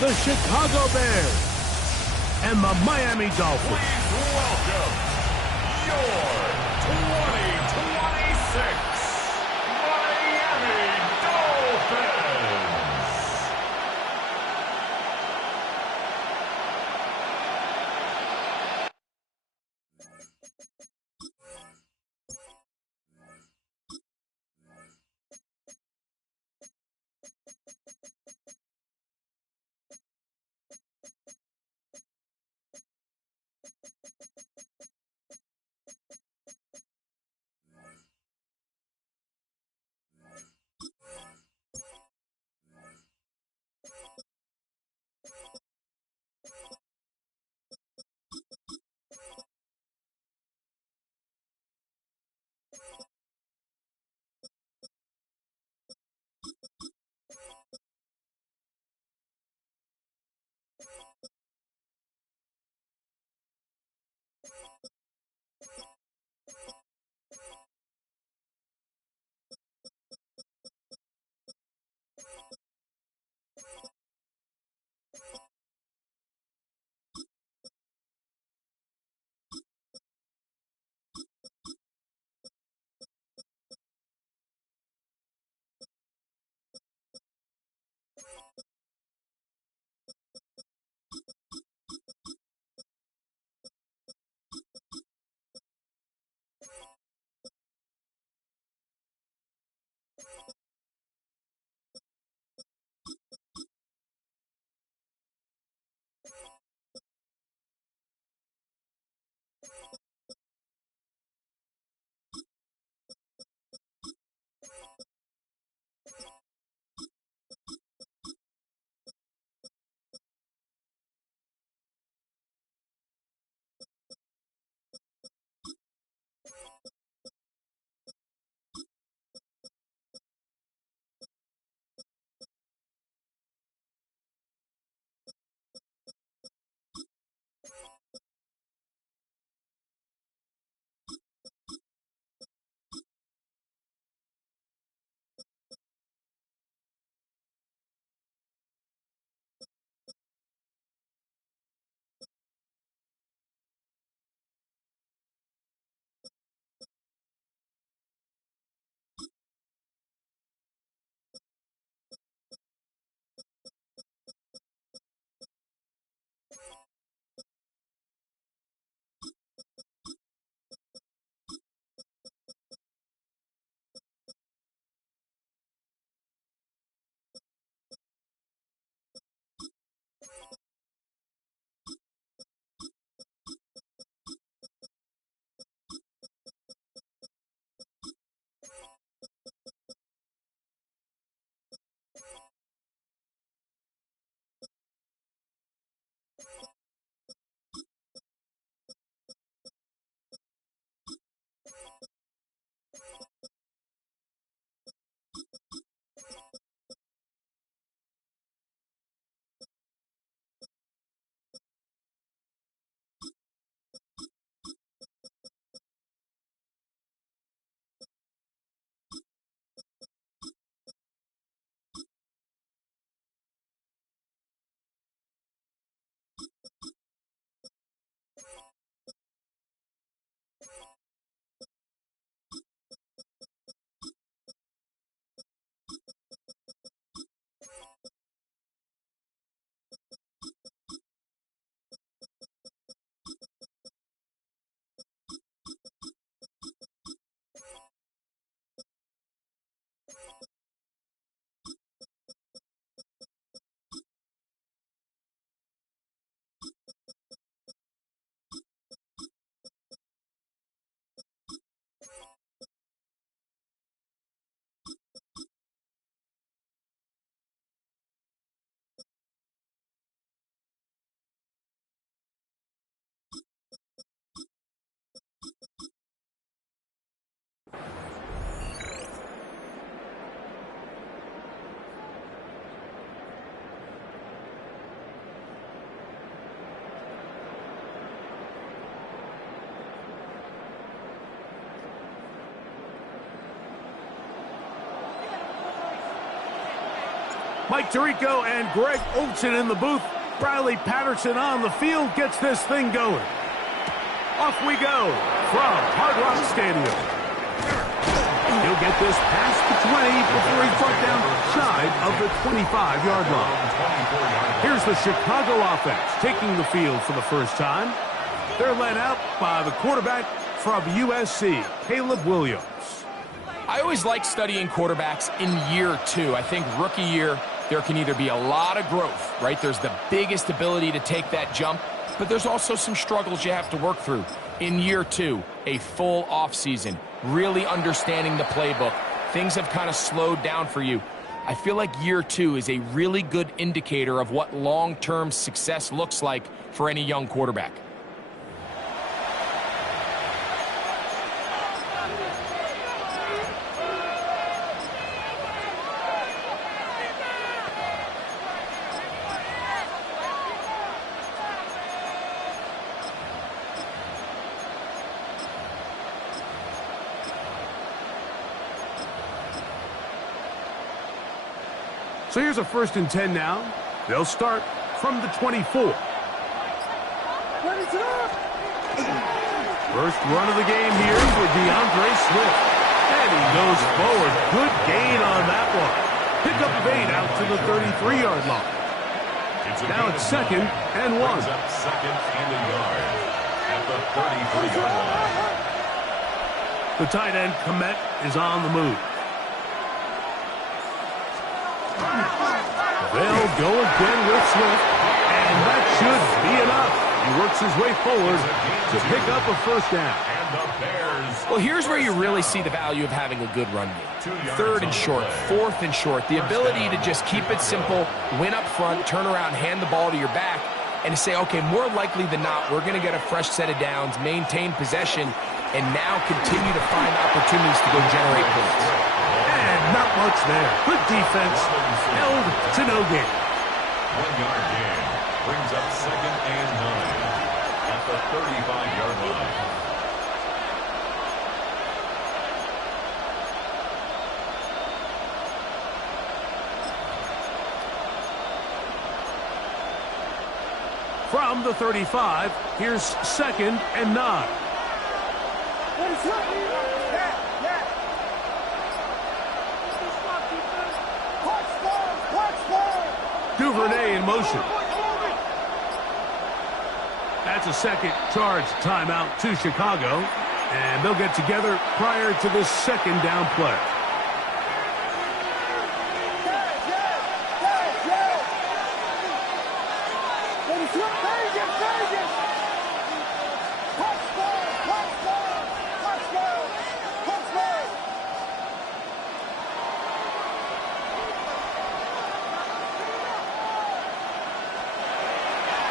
the Chicago Bears and the Miami Dolphins. Please welcome your 2026 Mike Tirico and Greg Olson in the booth. Riley Patterson on the field gets this thing going. Off we go from Hard Rock Stadium. He'll get this past the 20 before he's brought down shy of the 25-yard line. Here's the Chicago offense taking the field for the first time. They're led out by the quarterback from USC, Caleb Williams. I always like studying quarterbacks in year 2. I think rookie year, there can either be a lot of growth, right? There's the biggest ability to take that jump, but there's also some struggles you have to work through. In year 2, a full offseason, really understanding the playbook. Things have kind of slowed down for you. I feel like year 2 is a really good indicator of what long-term success looks like for any young quarterback. So here's a 1st and 10 now. They'll start from the 24. First run of the game here for DeAndre Swift. And he goes forward. Good gain on that one. Pick up 8 out to the 33-yard line. Now it's 2nd and 1. Second and a yard at the 33-yard line. The tight end, Komet, is on the move. They'll go again with Swift, and that should be enough. He works his way forward to pick up a 1st down. And the Bears. Well, here's where you really see the value of having a good run game. 3rd and short, 4th and short. The ability to just keep it simple, win up front, turn around, hand the ball to your back, and to say, okay, more likely than not, we're going to get a fresh set of downs, maintain possession, and now continue to find opportunities to go generate points. And not much there. Good defense. Held to no gain. 1-yard gain brings up 2nd and 9 at the 35-yard line. From the 35, here's 2nd and 9. Duvernay in motion. That's a 2nd charge timeout to Chicago. And they'll get together prior to this 2nd down play.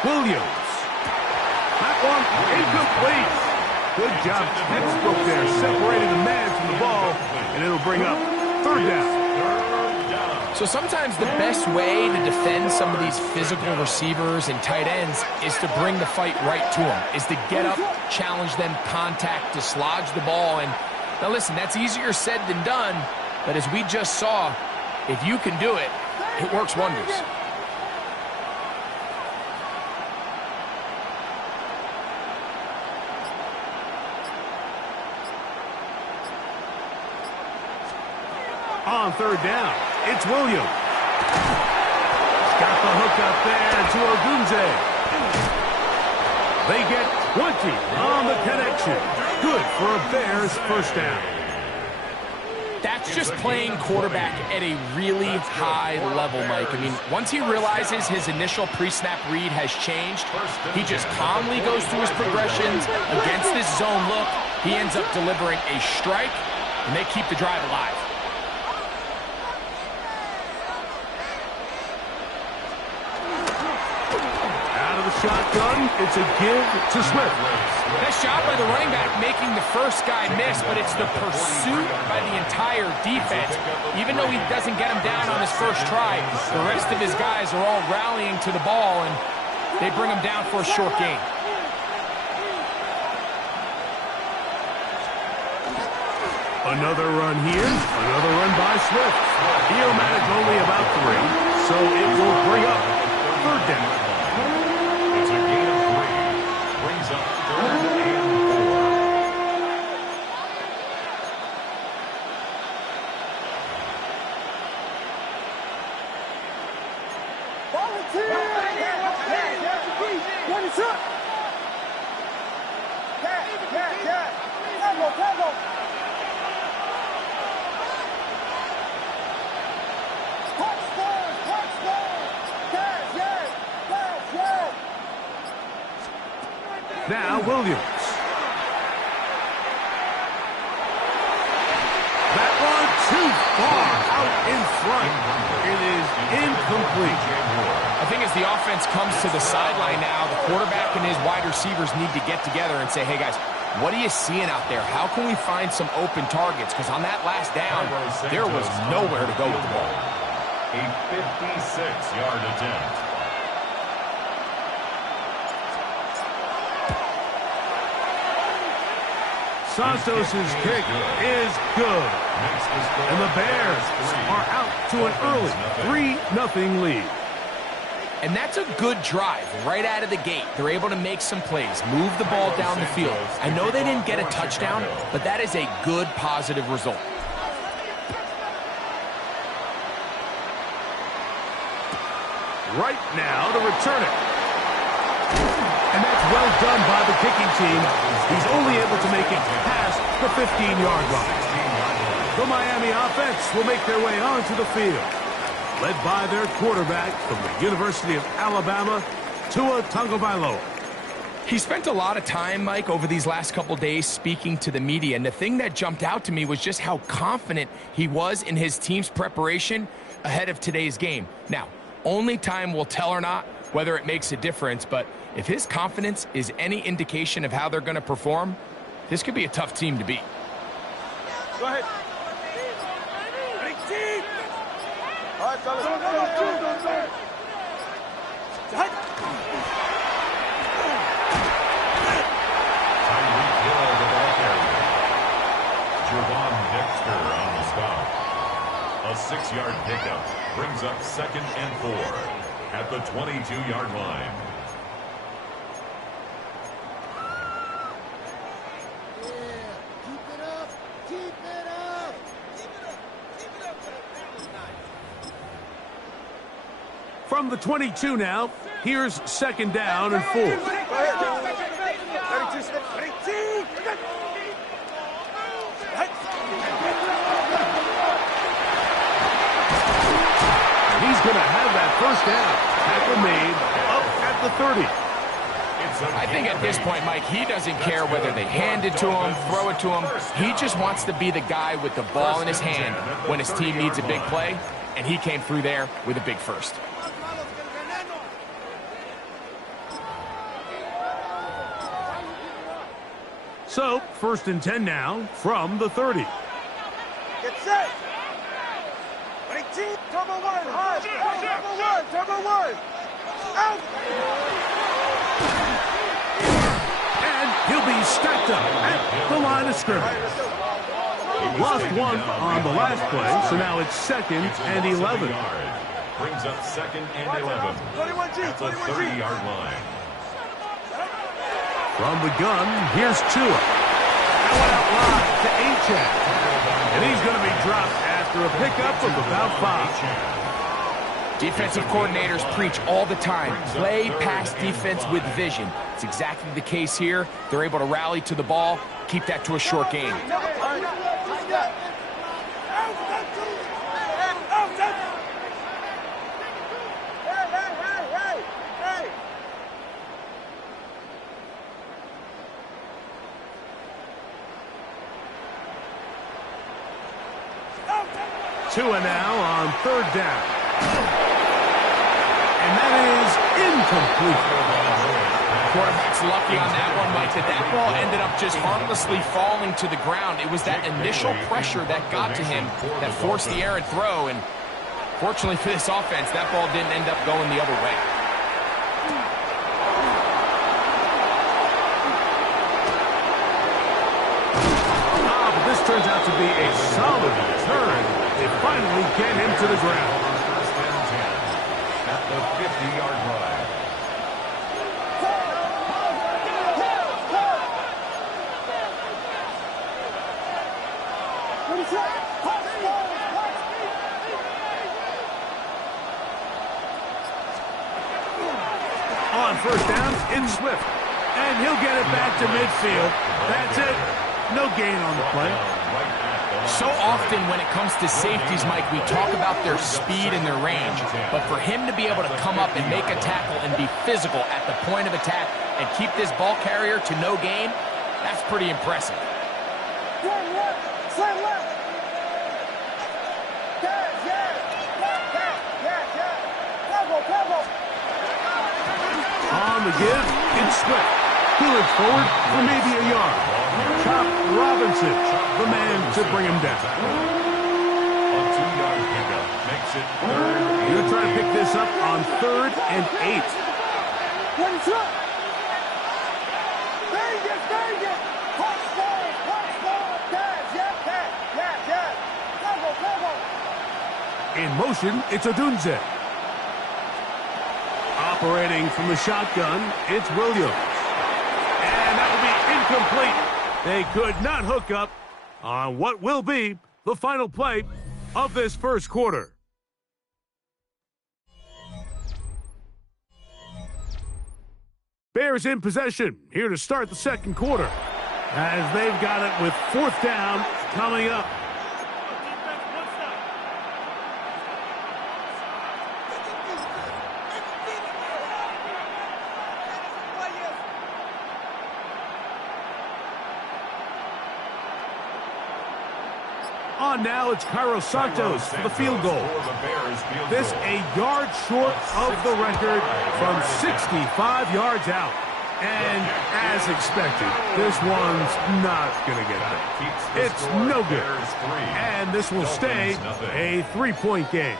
Williams. That one incomplete. Good job, textbook there, separating the man from the ball, and it'll bring up 3rd down. So sometimes the best way to defend some of these physical receivers and tight ends is to bring the fight right to them, is to get up, challenge them, contact, dislodge the ball. And now listen, that's easier said than done, but as we just saw, if you can do it, it works wonders. On 3rd down, it's Williams. He's got the hook up there to Ogunze. They get 20 on the connection. Good for a Bears 1st down. That's just playing quarterback at a really high level, Mike. I mean, once he realizes his initial pre-snap read has changed, he just calmly goes through his progressions against this zone look. He ends up delivering a strike, and they keep the drive alive. Shotgun, it's a give to Swift. Nice job by the running back making the first guy miss, but it's the pursuit by the entire defense. Even though he doesn't get him down on his first try, the rest of his guys are all rallying to the ball, and they bring him down for a short gain. Another run here, another run by Swift. He'll manage only about 3. so it will bring up third down. It's a gain of 3. Brings up 3rd and 4. Now Williams. That one too far out in front. It is incomplete. I think as the offense comes to the sideline now, the quarterback and his wide receivers need to get together and say, hey, guys, what are you seeing out there? How can we find some open targets? Because on that last down, there was nowhere to go with the ball. A 56-yard attempt. Santos' kick is good. And the Bears are out to an early 3-0 lead. And that's a good drive right out of the gate. They're able to make some plays, move the ball down the field. I know they didn't get a touchdown, but that is a good, positive result. Right now to return it. And that's well done by the kicking team. He's only able to make it past the 15-yard line. The Miami offense will make their way onto the field, led by their quarterback from the University of Alabama, Gtowncapp. He spent a lot of time, Mike, over these last couple days speaking to the media, and the thing that jumped out to me was just how confident he was in his team's preparation ahead of today's game. Now, only time will tell or not whether it makes a difference, but if his confidence is any indication of how they're going to perform, this could be a tough team to beat. Go ahead. All right, fellas. Go. Tyreek Hill, the ball carrier. Javon Dexter on the stop. A 6-yard pickup brings up 2nd and 4 at the 22-yard line. From the 22 now, here's 2nd down and 4. He's going to have that first down. Tackle made up at the 30. I think at this point, Mike, he doesn't care whether they hand it to him, throw it to him. He just wants to be the guy with the ball in his hand when his team needs a big play, and he came through there with a big first. So, 1st and 10 now from the 30. Get set. 18, turbo 1, hard. Turbo 1. Out. And he'll be stacked up at the line of scrimmage. Lost one on the last play, so now it's 2nd and 11. Brings up 2nd and 11 at the 30-yard line. From the gun, here's Tua. That one out wide to Gtowncapp. And he's going to be dropped after a pickup of about 5. Defensive coordinators preach all the time, play pass defense with vision. It's exactly the case here. They're able to rally to the ball, keep that to a short game. Tua now on 3rd down. And that is incomplete. Quarterback's lucky on that one, Mike, that ball ended up just harmlessly falling to the ground. It was that initial pressure that got to him that forced the errant throw, and fortunately for this offense, that ball didn't end up going the other way. But this turns out to be a solid return. They finally get him to the ground. the 50-yard line. On first down, it's Swift. And he'll get it back to midfield. That's it. No gain on the play. So often when it comes to safeties, Mike, we talk about their speed and their range. But for him to be able to come up and make a tackle and be physical at the point of attack and keep this ball carrier to no gain, that's pretty impressive. On the give, it's Swift. He looks forward for maybe a yard. Chop Robinson, the man to bring him down. A 2-yard pickup makes it 3rd. He'll try to pick this up on 3rd and 8. In motion, it's Odunze. Operating from the shotgun, it's Williams. And that will be incomplete. They could not hook up on what will be the final play of this first quarter. Bears in possession here to start the second quarter as they've got it with 4th down coming up. On now, it's Cairo Santos for the field goal. This a yard short of the record from 65 yards out. And as expected, this one's not going to get there. It's no good. And this will stay a 3-point game.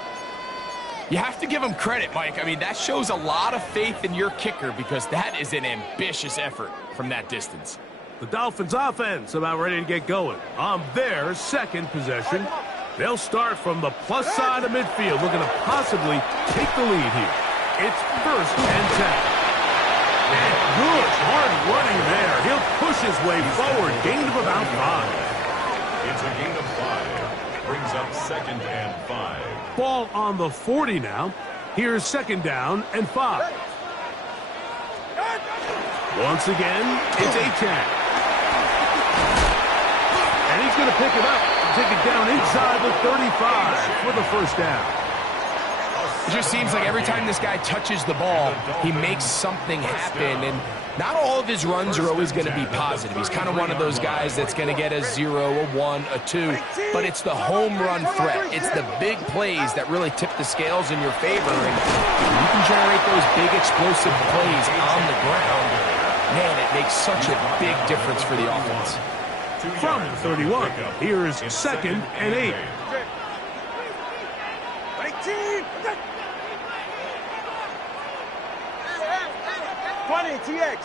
You have to give him credit, Mike. I mean, that shows a lot of faith in your kicker because that is an ambitious effort from that distance. The Dolphins offense about ready to get going. On their second possession, they'll start from the plus side of midfield, looking to possibly take the lead here. It's 1st and 10. And good hard running there. He'll push his way forward. Gain of about 5. It's a gain of 5. Brings up 2nd and 5. Ball on the 40 now. Here's 2nd down and 5. Once again, it's Gtowncapp. And he's going to pick it up and take it down inside the 35 for the 1st down. It just seems like every time this guy touches the ball, he makes something happen. And not all of his runs are always going to be positive. He's kind of one of those guys that's going to get a 0, a 1, a 2. But it's the home run threat. It's the big plays that really tip the scales in your favor. And you can generate those big explosive plays on the ground. Man, it makes such a big difference for the offense. From the 31, here's 2nd and 8. 20, TX.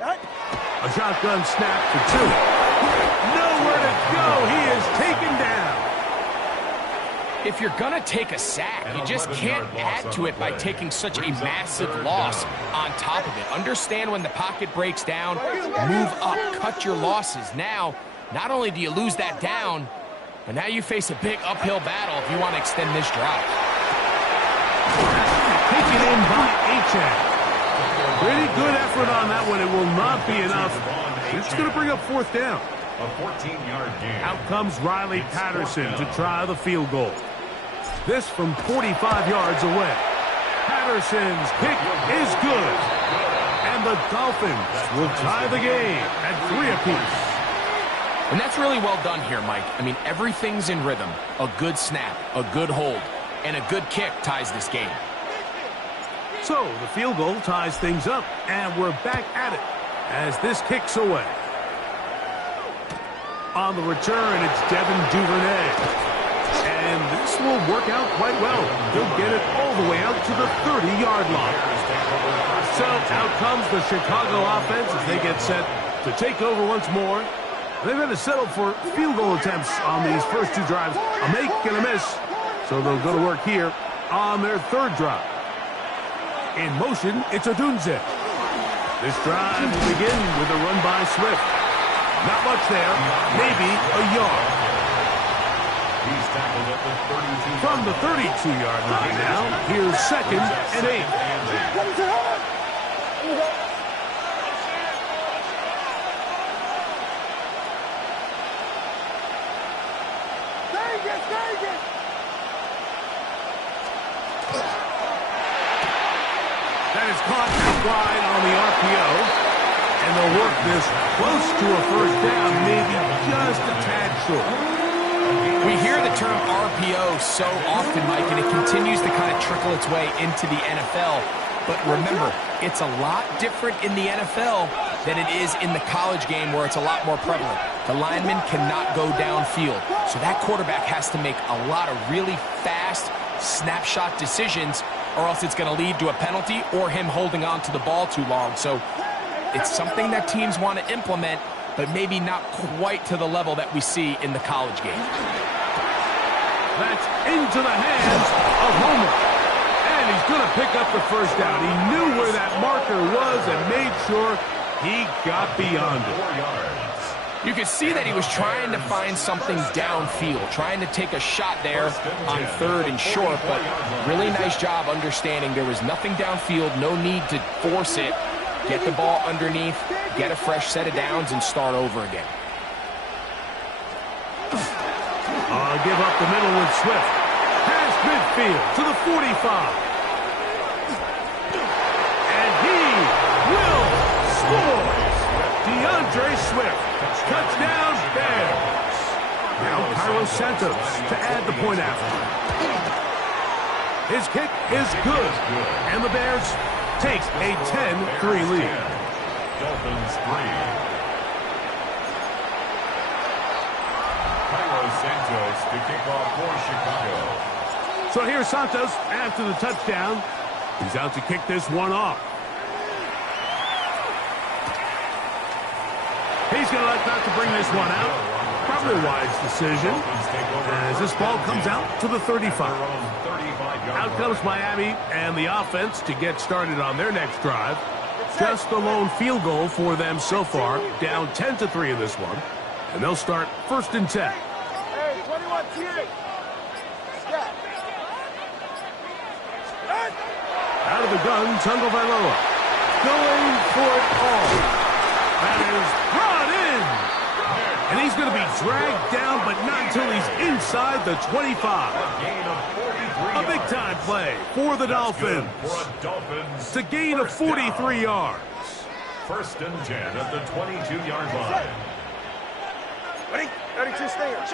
A shotgun snap for 2. Nowhere to go. He is taken down. If you're going to take a sack, you just can't add to it by taking such a massive loss on top of it. Understand when the pocket breaks down, move up, cut your losses. Now, not only do you lose that down, but now you face a big uphill battle if you want to extend this drive. Taken in by Gtowncapp. Pretty good effort on that one. It will not be enough. It's going to bring up 4th down. A 14-yard gain. Out comes Riley Patterson to try the field goal. This from 45 yards away. Patterson's kick is good. And the Dolphins will tie the game at 3 apiece. And that's really well done here, Mike. I mean, everything's in rhythm. A good snap, a good hold, and a good kick ties this game. So the field goal ties things up, and we're back at it as this kicks away. On the return, it's Devin Duvernay. And this will work out quite well. He'll get it all the way out to the 30-yard line. So out comes the Chicago offense as they get set to take over once more. They've had to settle for field goal attempts on these first two drives. A make and a miss. So they'll go to work here on their third drive. In motion, it's Odunze. This drive will begin with a run by Swift. Not much there. Maybe a yard. He's tackled at the 32. From the 32-yard line now, here's 2nd and 8. That is caught out wide on the RPO. And they'll work this close to a first down, maybe just a tad short. We hear the term RPO so often, Mike, and it continues to kind of trickle its way into the NFL. But remember, it's a lot different in the NFL than it is in the college game where it's a lot more prevalent. The lineman cannot go downfield. So that quarterback has to make a lot of really fast snapshot decisions, or else it's going to lead to a penalty or him holding on to the ball too long. So it's something that teams want to implement, but maybe not quite to the level that we see in the college game. That's into the hands of Homer. And he's going to pick up the first down. He knew where that marker was and made sure he got beyond it. 4 yards. You could see that he was trying to find something downfield, trying to take a shot there on 3rd and short, but really nice job understanding there was nothing downfield, no need to force it. Get the ball underneath, get a fresh set of downs, and start over again. Give up the middle with Swift. Past midfield to the 45. And he will score. DeAndre Swift. Touchdown Bears. Now Carlos Santos to add the point after. His kick is good. And the Bears takes a 10-3 lead. Dolphins 3. Santos to kick off for Chicago. So here's Santos after the touchdown. He's out to kick this one off. He's going to elect not to bring this one out. Probably a wise decision as this ball comes out to the 35. Out comes Miami and the offense to get started on their next drive. Just the lone field goal for them so far. Down 10-3 in this one. And they'll start 1st and 10. Out of the gun, Tagovailoa going for it all. That is brought in. And he's going to be dragged down, but not until he's inside the 25. A big-time play for the Dolphins. It's a gain of 43 yards. 1st and 10 at the 22-yard line. Ready? 32 stairs.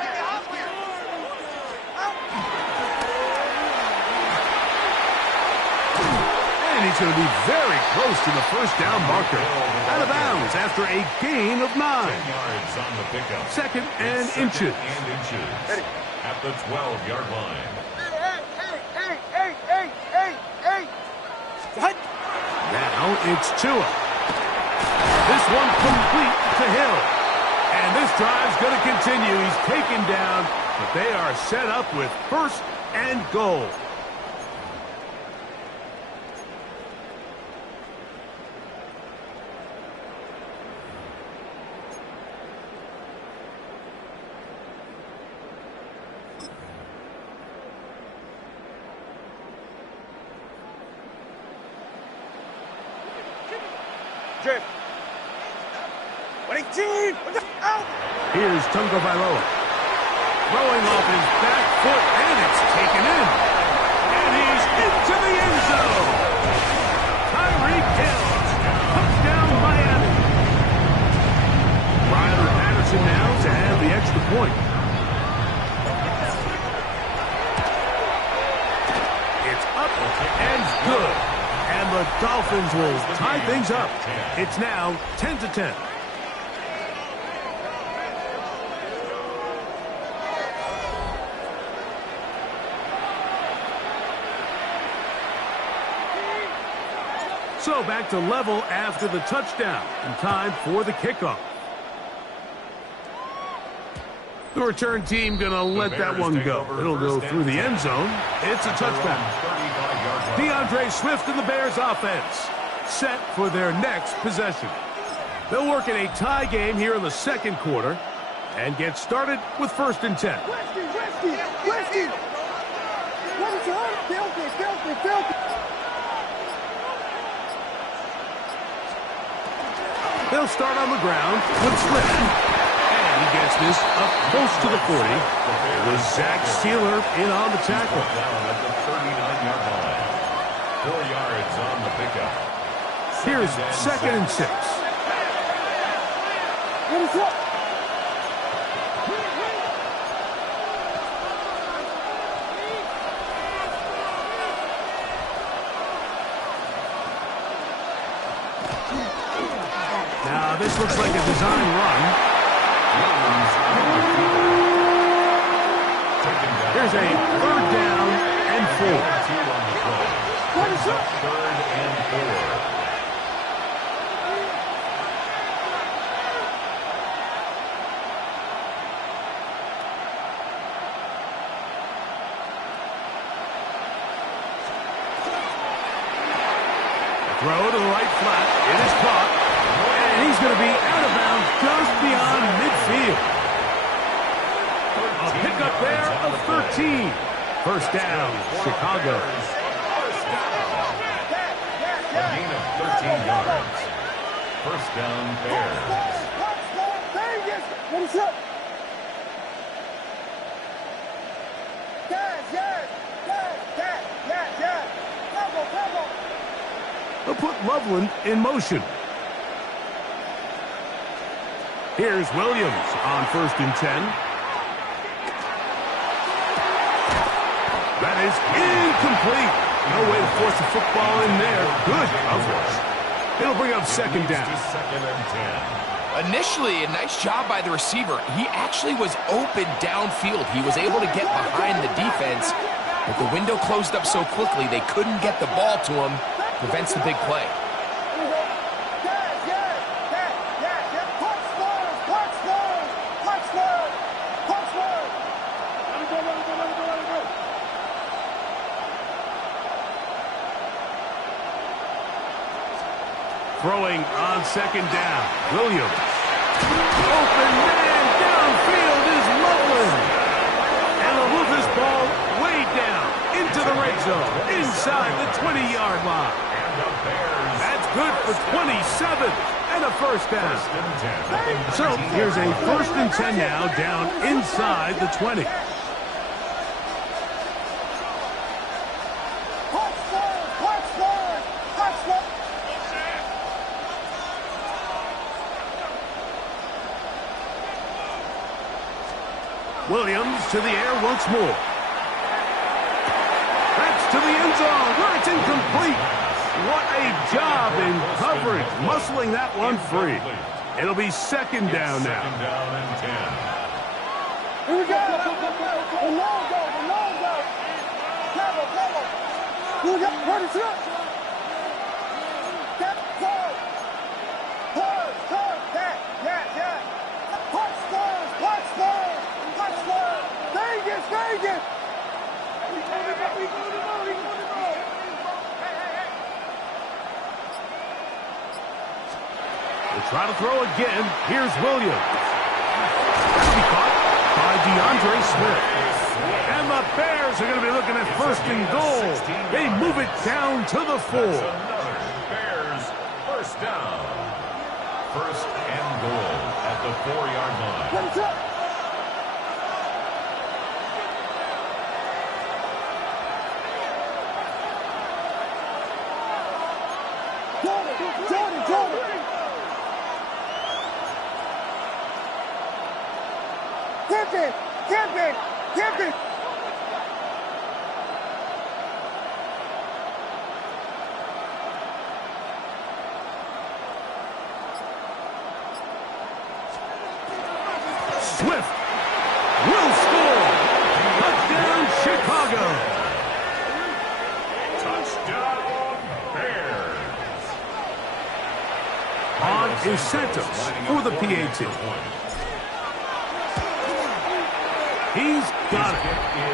And he's going to be very close to the first down marker. Out of bounds after a gain of 9. 10 yards on the pickup. 2nd and inches. Ready. At the 12-yard line. What? Now it's Tua. This one complete to Hill. And this drive's going to continue. He's taken down, but they are set up with 1st and goal. Drift. Here's Tagovailoa. Throwing off his back foot, and it's taken in. And he's into the end zone. Tyreek Hill. Touchdown, Miami. Ryder Patterson now to add the extra point. It's up and good. And the Dolphins will tie things up. It's now 10-10. So back to level after the touchdown, and time for the kickoff. The return team going to let that one go. It'll go through the end zone. It's a touchback. DeAndre Swift and the Bears offense set for their next possession. They'll work in a tie game here in the second quarter and get started with 1st and 10. They'll start on the ground with Swift. And he gets this up close to the 40. It was Zach Sealer in on the tackle. Down at the 39-yard line. 4 yards on the pickup. Here's 2nd and 6. What is up? Now, this looks like a design run. Here's a 3rd down and 4. What is up? 3rd and 4. Throw to the right flat. It is caught. And he's going to be out of bounds just beyond midfield. A pickup there of 13. 1st down, Chicago. A gain of 13 yards. 1st down, Bears. What is up? They'll put Loveland in motion. Here's Williams on 1st and 10. That is incomplete. No way to force the football in there. Good coverage. It'll bring up 2nd down. 2nd and 10. Initially, a nice job by the receiver. He actually was open downfield. He was able to get behind the defense, but the window closed up so quickly they couldn't get the ball to him. Prevents the big play. Throwing on 2nd down. Williams. Open man downfield is Loveland. And they'll move this ball way down into the red zone, inside the 20-yard line. That's good for 27 and a 1st down. So here's a 1st and 10 now, down inside the 20. Williams to the air once more. That's to the end zone where it's incomplete. What a job in coverage, muscling that one free. It'll be 2nd down now. 2nd down and 10. Here we go. The long go. Cover. Here we go. What is up? Vegas. We'll try to throw again. Here's Williams. That'll be caught by DeAndre Swift. And the Bears are going to be looking at 1st and goal. They move it down to the 4. Another Bears 1st down. 1st and goal at the 4-yard line. What is up? Jordan. Tip it. Swift will score. Touchdown, Chicago. Touchdown, Bears. On is Santos for the PAT. He's got it.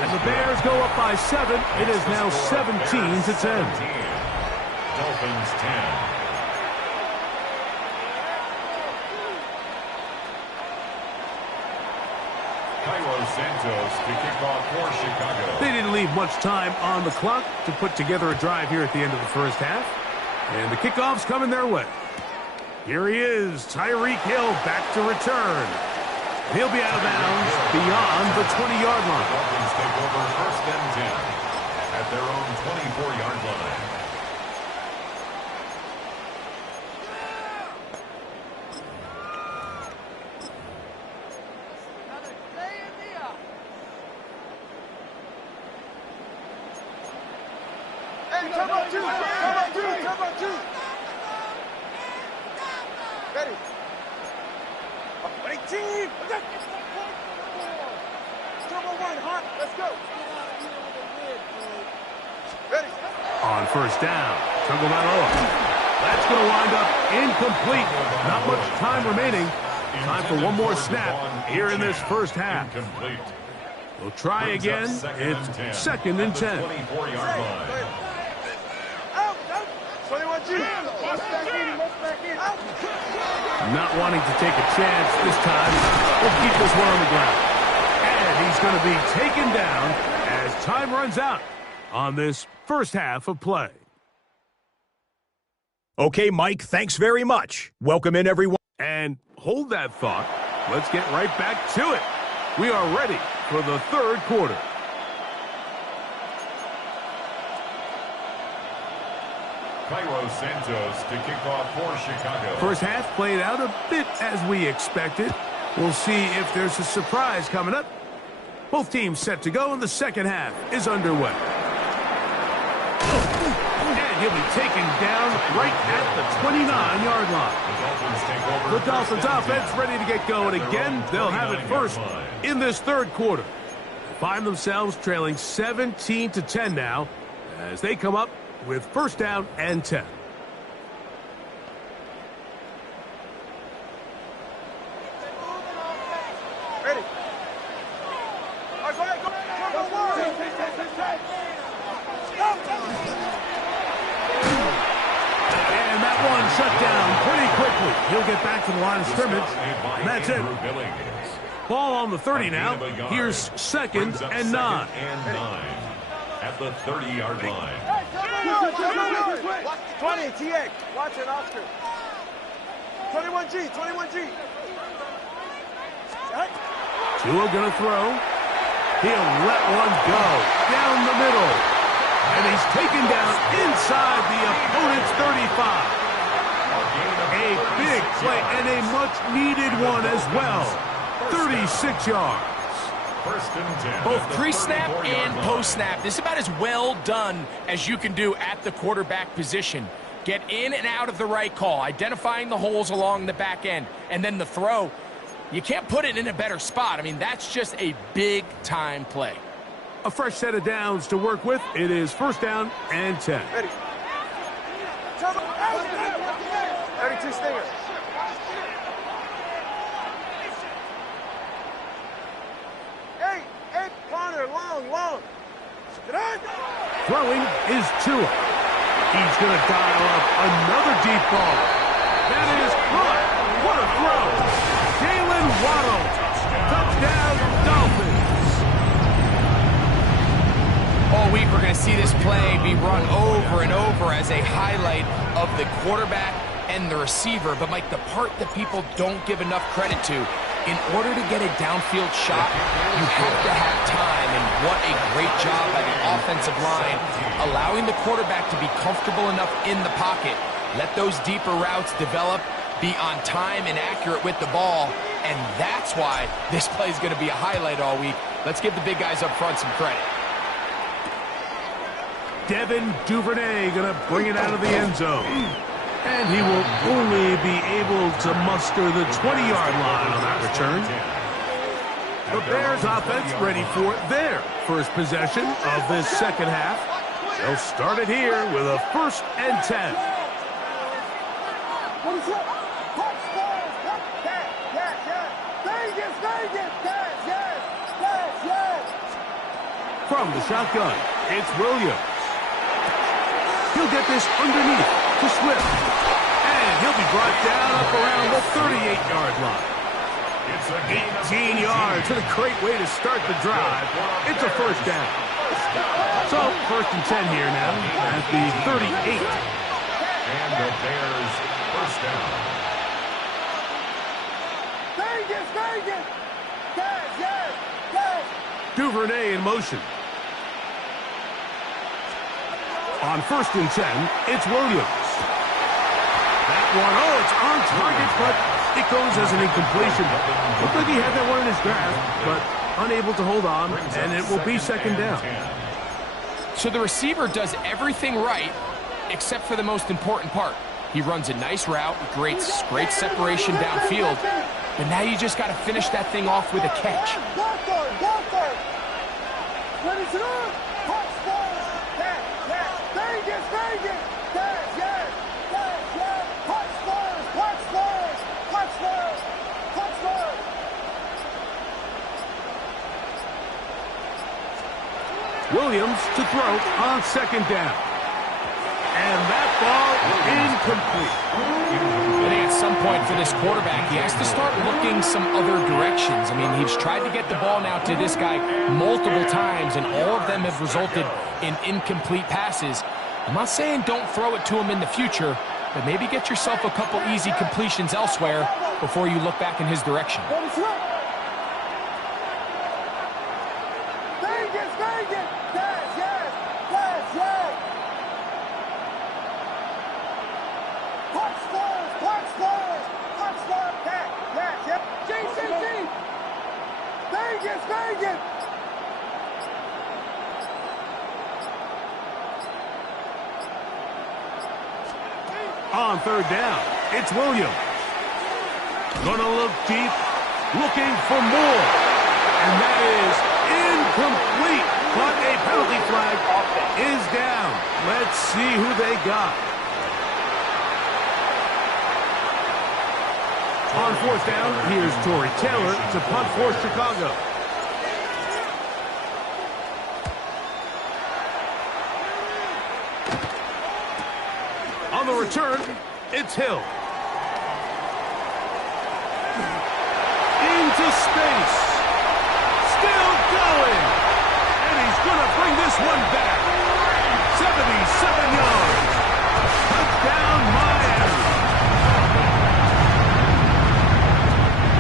And the Bears go up by 7. It is now 17-10. Dolphins 10. Santos to kick off for Chicago. They didn't leave much time on the clock to put together a drive here at the end of the first half. And the kickoff's coming their way. Here he is, Tyreek Hill back to return. He'll be out of bounds beyond the 20-yard line. Dolphins take over first and 10 at their own 24-yard line. Ready. Team. Turbo 1, hot. Let's go. Ready. On first down, Tagovailoa. That's going to wind up incomplete. Not much time remaining. Time for one more snap here in this first half. Incomplete. We'll try again. It's second and 10. 24-yard line. Out. 21G. Out. Not wanting to take a chance this time. We'll keep this one on the ground. And he's going to be taken down as time runs out on this first half of play. Okay, Mike, thanks very much. Welcome in, everyone. And hold that thought. Let's get right back to it. We are ready for the third quarter. Cairo Santos to kick off for Chicago. First half played out a bit as we expected. We'll see if there's a surprise coming up. Both teams set to go, and the second half is underway. And he'll be taken down right at the 29-yard line. The Dolphins offense ready to get going again. They'll have it first in this third quarter. They find themselves trailing 17-10 now as they come up with first down and 10. Ready. All right, go ahead. And that one shut down pretty quickly. He'll get back to the line of scrimmage. And that's it. Ball on the 30 now. Here's second and 9. At the 30-yard line. 20, TA. Watch it, Oscar. 21G. Tua gonna throw. He'll let one go down the middle. And he's taken down inside the opponent's 35. A big play and a much-needed one as well. 36 yards. First and 10. Both pre-snap and post-snap. This is about as well done as you can do at the quarterback position. Get in and out of the right call, identifying the holes along the back end, and then the throw. You can't put it in a better spot. I mean, that's just a big-time play. A fresh set of downs to work with. It is first down and 10. Ready. 32 Stinger. Hey, corner, long. Throwing is Tua. He's going to dial up another deep ball. That is caught. What a throw. Jalen Waddle. Touchdown, Dolphins. All week we're going to see this play be run over and over as a highlight of the quarterback and the receiver. But, Mike, the part that people don't give enough credit to, in order to get a downfield shot, you have to have time, and what a great job by the offensive line, allowing the quarterback to be comfortable enough in the pocket, let those deeper routes develop, be on time and accurate with the ball, and that's why this play is going to be a highlight all week. Let's give the big guys up front some credit. Devin Duvernay going to bring it out of the end zone. And he will only be able to muster the 20-yard line on that return. The Bears offense ready for their first possession of this second half. They'll start it here with a first and 10. Vegas. Yes. From the shotgun, it's Williams. He'll get this underneath to Swift. And he'll be brought down up around the 38-yard line. It's a gain of 18 yards. What a great way to start the drive. It's a first down. So, first and 10 here now at the 38. And the Bears first down. Vegas! Yes! Duvernay in motion. On first and 10, it's Williams. That one, it's on target, but it goes as an incompletion. Looked like he had that one in his grasp, but unable to hold on, and it will be second down. So the receiver does everything right, except for the most important part. He runs a nice route, great separation downfield, but now you just got to finish that thing off with a catch. Go for it! Ready to go! Touch forward! Vegas! Yes! Touch forward! Williams to throw on second down. And that ball incomplete. I think at some point for this quarterback, he has to start looking some other directions. I mean, he's tried to get the ball now to this guy multiple times, and all of them have resulted in incomplete passes. I'm not saying don't throw it to him in the future, but maybe get yourself a couple easy completions elsewhere before you look back in his direction. Vegas! Yes! Touch forward! Yes! GCC! Vegas! On third down, it's Williams. Gonna look deep, looking for more. And that is incomplete. But a penalty flag is down. Let's see who they got. On fourth down, here's Torrey Taylor to punt for Chicago. On the return, it's Hill. Into space. Still going. And he's going to bring this one back. 77 yards. Touchdown, Miami.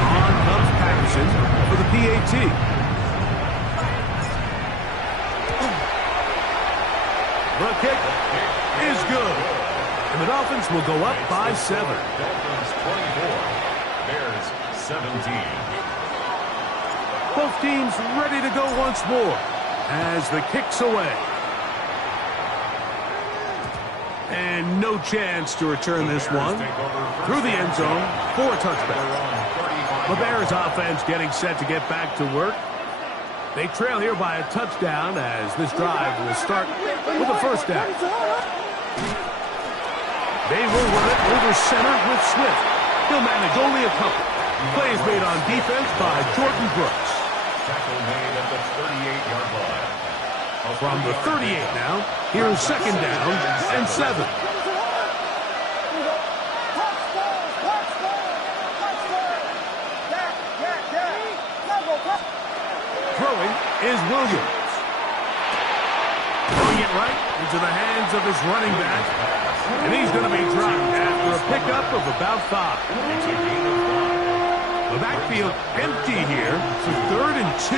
On comes Patterson for the PAT. The kick is good. And the Dolphins will go up by 7. Dolphins 24, Bears 17. Both teams ready to go once more as the kick's away. And no chance to return this one. Through the end zone for a touchback. The Bears offense getting set to get back to work. They trail here by a touchdown as this drive will start with a first down. They will run it over center with Swift. He'll manage only a couple. Plays made on defense by Jordan Brooks. Tackle made at the 38-yard line. From the 38 now, here's second down and 7. Throwing is Williams. Throwing it right into the hands of his running back. And he's going to be dropped after a pickup of about 5. The backfield empty here for 3rd and 2.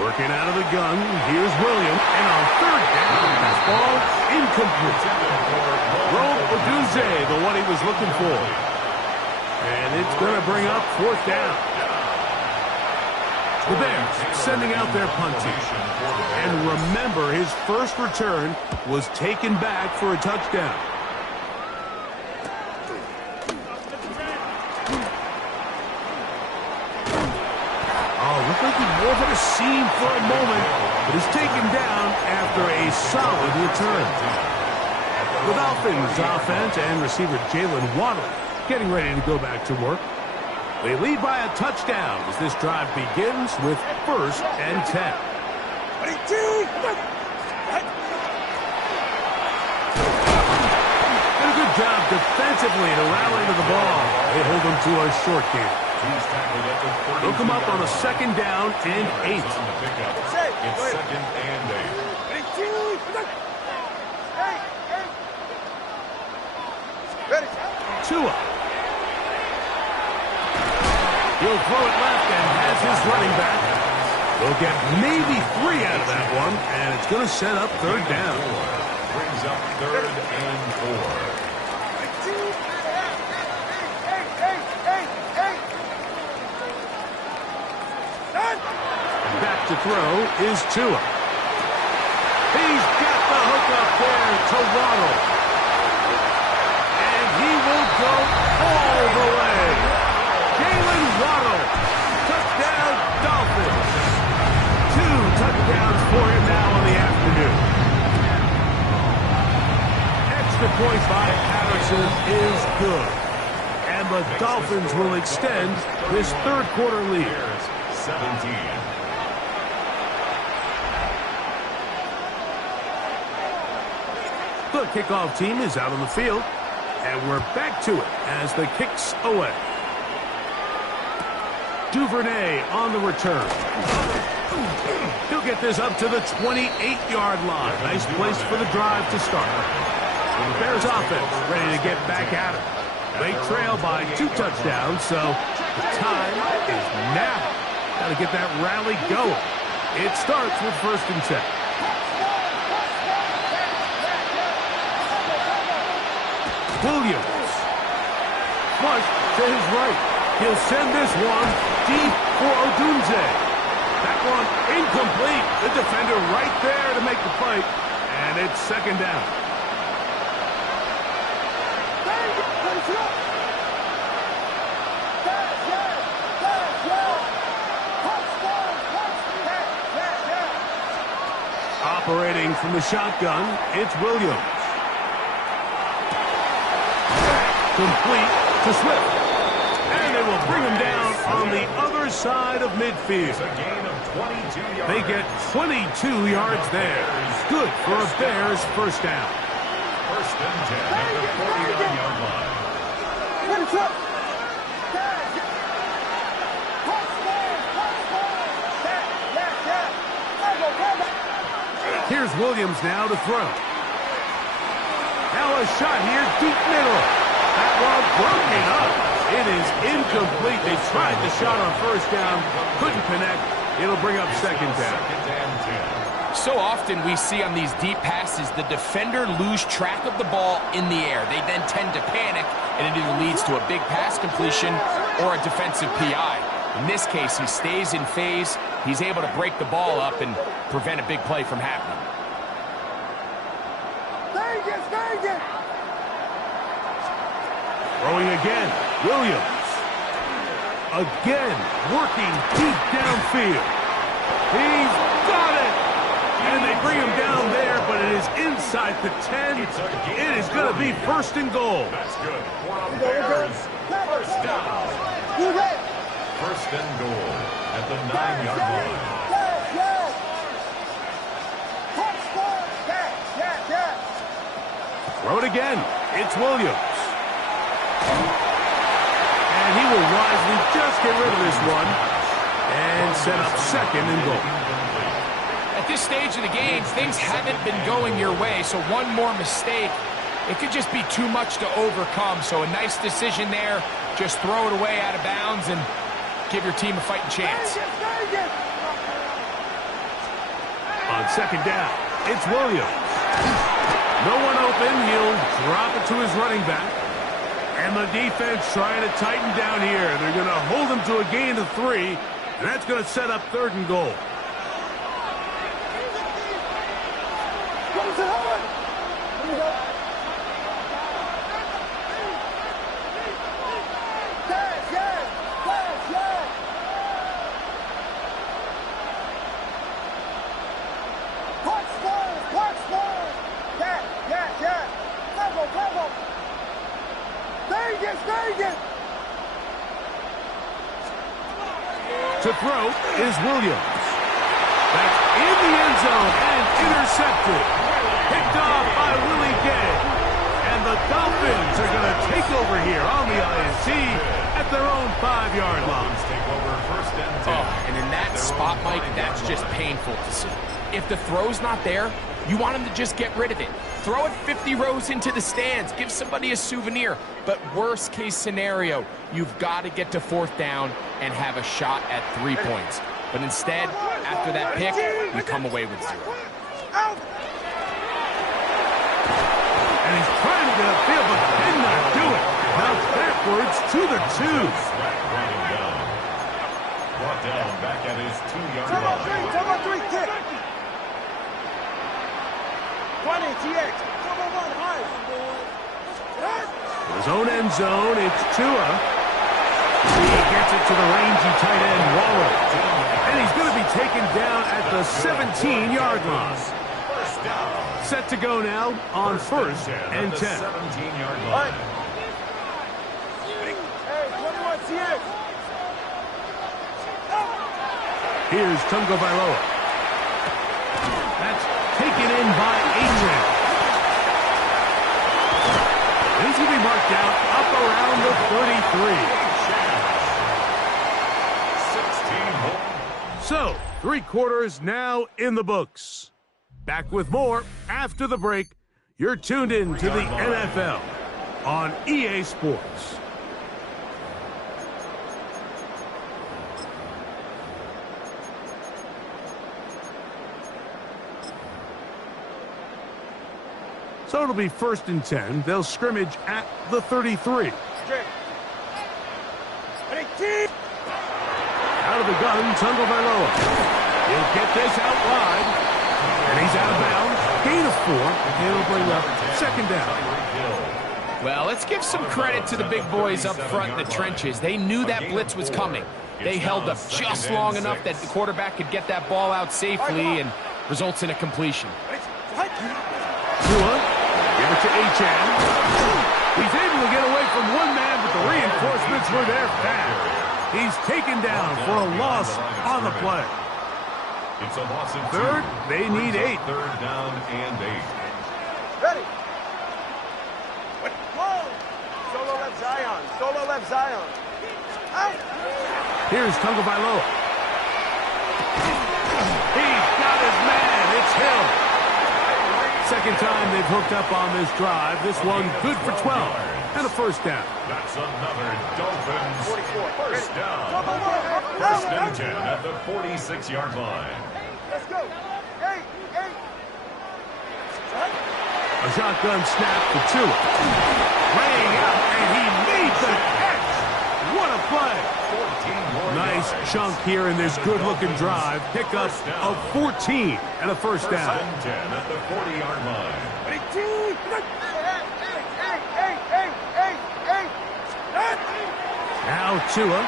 Working out of the gun, here's Williams, and on 3rd down, this ball incomplete. Rome Odunze, the one he was looking for. And it's going to bring up 4th down. The Bears sending out their punt team. And remember, his first return was taken back for a touchdown. Looked like he over the seam for a moment, but is taken down after a solid return. The Dolphins offense and receiver Jalen Waddle getting ready to go back to work. They lead by a touchdown as this drive begins with 1st and 10. And a good job defensively to rally to the ball. They hold them to a short game. They'll come up on a 2nd down and 8. It's 2nd and 8. Tua. He'll throw it left and has his running back. They'll get maybe 3 out of that one, and it's going to set up 3rd down. Brings up 3rd and 4. Back to throw is Tua. He's got the hook up there to Waddle. And he will go all the way. Jalen Waddle. Touchdown Dolphins. 2 touchdowns for him now on the afternoon. Extra point by Patterson is good. And the Dolphins will extend this 3rd quarter lead. 17. The kickoff team is out on the field, and we're back to it as the kick's away. Duvernay on the return. He'll get this up to the 28-yard line. Nice place for the drive to start. The Bears offense ready to get back at it. They trail by 2 touchdowns, so the time is now. Got to get that rally going. It starts with 1st and 10. Williams. Flush to his right. He'll send this one deep for Odunze. That one incomplete. The defender right there to make the play. And it's 2nd down. Operating from the shotgun, it's Williams. Complete to Swift. And they will bring him down on the other side of midfield. A gain of 22 yards. They get 22 yards there. Good for a Bears 1st down. 1st and 10 at the 49-yard line. Here's Williams now to throw. Now a shot here, deep middle. That one broken up. It is incomplete. They tried the shot on 1st down, couldn't connect. It'll bring up 2nd down. 2nd and 10. So often we see on these deep passes, the defender lose track of the ball in the air. They then tend to panic, and it either leads to a big pass completion or a defensive PI. In this case, he stays in phase. He's able to break the ball up and prevent a big play from happening. Throwing again, Williams. Again, working deep downfield. He's got it! And they bring him down there, but it is inside the 10. It is going to be 1st and goal. That's good. For the Bears. 1st down. 1st and goal at the 9-yard line. Throw it again. It's Williams. And he will wisely just get rid of this one and set up 2nd and goal. At this stage of the game, things haven't been going your way, so one more mistake, it could just be too much to overcome. So a nice decision there. Just throw it away out of bounds and give your team a fighting chance. On 2nd down, it's Williams. No one open. He'll drop it to his running back. And the defense trying to tighten down here. They're going to hold him to a gain of 3, and that's going to set up 3rd and goal. To throw is Williams. That's in the end zone and intercepted. Picked off by Willie Gay. And the Dolphins are going to take over here on the INT at their own 5-yard line. Take over first and 10. Oh, and in that spot, Mike, that's just painful to see. If the throw's not there, you want him to just get rid of it. Throw it 50 rows into the stands. Give somebody a souvenir. But worst case scenario, you've got to get to 4th down and have a shot at 3 points. But instead, after that pick, you come away with 0. And he's trying to get upfield, but cannot do it. Bounce backwards to the 2. Brought down back at his 2-yard line. Double three, kick. 20, TX. Double 1, high. His own end zone, it's Tua. He gets it to the rangy tight end, Waller. And he's going to be taken down at the 17-yard line. First down. Set to go now on 1st and 10. 17-yard line. Hey, 21, TX. Here's Tungo Bailoa. That's taken in by Adrian. He's going to be marked out up around the 33. So, 3 quarters now in the books. Back with more after the break. You're tuned in to the NFL on EA Sports. So it'll be 1st and 10. They'll scrimmage at the 33. Out of the gun, Tungo Bailoa. He'll get this out wide. And he's out of bounds. Gain of 4. It'll bring up 2nd down. Well, let's give some credit to the big boys up front in the trenches. They knew that blitz was coming. They held up just long enough that the quarterback could get that ball out safely and results in a completion. Tua, give it to Achane. He's able to get away from one man, but the reinforcements were there fast. He's taken down for a loss on the play. It's a loss of 3rd, 2. they need 8. 3rd down and 8. Ready. Whoa. Solo left Zion. Solo left Zion. Out. Here's Tungo Bailoa. He's got his man. It's Hill. 2nd time they've hooked up on this drive. This one good for 12 and a 1st down. That's another Dolphins 44. first down. First First and 10 at the 46-yard line. Let's go. 8. A shotgun snap to Tua. Laying out, and he made the catch. What a play. 14 more Nice yards. chunk here in this good-looking drive. Pickup of 14 and a 1st down. First and 10 at the 40-yard line. Now Tua.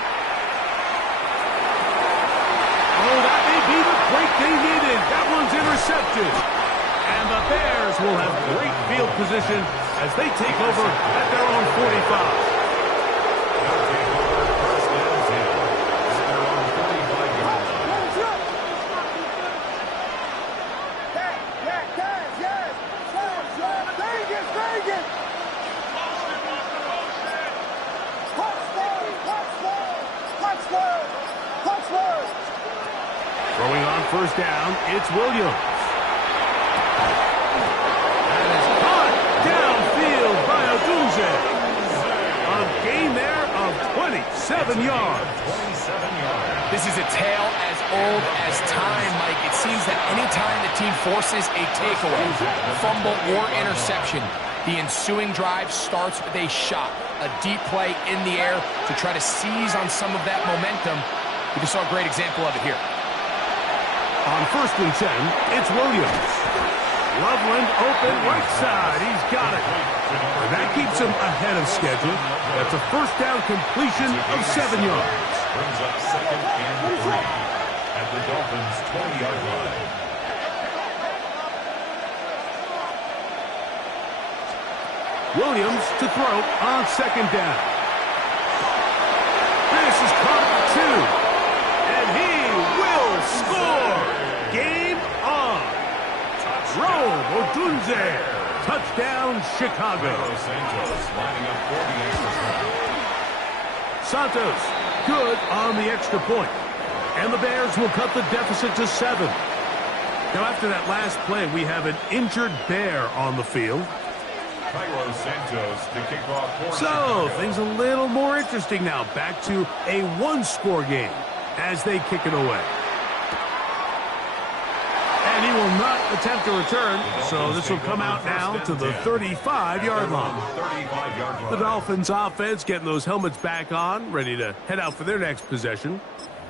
Oh, that may be the break they needed. That one's intercepted. And the Bears will have great field position as they take over at their own 45. They'll take over first and 10 at their own 45-yard line. Throwing on 1st down, it's Williams. That is caught downfield by Odunze. A gain there of 27 yards. 27 yards. This is a tale as old as time, Mike. It seems that any time the team forces a takeaway, fumble, or interception, the ensuing drive starts with a shot, a deep play in the air to try to seize on some of that momentum. We just saw a great example of it here. On 1st and 10, it's Williams. Loveland open right side. He's got it. And that keeps him ahead of schedule. That's a 1st down completion of 7 yards. Brings up 2nd and 3 at the Dolphins' 20-yard line. Williams to throw on 2nd down. Rome Odunze. Touchdown, Chicago. Santos lining up for the extra point. Santos, good on the extra point. And the Bears will cut the deficit to 7. Now, after that last play, we have an injured Bear on the field. Cairo Santos to kick off for So, Chicago. things a little more interesting now. Back to a one-score game as they kick it away. And he will not attempt to return, so this will come out now to the 35-yard line. 35-yard line. The Dolphins offense getting those helmets back on, ready to head out for their next possession.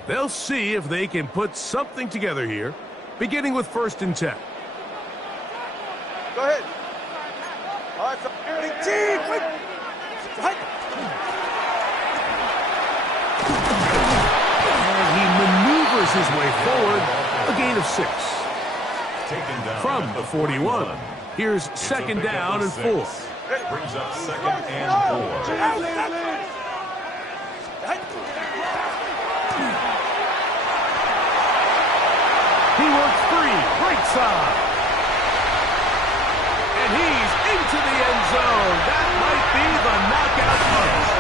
They'll see if they can put something together here, beginning with 1st and 10. Go ahead. All right, so, team, quick. And he maneuvers his way forward, a gain of 6. Taken down From at the 41, here's It's a 2nd pickup down of and 6. 4. Brings up 2nd and 4. He works free, right side. And he's into the end zone. That might be the knockout punch.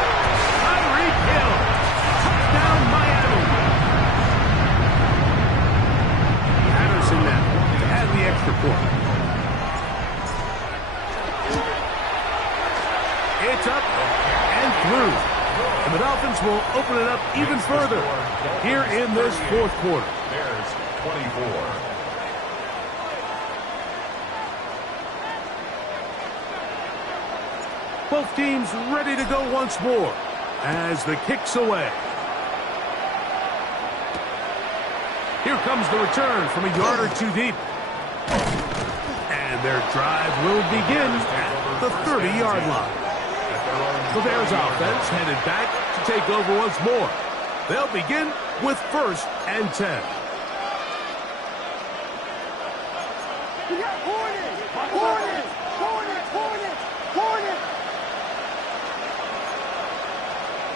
Tyreek Hill, touchdown Miami. Patterson now to add the extra point. It's up and through. And the Dolphins will open it up even further here in this 4th quarter. Bears 24. Both teams ready to go once more as the kick's away. Here comes the return from a yard or 2 deep. And their drive will begin at the 30-yard line. The Bears offense headed back to take over once more. They'll begin with 1st and 10. We got Hornets! Hornets! Hornets! Hornets! Hornets!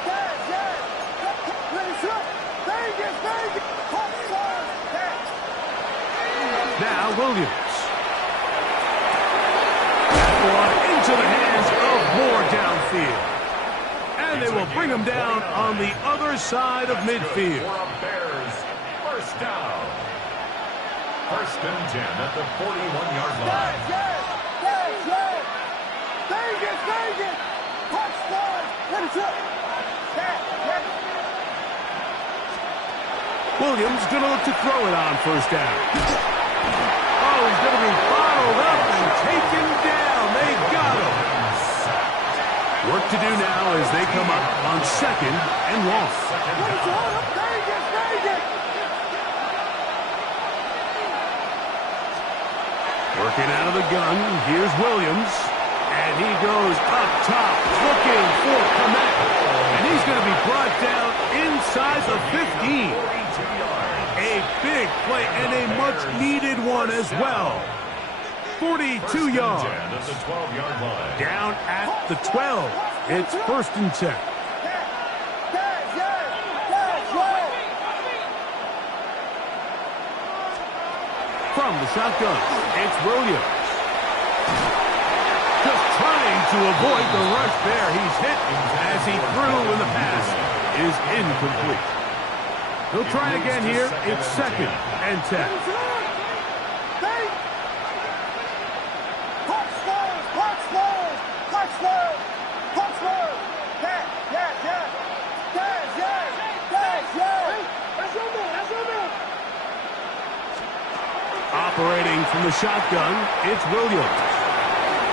Yes! Let's go! Vegas! Vegas! Touchdown! Now Williams. That one into the hands of Moore downfield. And they will bring him down on the other side of midfield. For a Bears first down. 1st and 10 at the 41-yard line. Yes! Vegas! Vegas! Touchdown! Let's go! Yes! Williams going to look to throw it on 1st down. Oh, he's going to be bottled up and taken down. They got him. Work to do now as they come up on 2nd and long. Vegas! Vegas! Working out of the gun, here's Williams. And he goes up top, looking for Kmet. And he's going to be brought down inside the 15. A big play and a much-needed one as well. 42 yards. At the 12-yard line. Down at the 12. It's 1st and 10. From the shotgun, it's Williams. Just trying to avoid the rush there. He's hit as he threw and the pass is incomplete. He'll try again here. It's 2nd and 10. Operating from the shotgun, it's Williams.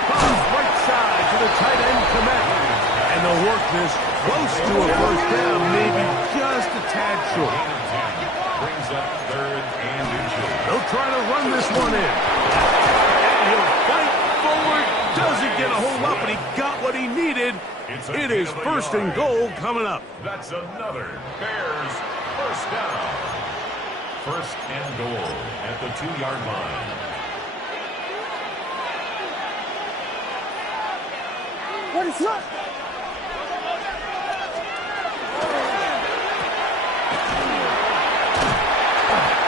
Comes right side to the tight end, Kmet. And they'll work this close to a 1st down, maybe just a tad short. Brings up 3rd and 2. They'll try to run this one in. And he'll fight forward. Doesn't get a whole lot, but he got what he needed. It is 1st and goal coming up. That's another Bears first down. 1st and goal at the 2-yard line. What is that?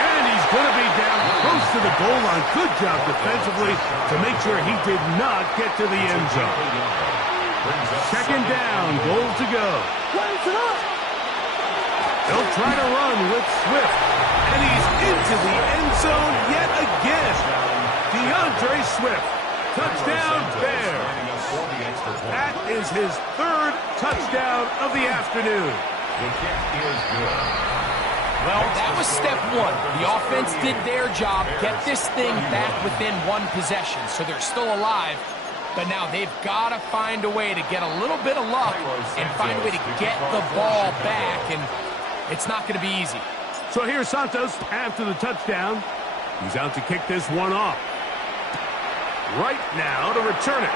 And he's going to be down close to the goal line. Good job defensively to make sure he did not get to the end zone. Second down, goal to go. They'll try to run with Swift, and he's into the end zone yet again. DeAndre Swift, touchdown Bears. That is his third touchdown of the afternoon. The kick is good. Well, that was step one. The offense did their job, get this thing back within one possession, so they're still alive. But now they've got to find a way to get a little bit of luck and find a way to get the ball back, and it's not going to be easy. So here's Santos after the touchdown. He's out to kick this one off. Right now to return it.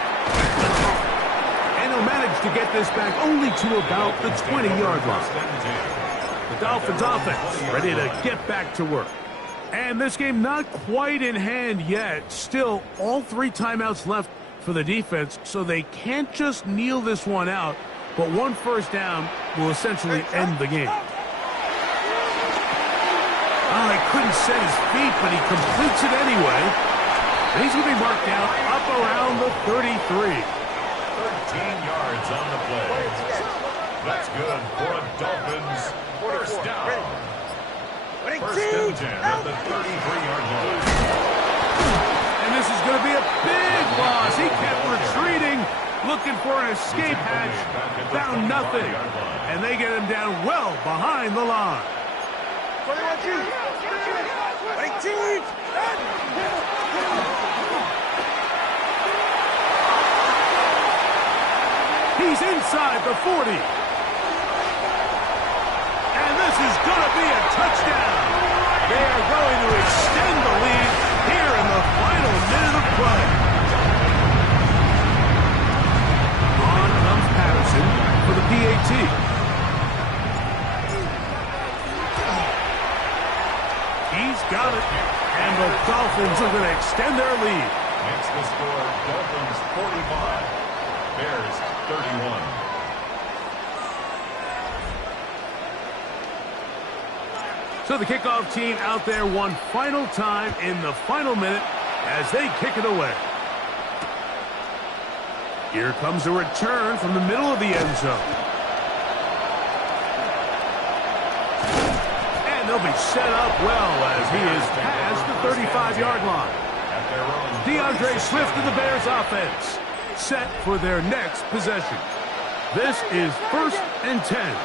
And he'll manage to get this back only to about the 20-yard line. The Dolphins offense ready to get back to work. And this game not quite in hand yet. Still, all 3 timeouts left for the defense, so they can't just kneel this one out, but one first down will essentially end the game. Oh, he couldn't set his feet, but he completes it anyway. And he's going to be marked down up around the 33. 13 yards on the play. That's good for a Dolphins first down. First and 10 at the 33-yard line. And this is going to be a big loss. He kept retreating, looking for an escape hatch. Found nothing. And they get him down well behind the line. He's inside the 40. And this is going to be a touchdown. They are going to extend the lead here in the final minute of play. On comes Patterson for the PAT. He's got it. And the Dolphins are going to extend their lead. Makes the score Dolphins 45, Bears 31. So the kickoff team out there one final time in the final minute as they kick it away. Here comes a return from the middle of the end zone. And they'll be set up well as he is past the 35-yard line. DeAndre Swift of the Bears offense set for their next possession. This is 1st and 10.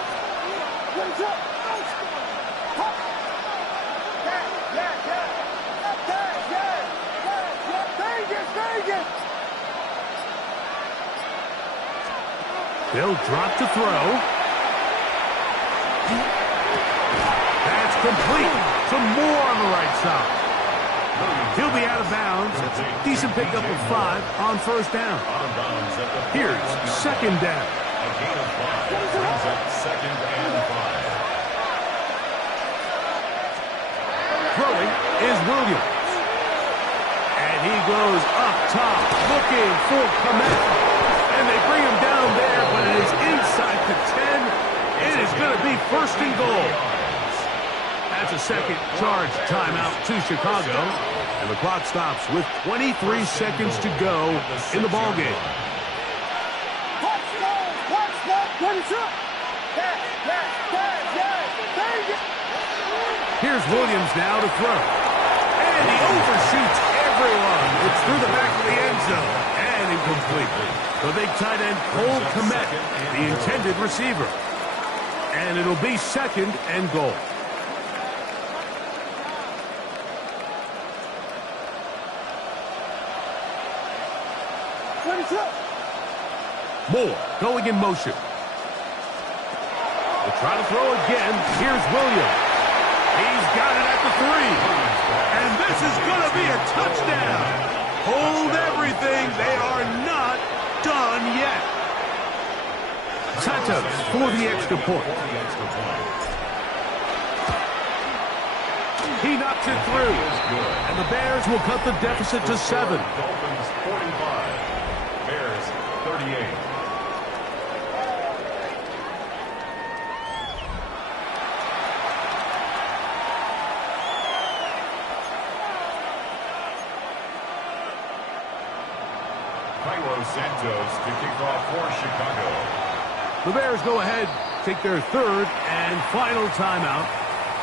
They'll drop to throw. That's complete. Some more on the right side. He'll be out of bounds. Decent pickup of 5 on first down. Here's second down. A gain of 5 brings up 2nd and 5. Throwing is Williams. And he goes up top looking for Gtowncapp. And they bring him down there, but it is inside the 10. It is going to be 1st and goal. That's a second charge timeout to Chicago. And the clock stops with 23 seconds to go in the ballgame. Here's Williams now to throw. And he overshoots everyone. It's through the back of the end zone. And incomplete. The big tight end, Gtowncapp, the intended receiver. And it'll be 2nd and goal. Moore going in motion. They'll try to throw again. Here's Williams. He's got it at the 3. And this is going to be a touchdown. Hold everything. They are not done yet. Santos for the extra point. He knocks it through. And the Bears will cut the deficit to 7. Dolphins 45, Bears 38. Cairo Santos to kick off for Chicago. The Bears go ahead, take their third and final timeout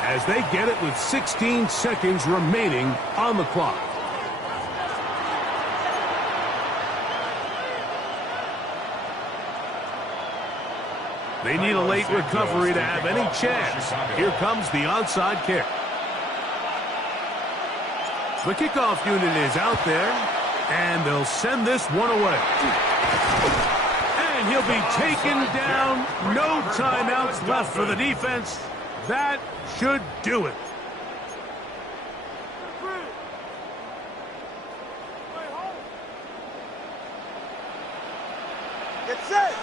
as they get it with 16 seconds remaining on the clock. They need a late recovery to have any chance. Here comes the onside kick. The kickoff unit is out there, and they'll send this one away. And he'll be taken down. No timeouts left for the defense. That should do it. Get set.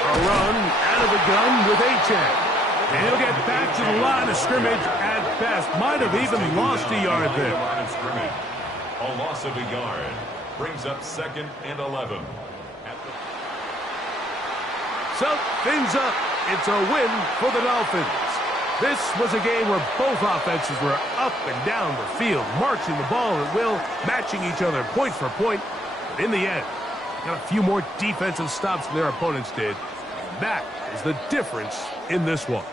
A run out of the gun with A-Chan. And he'll get back to the line of scrimmage at best. Might have even lost a yard there. Line of scrimmage. A loss of a yard brings up 2nd and 11. So, things up. It's a win for the Dolphins. This was a game where both offenses were up and down the field, marching the ball at will, matching each other point for point. But in the end, got a few more defensive stops than their opponents did. That is the difference in this one.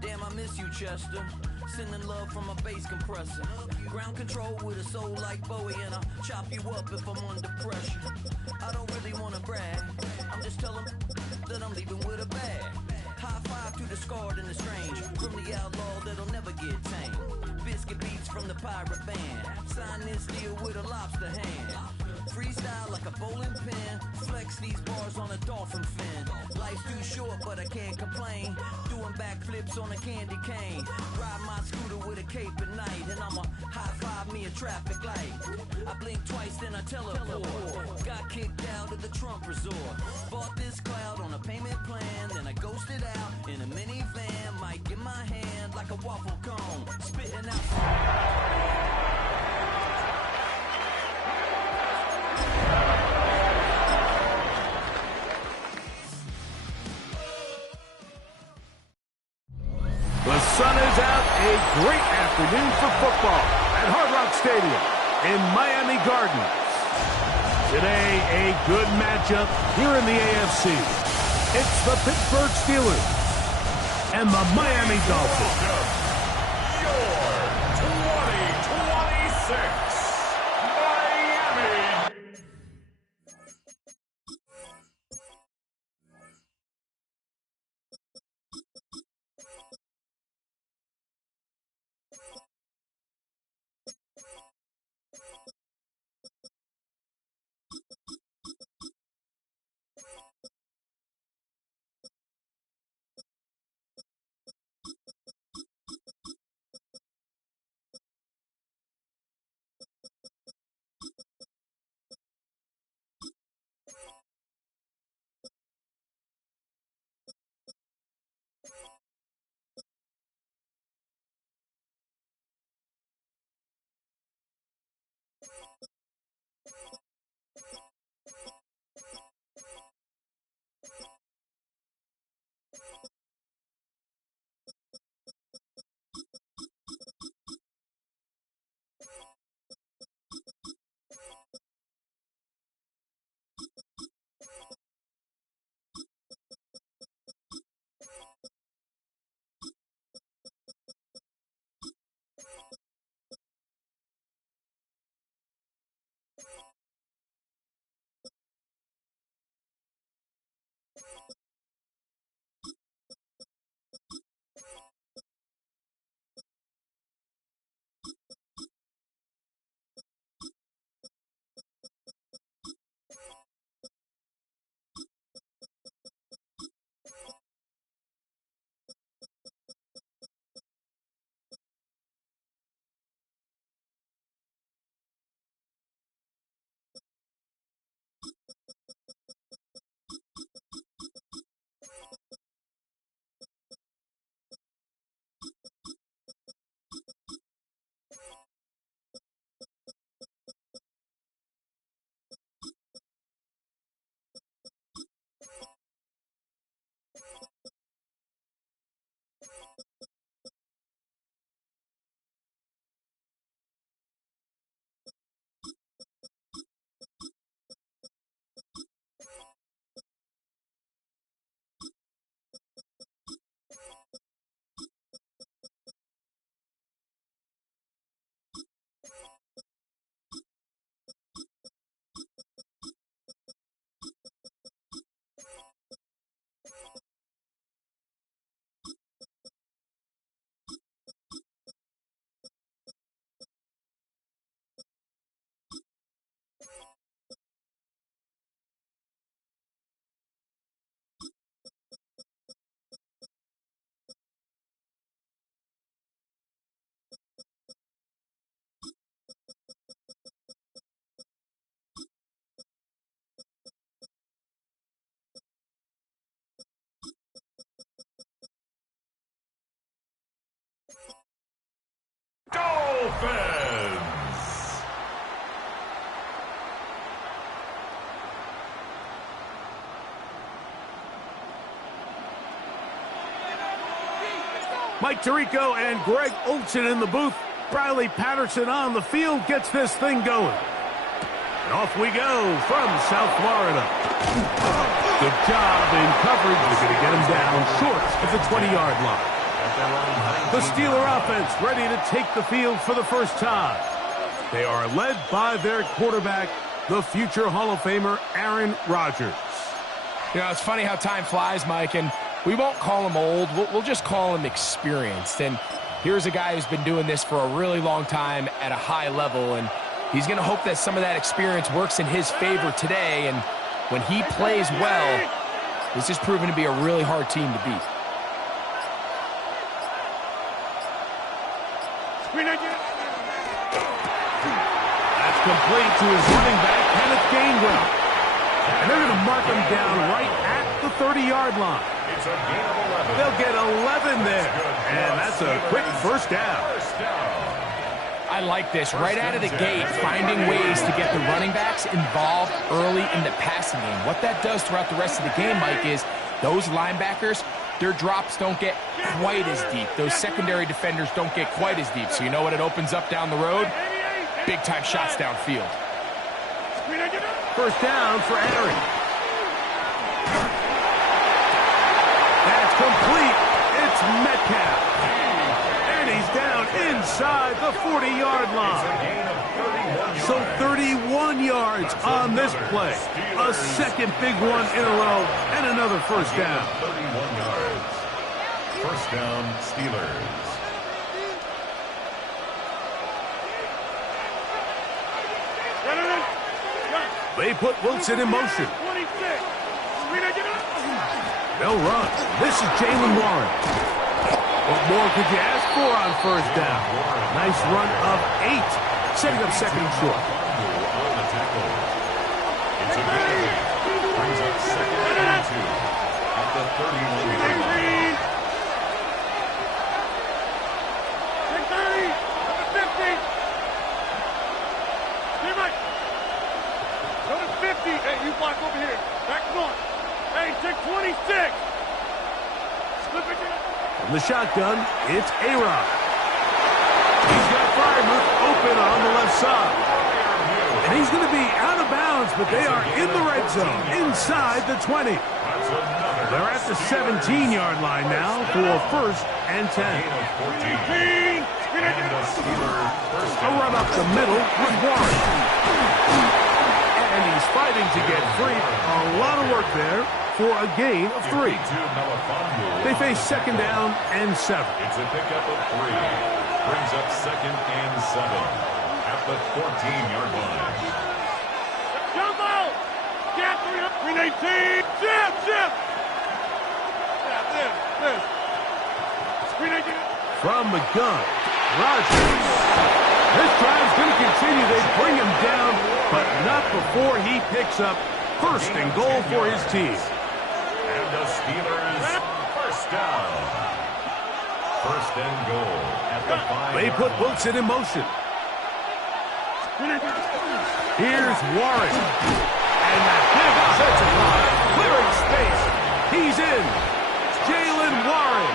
Damn, I miss you, Chester. Sending love from a bass compressor. Ground control with a soul like Bowie, and I'll chop you up if I'm under pressure. I don't really want to brag. I'm just telling that I'm leaving with a bag. High five to the scarred and the strange. From the outlaw that'll never get tamed. Biscuit beats from the pirate band. Sign this deal with a lobster hand. Freestyle like a bowling pin. Flex these bars on a dolphin fin. Life's too short, but I can't complain. Doing backflips on a candy cane. Ride my scooter with a cape at night. And I'ma high five me a traffic light. I blink twice, then I teleport. Got kicked out of the Trump resort. Bought this cloud on a payment plan. Then I ghosted out in a minivan. Mic in my hand like a waffle cone. Spitting out. The sun is out. A great afternoon for football at Hard Rock Stadium in Miami Gardens. Today, a good matchup here in the AFC. It's the Pittsburgh Steelers and the Miami Dolphins. Your 2026 Mike Tirico and Greg Olson in the booth. Riley Patterson on the field gets this thing going. And off we go from South Florida. Good job in coverage. They're going to get him down short of the 20-yard line. The Steeler offense ready to take the field for the first time. They are led by their quarterback, the future Hall of Famer, Aaron Rodgers. You know, it's funny how time flies, Mike, and we won't call him old. We'll just call him experienced. And here's a guy who's been doing this for a really long time at a high level, and he's going to hope that some of that experience works in his favor today. And when he plays well, this is proven to be a really hard team to beat. That's complete to his running back, Kenneth Gainwell. And they're going to mark him down right at the 30-yard line. It's a gain of 11. They'll get 11 there. And that's a quick first down. I like this. Right out of the gate, finding ways to get the running backs involved early in the passing game. What that does throughout the rest of the game, Mike, is those linebackers, their drops don't get quite as deep. Those secondary defenders don't get quite as deep. So you know what it opens up down the road? Big-time shots downfield. First down for Aaron. That's complete. It's Metcalf. And he's down inside the 40-yard line. So 31 yards on this play. A second big one in a row and another first down. 31 yards. First down, Steelers. They put Wilson in motion. They'll run. This is Jaylen Warren. What more could you ask for on first down? Nice run of 8, setting up second and short. On the tackle. It's a gain. Brings up second and 2 at the 31-yard line. Hey, you block over here. Back on. Hey, take 26. Slip it in. From the shotgun, it's A-Rod. He's got Freiermuth open on the left side. And he's going to be out of bounds, but they are in the red zone, inside the 20. They're at the 17-yard line now for first and 10. A run up the middle with Warren. And he's fighting to get free. A lot of work there for a gain of 3. They face second down and 7. It's a pickup of 3. Brings up second and 7 at the 14-yard line. Jump out! Get 318! Chip! Yeah, this. Screen agent. From the gun, Rodgers. This drive's going to continue. They bring him down, but not before he picks up first and goal for his team. And the Steelers first down. First and goal at the 5. They put Wilson in motion. Here's Warren. And that big offensive line clearing space. He's in. Jaylen Warren.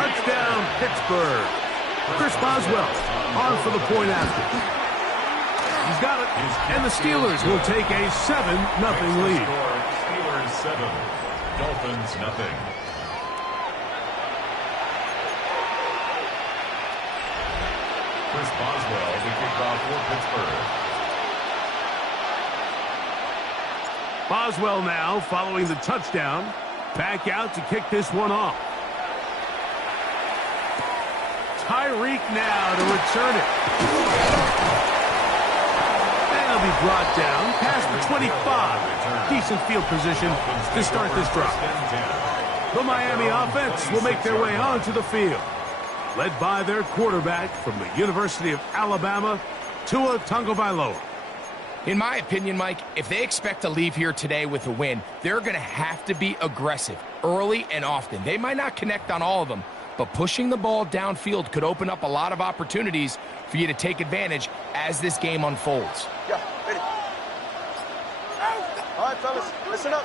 Touchdown, Pittsburgh. Chris Boswell on for the point after. He's got it. And the Steelers will take a 7-0 lead. Steelers 7, Dolphins nothing. Chris Boswell, the kickoff for Pittsburgh. Boswell now following the touchdown. Back out to kick this one off. Tyreek now to return it. And he'll be brought down past the 25. Decent field position to start this drive. The Miami offense will make their way onto the field, led by their quarterback from the University of Alabama, Tua Tagovailoa. In my opinion, Mike, if they expect to leave here today with a win, they're going to have to be aggressive early and often. They might not connect on all of them, but pushing the ball downfield could open up a lot of opportunities for you to take advantage as this game unfolds. Yeah, ready. All right, fellas, listen up.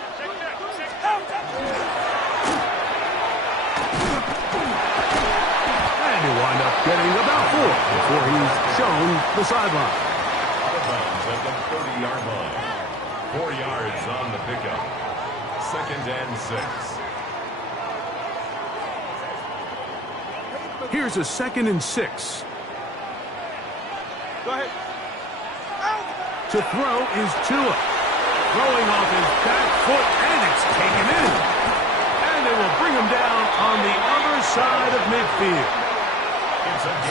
getting about 4 before he's shown the sideline. Out of bounds at the 30-yard line. 4 yards on the pickup. 2nd and 6. Here's a 2nd and 6. Go ahead. To throw is Tua. Throwing off his back foot, and it's taken in. And it will bring him down on the other side of midfield.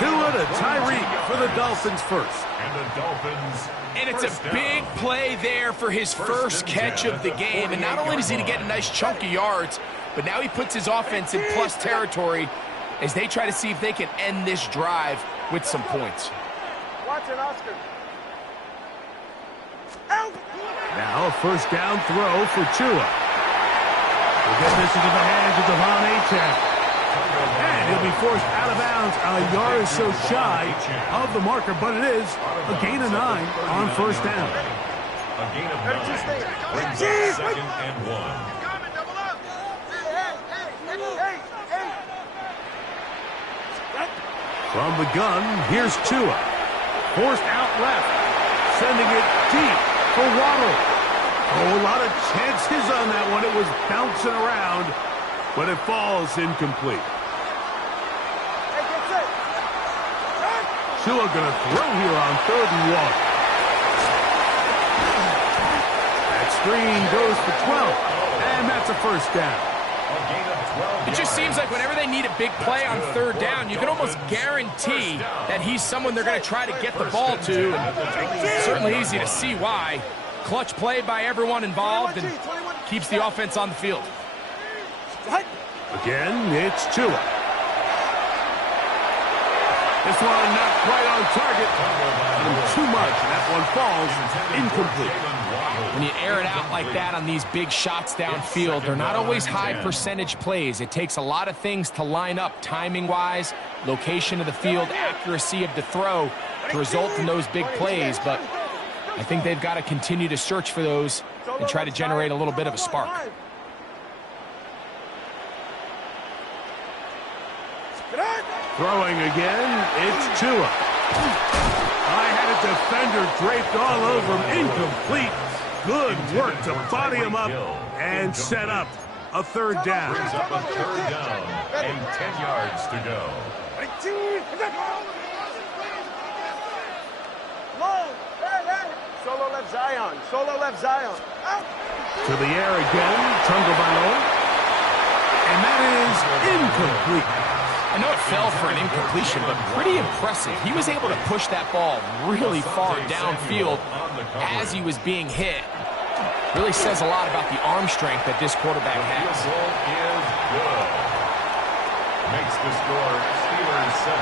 Tua to Tyreek for the Dolphins first. And the Dolphins. And it's a big play there for his first catch of the game. And not only does he get a nice chunk of yards, but now he puts his offense in plus territory as they try to see if they can end this drive with some points. Watch it, Oscar. Now a first down throw for Tua. We'll get this into the hands of Devon Achane. And he'll be forced out of bounds a yard or so shy of the marker, but it is a gain of 9 on first down. A gain of 9 brings up 2nd and 1. From the gun, here's Tua. Forced out left, sending it deep for Waddle. Oh, a lot of chances on that one. It was bouncing around, but it falls incomplete. Tua going to throw here on 3rd and 1. That screen goes for 12, and that's a first down. It just seems like whenever they need a big play on 3rd down, you can almost guarantee that he's someone they're going to try to get the ball to. And it's certainly easy to see why. Clutch play by everyone involved and keeps the offense on the field. Again, it's Tua. This one not quite on target. And too much. That one falls incomplete. When you air it out like that on these big shots downfield, they're not always high percentage plays. It takes a lot of things to line up timing-wise, location of the field, accuracy of the throw to result in those big plays. But I think they've got to continue to search for those and try to generate a little bit of a spark. Throwing again, it's Tua. I had a defender draped all over him. Incomplete. Good work to body him up and set up a 3rd down. Brings up a 3rd down and 10 yards to go. Solo left Zion. Solo left Zion. To the air again, Tagovailoa. And that is incomplete. I know it fell for an incompletion, but pretty impressive. He was able to push that ball really far downfield as he was being hit. Really says a lot about the arm strength that this quarterback has. The goal is good. Makes the score Steelers 7,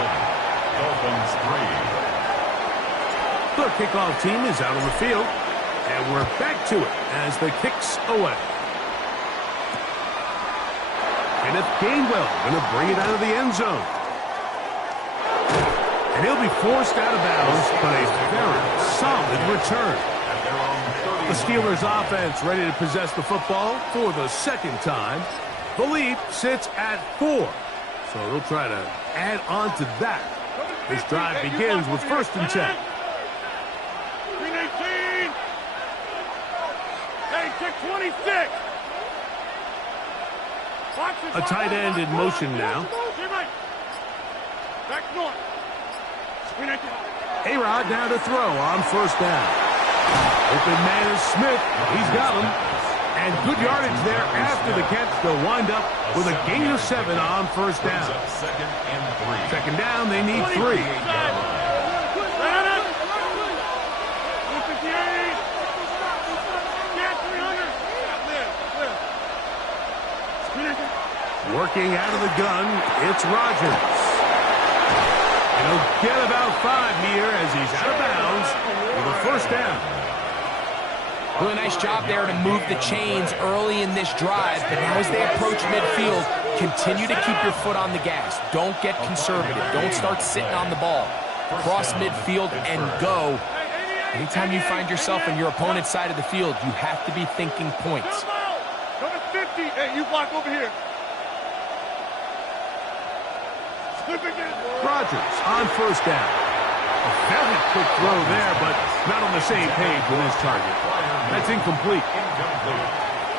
Dolphins 3. The kickoff team is out on the field, and we're back to it as the kick's away. Kenneth Gainwell going to bring it out of the end zone. And he'll be forced out of bounds, but a very solid return. The Steelers offense ready to possess the football for the 2nd time. The lead sits at 4, so they'll try to add on to that. This drive begins with 1st and 10. 318. Hey, check 26. A tight end in motion now. Back north. A-Rod now to throw on 1st down. Open man is Smith. He's got him. And good yardage there after the catch. They'll wind up with a gain of 7 on 1st down. 2nd and 3. 2nd down, they need 3. Working out of the gun, it's Rodgers. And he'll get about 5 here as he's out of bounds with a 1st down. Really nice job there to move the chains early in this drive, but now as they approach midfield, continue to keep your foot on the gas. Don't get conservative. Don't start sitting on the ball. Cross midfield and go. Anytime you find yourself on your opponent's side of the field, you have to be thinking points. Number 50. Hey, you block over here. Rodgers on first down. A very quick throw there, but not on the same page with his target. That's incomplete.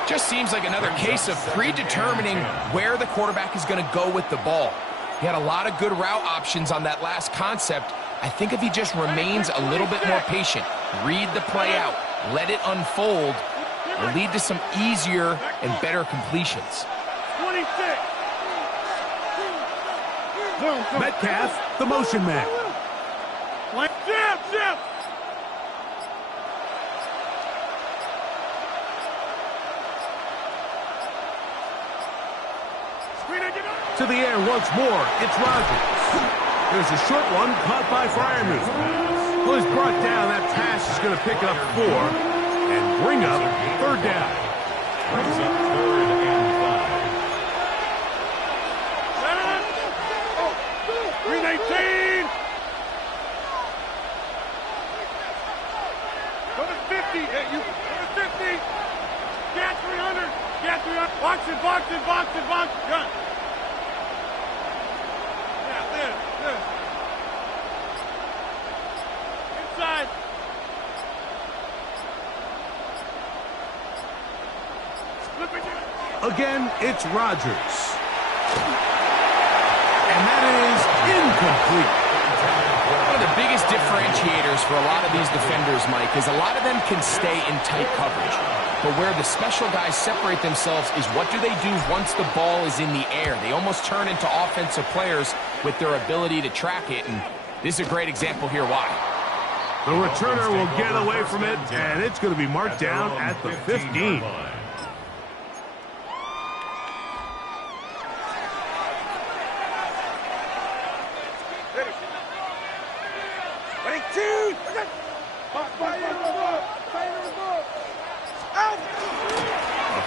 Just seems like another case of predetermining where the quarterback is going to go with the ball. He had a lot of good route options on that last concept. I think if he just remains a little bit more patient, read the play out, let it unfold, will lead to some easier and better completions. 26. Metcalf, the motion man. Jim! To the air once more, it's Rodgers. There's a short one caught by Freiermuth. Well, he's brought down. That pass is going to pick up 4 and bring up third down. Brings up third and 5. 319. Go to 50. Hey, you go to 50. Get 300. Get 300. Box it. Gun. This. Inside. Again, it's Rodgers. And that is incomplete. One of the biggest differentiators for a lot of these defenders, Mike, is a lot of them can stay in tight coverage. But where the special guys separate themselves is what do they do once the ball is in the air? They almost turn into offensive players with their ability to track it, and this is a great example here why. The returner will get away from it, and it's going to be marked down at the 15.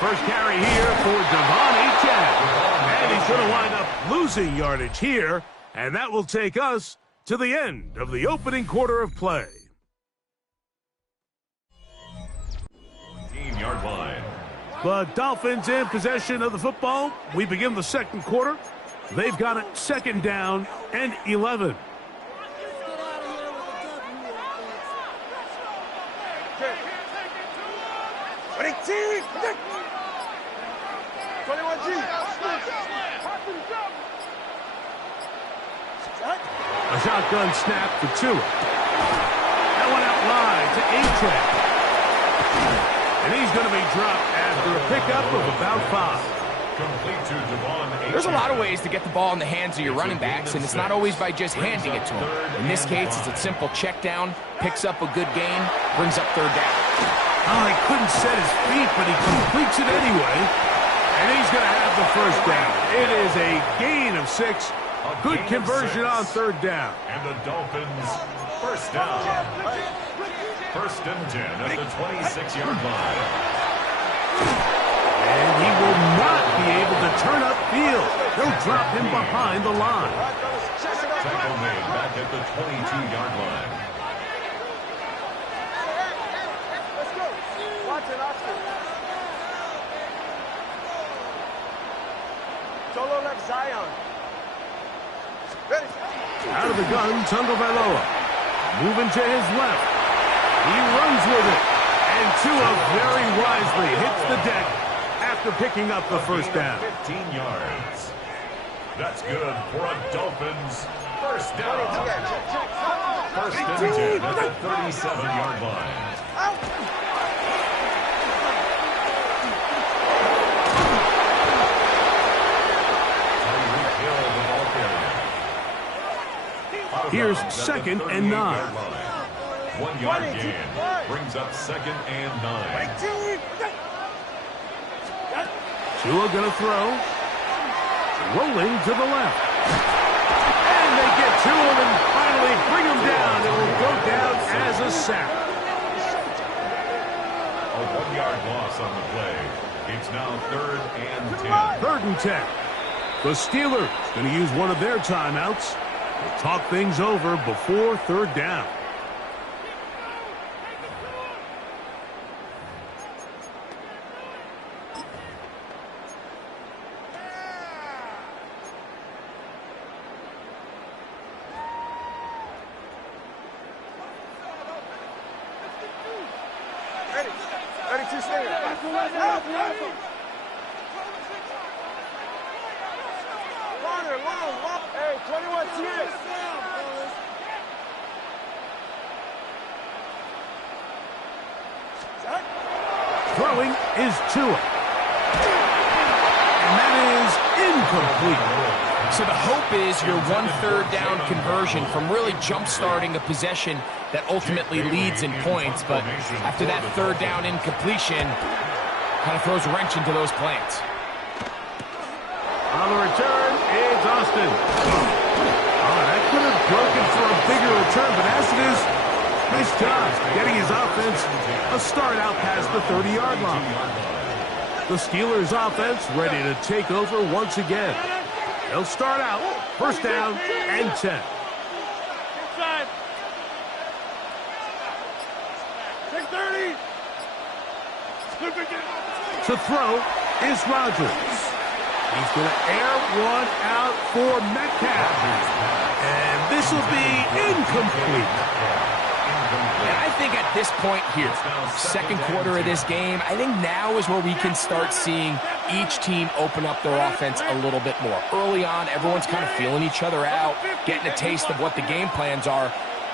First carry here for Gtowncapp. And he's going to wind up losing yardage here. And that will take us to the end of the opening quarter of play. 15-yard line. The Dolphins in possession of the football. We begin the second quarter. They've got it second down and 11. A shotgun snap for Tua. That one out wide to A-Track. And he's going to be dropped after a pickup of about 5. Complete to Devon. There's a lot of ways to get the ball in the hands of your running backs, and it's not always by just handing it to them. In this case, it's a simple check down, picks up a good gain, brings up third down. Oh, he couldn't set his feet, but he completes it anyway. And he's going to have the first down. It is a gain of 6. Good conversion on third down. And the Dolphins first down. First and 10 at the 26-yard line. And he will not be able to turn upfield. They'll drop him behind the line. Tackle made back at the 22-yard line. Let's go. Watch it, Oscar. Solo left Zion. Out of the gun, Tagovailoa. Moving to his left. He runs with it. And Tua very wisely hits the deck after picking up the first down. 15 yards. That's good for a Dolphins first down. First and 10 at the 37-yard line. Here's second and 9. 1 yard gain brings up second and 9. Tua gonna throw. Rolling to the left. And they get to him and finally bring him down. It will go down as a sack. A 1 yard loss on the play. It's now third and 10. Third and 10. The Steelers going to use one of their timeouts. We'll talk things over before third down. Hey, 21 6. Throwing is Tua. And that is incomplete. So the hope is your 1/3 down conversion from really jump-starting a possession that ultimately leads in points. But after that 3rd down incompletion, kind of throws a wrench into those plans. On the return, it's Austin. Oh, that could have broken for a bigger return, but as it is, nice job getting his offense a start out past the 30-yard line. The Steelers' offense ready to take over once again. They'll start out 1st down and 10. Inside. 630. To throw is Rodgers. He's going to air one out for Metcalf. And this will be incomplete. And I think at this point here, 2nd quarter of this game, I think now is where we can start seeing each team open up their offense a little bit more. Early on, everyone's kind of feeling each other out, getting a taste of what the game plans are.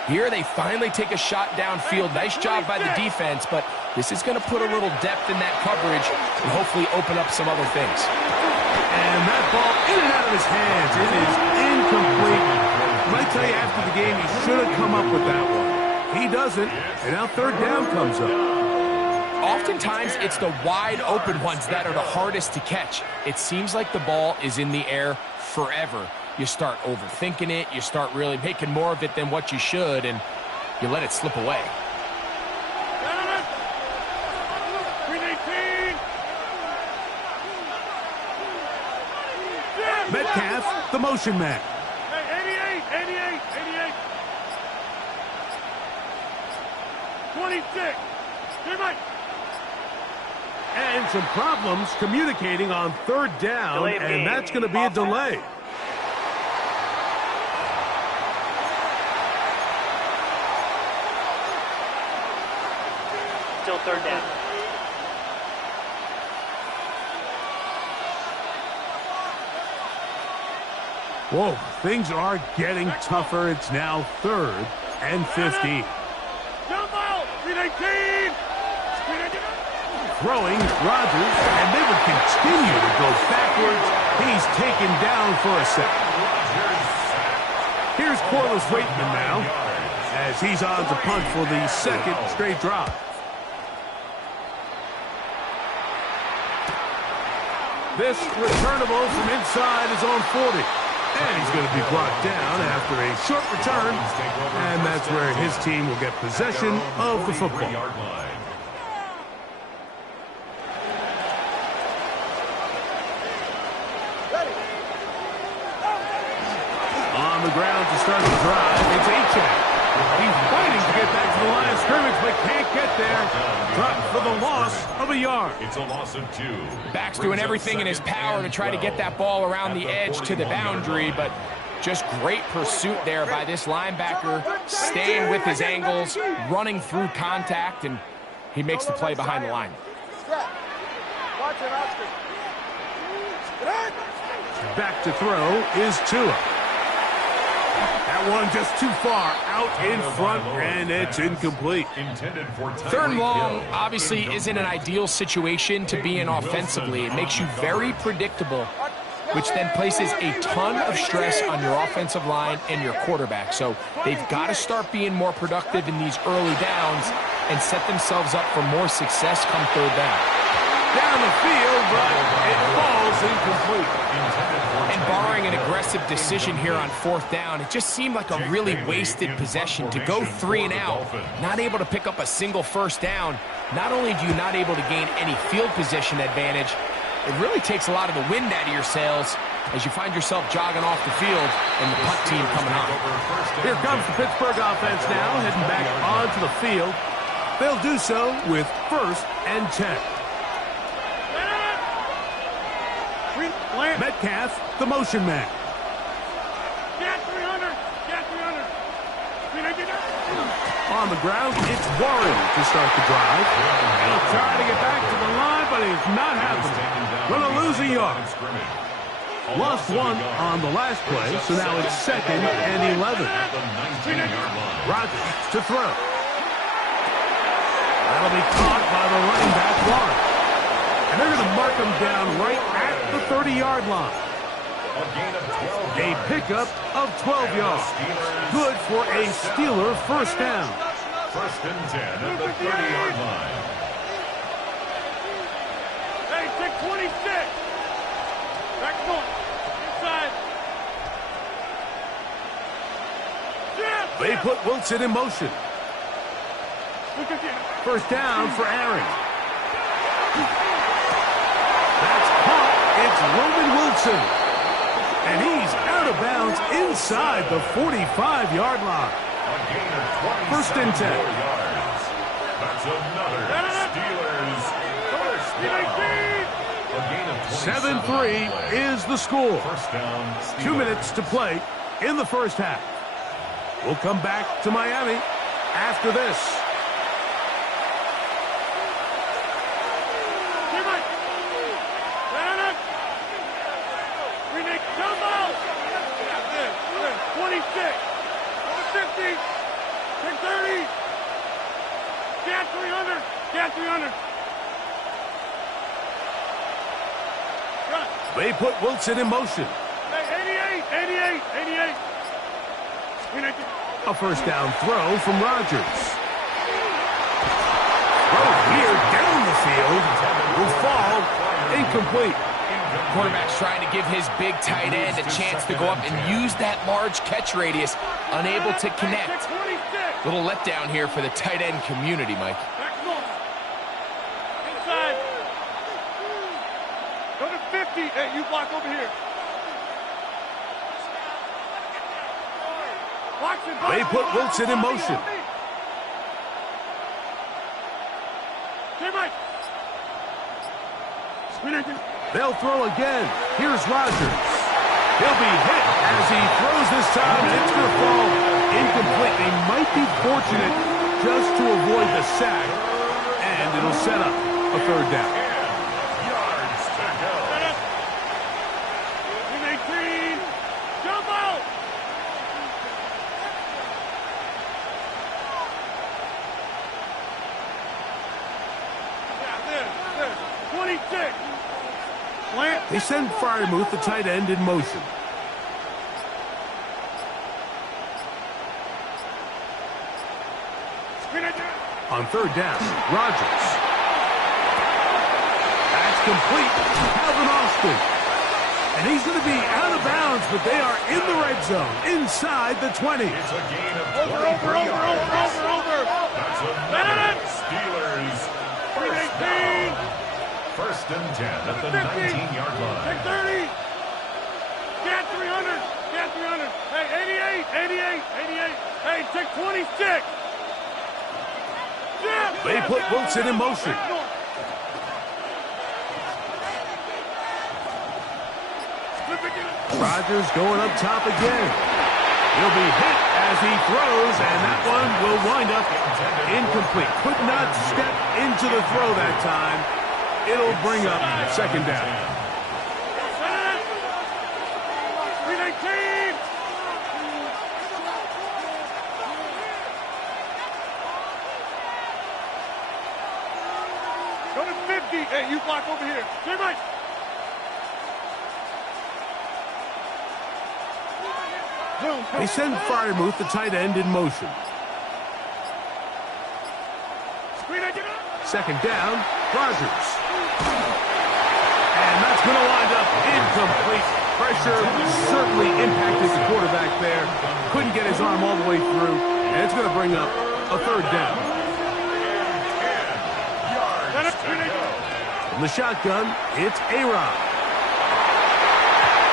Here, they finally take a shot downfield. Nice job by the defense, but this is going to put a little depth in that coverage and hopefully open up some other things. And that ball in and out of his hands. It is incomplete. I might tell you after the game, he should have come up with that one. He doesn't, and now 3rd down comes up. Oftentimes, it's the wide open ones that are the hardest to catch. It seems like the ball is in the air forever. You start overthinking it, you start really making more of it than what you should, and you let it slip away. Metcalf, the motion man. Hey, 88. 26. Here, Mike. And some problems communicating on 3rd down, and that's going to be a delay. Still 3rd down. Whoa, things are getting tougher. It's now 3rd and 15. Jump out. 319. Throwing Rodgers, and they would continue to go backwards. He's taken down for a second. Here's Corliss Waitman now, as he's on to punt for the 2nd straight drive. This returnable from inside his own 40. And he's going to be brought down after a short return. And that's where his team will get possession of the football. On the ground to start the drive, it's Gtowncapp. He's fighting to get back to the line of scrimmage, but can't get there. Dropped for the loss of a yard. It's a loss of 2. Back's doing everything in his power to try to get that ball around the edge to the boundary, but just great pursuit there by this linebacker, staying with his angles, running through contact, and he makes the play behind the line. Back to throw is Tua. That one just too far out in front, and it's incomplete. 3rd and long obviously isn't an ideal situation to be in offensively. It makes you very predictable, which then places a ton of stress on your offensive line and your quarterback. So they've got to start being more productive in these early downs and set themselves up for more success come 3rd down. Down the field, but it falls incomplete. And barring an aggressive decision here on 4th down, it just seemed like a really wasted possession to go 3 and out, not able to pick up a single 1st down. Not only do you not able to gain any field position advantage, it really takes a lot of the wind out of your sails as you find yourself jogging off the field and the punt team coming on. Here comes the Pittsburgh offense now, heading back onto the field. They'll do so with 1st and 10. Metcalf, the motion man. Get 300. On the ground, it's Warren to start the drive. He'll try to get back to the line. is not happening. Gonna lose a yard. Lost one on the last play, so now it's 2nd and 11. Rodgers to throw. That'll be caught by the running back, Warren. And they're going to mark him down right at the 30-yard line. A pickup of 12 yards. Good for a Steeler first down. 1st and 10 at the 30-yard line. Hey, take 26. Back north. Inside. Yeah. They put Wilson in motion. First down for Aaron. That's caught. It's Roman Wilson. And he's out of bounds inside the 45-yard line. 1st and 10. That's another Steelers first down. 7-3 is the score. First down, Steelers. 2 minutes to play in the first half. We'll come back to Miami after this. They put Wilson in motion. Hey, 88. A first down throw from Rodgers. Throw here down the field will fall incomplete. Quarterback's trying to give his big tight end a chance to go up and use that large catch radius, unable to connect. Little letdown here for the tight end community, Mike. Inside. Go to 50. Hey, you block over here. They put Wilson in motion. They'll throw again. Here's Rodgers. He'll be hit as he throws this time, and it's going to fall incomplete. They might be fortunate just to avoid the sack, and it'll set up a 3rd down. Yards to go. 18. Jump out. Yeah, 26. They send Freiermuth, the tight end, in motion. On 3rd down, Rodgers. That's complete. Calvin Austin. And he's going to be out of bounds, but they are in the red zone, inside the 20. It's a gain of 23 yards. That's another Steelers first down. 1st and 10 at the 19-yard line. Take 30. Get 300. Get 300. Hey, 88. Hey, take 26. Yeah. They put Wilson in motion. Rodgers going up top again. He'll be hit as he throws, and that one will wind up incomplete. Could not step into the throw that time. It'll bring up 2nd down. 319. Go to 50. Hey, you block over here. Stay right. They send Freiermuth, the tight end, in motion. 2nd down, Rodgers. And that's going to wind up incomplete. Pressure certainly impacted the quarterback there. Couldn't get his arm all the way through. And it's going to bring up a 3rd down. From the shotgun, it's A-Rod.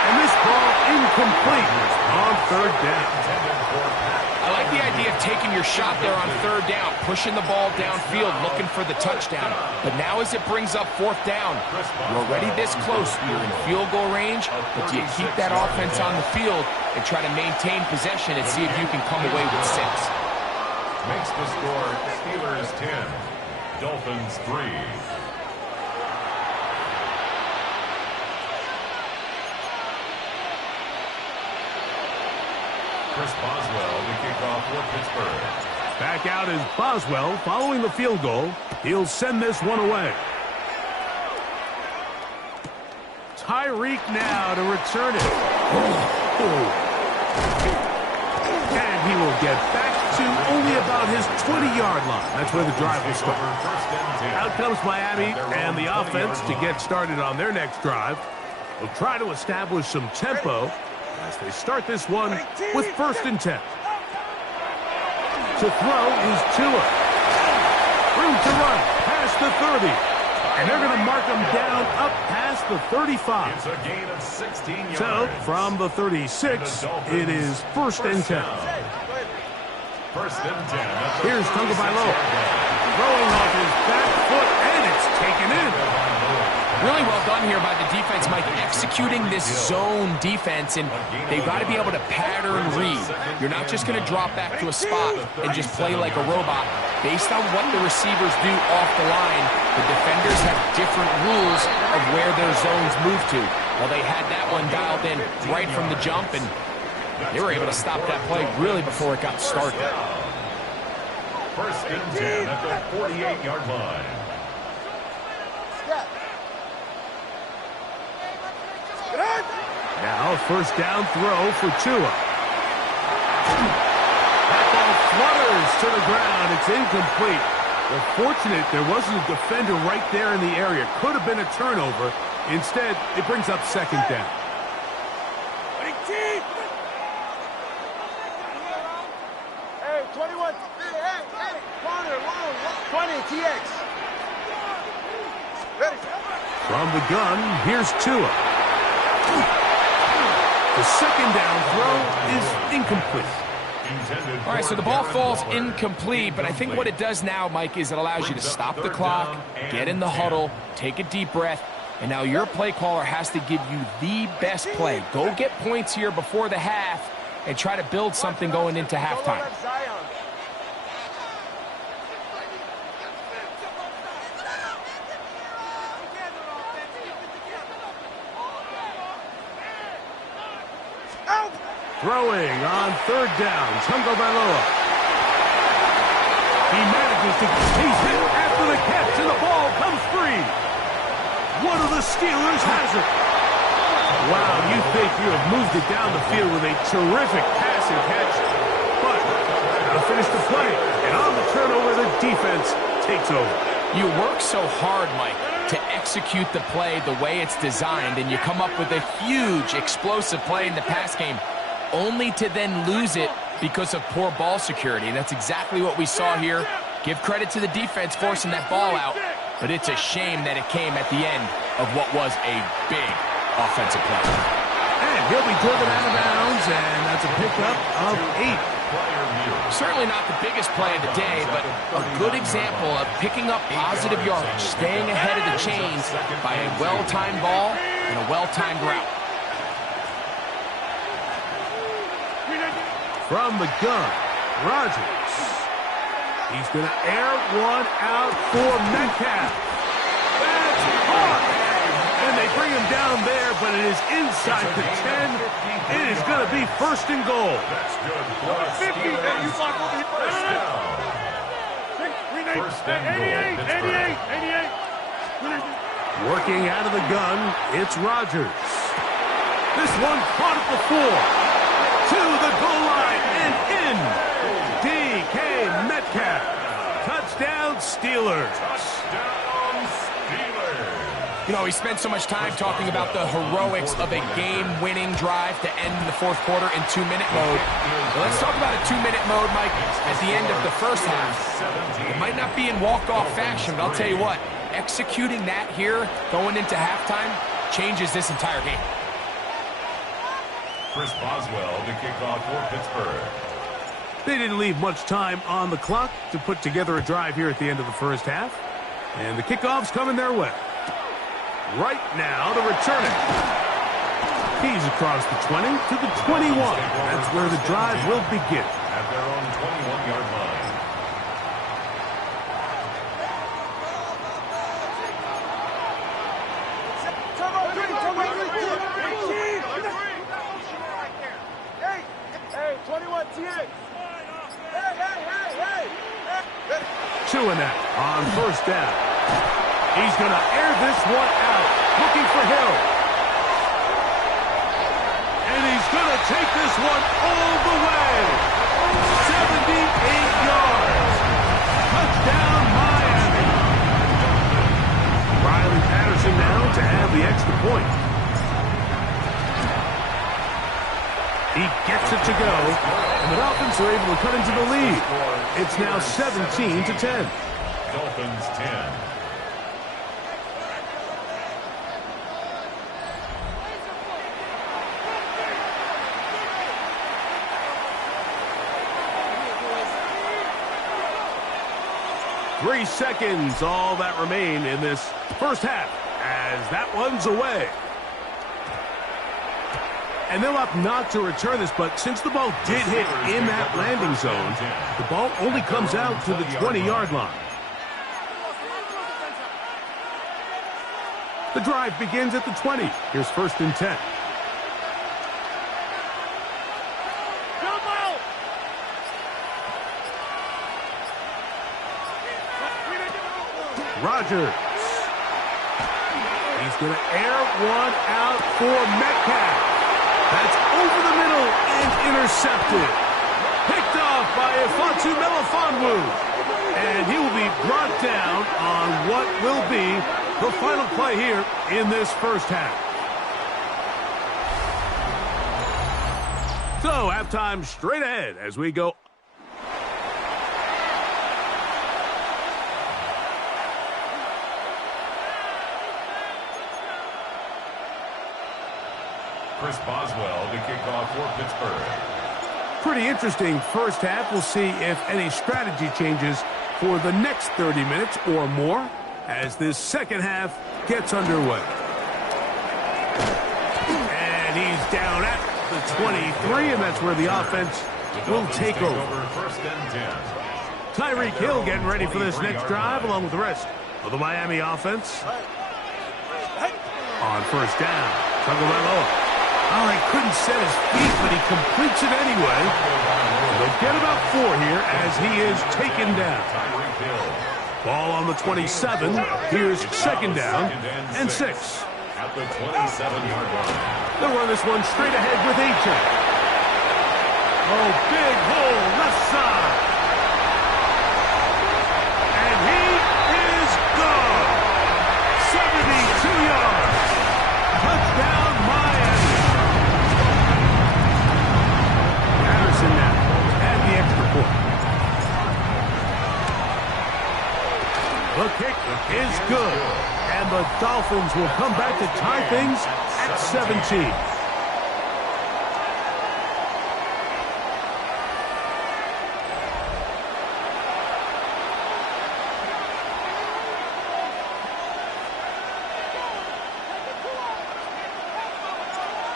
And this ball incomplete on 3rd down. I like the idea of taking your shot there on 3rd down, pushing the ball downfield, looking for the touchdown. But now as it brings up 4th down, you're already this close. You're in field goal range, but do you keep that offense on the field and try to maintain possession and see if you can come away with 6? Makes the score Steelers 10, Dolphins 3. Chris Boswell to kick off for Pittsburgh. Back out is Boswell following the field goal. He'll send this one away. Tyreek now to return it. And he will get back to only about his 20-yard line. That's where the drive will start. Out comes Miami and the offense to get started on their next drive. They'll try to establish some tempo as they start this one with 1st and 10. To throw is Tua. Room to run past the 30. And they're going to mark him down up past the 35. It's a gain of 16 yards. So, from the 36, it is 1st and 10. 1st and 10. Here's Tagovailoa. Throwing off his back foot, and it's taken in. Really well done here by the defense, Mike, executing this zone defense, and they've got to be able to pattern read. You're not just going to drop back to a spot and just play like a robot. Based on what the receivers do off the line, the defenders have different rules of where their zones move to. Well, they had that one dialed in right from the jump, and they were able to stop that play really before it got started. 1st and 10 at the 48-yard line. Now, 1st down throw for Tua. That ball flutters to the ground. It's incomplete. Well, fortunate there wasn't a defender right there in the area. Could have been a turnover. Instead, it brings up 2nd down. Hey, 21. Hey, corner, long, 20, TX. Ready. From the gun, here's Tua. The 2nd down throw is incomplete. All right, so the ball falls incomplete, but I think what it does now, Mike, is it allows you to stop the clock, get in the huddle, take a deep breath, and now your play caller has to give you the best play. Go get points here before the half and try to build something going into halftime. Throwing on 3rd down, Tagovailoa. He manages to, he's hit after the catch, and the ball comes free. One of the Steelers has it. Wow, you think you have moved it down the field with a terrific pass and catch, but got to finish the play, and on the turnover, the defense takes over. You work so hard, Mike, to execute the play the way it's designed, and you come up with a huge, explosive play in the pass game, only to then lose it because of poor ball security. And that's exactly what we saw here. Give credit to the defense forcing that ball out, but it's a shame that it came at the end of what was a big offensive play. And he'll be driven out of bounds, and that's a pickup of 8. Certainly not the biggest play of the day, but a good example of picking up positive yardage, staying ahead of the chains by a well-timed ball and a well-timed route. From the gun, Rodgers. He's going to air one out for Metcalf. That's caught. And they bring him down there, but it is inside the 10. It is going to be 1st and goal. That's good. 50. Hey, you block over here. First down. 88. Working out of the gun, it's Rodgers. This one caught at the 4. To the goal line and in. DK Metcalf. Touchdown, Steelers. Touchdown, Steelers. You know, we spent so much time talking about the heroics of a game-winning drive to end the 4th quarter in 2-minute mode. Well, let's talk about a 2-minute mode, Mike, at the end of the 1st half. It might not be in walk-off fashion, but I'll tell you what, executing that here going into halftime changes this entire game. Chris Boswell to kick off for Pittsburgh. They didn't leave much time on the clock to put together a drive here at the end of the 1st half. And the kickoff's coming their way. Right now to return it. He's across the 20 to the 21. That's where the drive will begin. At their own 21-yard line. Hey, 21. TX. Hey. 2 and out on first down. He's going to air this one out, looking for Hill. And he's going to take this one all the way. 78 yards. Touchdown, Miami. Riley Patterson now to have the extra point. He gets it to go, and the Dolphins are able to cut into the lead. It's now 17-10. Dolphins 10. Three seconds, all that remain in this first half, as that one's away. And they'll opt not to return this, but since the ball did hit in that landing zone, the ball only comes out to the 20-yard line. The drive begins at the 20. Here's 1st and 10. Rodgers. He's going to air one out for Metcalf. That's over the middle and intercepted. Picked off by Ifeatu Melifonwu. And he will be brought down on what will be the final play here in this first half. So, halftime straight ahead as we go. Chris Boswell to kick off for Pittsburgh. Pretty interesting first half. We'll see if any strategy changes for the next 30 minutes or more as this second half gets underway. And he's down at the 23, and that's where the offense will take over. 1st and 10. Tyreek Hill getting ready for this next drive along with the rest of the Miami offense. On first down, Tagovailoa. Oh, he couldn't set his feet, but he completes it anyway. They'll get about 4 here as he is taken down. Ball on the 27. Here's 2nd down and 6. At the 27-yard line. They'll run this one straight ahead with A.J. Oh, big hole, left side. And he is gone. 72 yards. Touchdown, Miami. Patterson now at the extra point. The kick is good. And the Dolphins will come back to tie things at 17.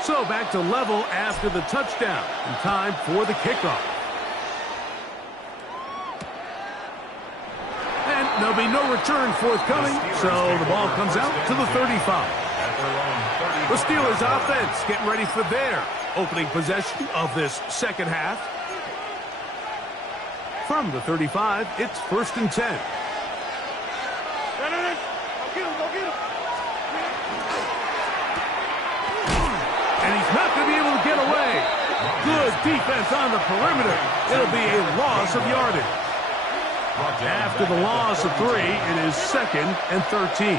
So back to level after the touchdown. And time for the kickoff. And there'll be no return forthcoming, so the ball comes out to the 35. The Steelers offense getting ready for their opening possession of this second half. From the 35, it's 1st and 10. And he's not going to be able to get away. Good defense on the perimeter. It'll be a loss of yardage. After the loss of 3, it is 2nd and 13.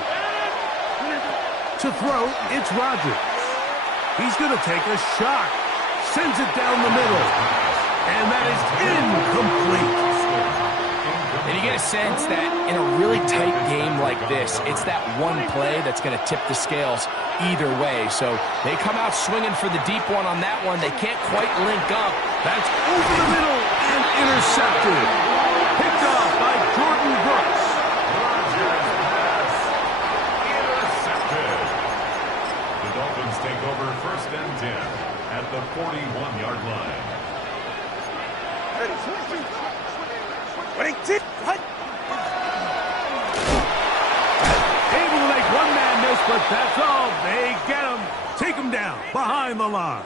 To throw, it's Rodgers. He's going to take a shot. Sends it down the middle. And that is incomplete. And you get a sense that in a really tight game like this, it's that one play that's going to tip the scales either way. So they come out swinging for the deep one on that one. They can't quite link up. That's over the middle and intercepted. Picked off by Jordan Brooks. Intercepted. The Dolphins take over 1st and 10 at the 41-yard line. Able to make one man miss, but that's all. They get him. Take him down behind the line.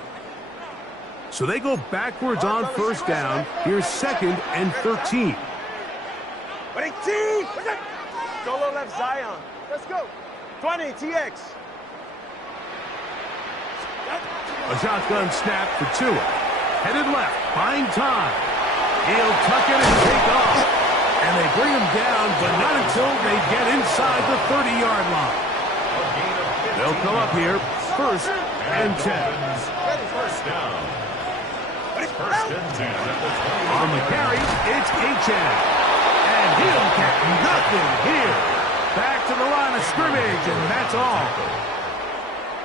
So they go backwards on first down. Here's 2nd and 13. Solo left Zion. Let's go. 20, TX. A shotgun snap for Tua. Headed left, buying time. He'll tuck it and take off. And they bring him down, but not until they get inside the 30-yard line. They'll come up here, 1st and 10. First down. First and 10 at the 20. On the carry, it's Gtowncapp. And he'll get nothing here. Back to the line of scrimmage, and that's all.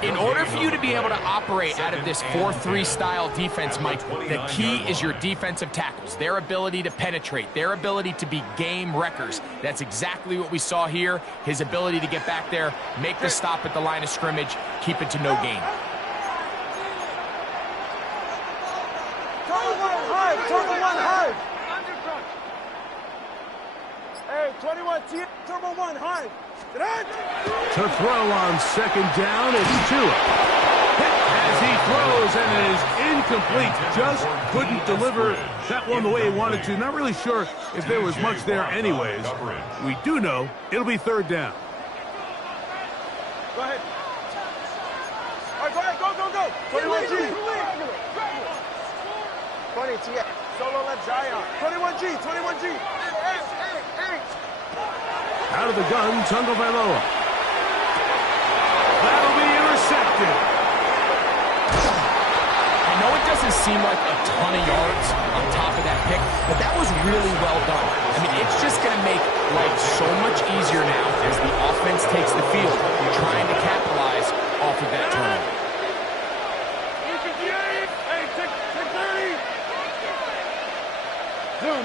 In order for you to be able to operate out of this 4-3 style defense, Mike, the key is your defensive tackles, their ability to penetrate, their ability to be game wreckers. That's exactly what we saw here, his ability to get back there, make the stop at the line of scrimmage, keep it to no gain. Turbo one hard. Hey, 21, Turbo 1 hard. To throw on 2nd down, it's Tua. Hit as he throws, and it is incomplete. Just couldn't deliver that one the way he wanted to. Not really sure if there was much there anyways. We do know it'll be 3rd down. Go ahead. All right, go. 21G. 20, TX. Solo left Zion. 21G. Hey. Out of the gun, Tagovailoa. That'll be intercepted. I know it doesn't seem like a ton of yards on top of that pick, but that was really well done. I mean, it's just going to make life so much easier now as the offense takes the field, trying to capitalize off of that turnover. Hey, take 30. Zoom.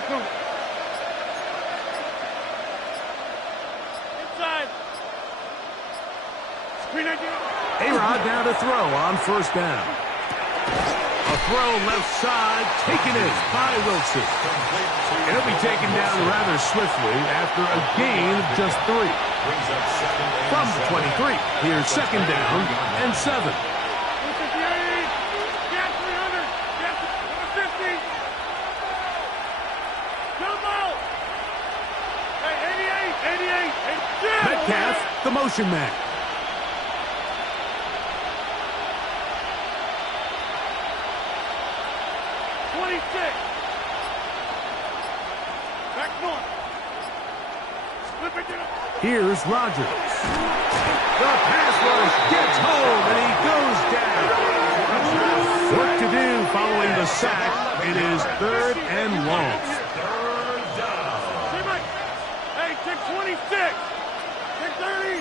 A-Rod down to throw on 1st down. A throw left side, taken in by Wilson. And it'll be taken down rather swiftly after a gain of just 3. From the 23, here's 2nd down and 7. Get 300. Get 50. Come out. Hey, 88. Metcalf, the motion man. Here's Rodgers. The pass rush gets home, and he goes down. Work to do following the sack. It is 3rd and long. Hey, take 26. Take 30.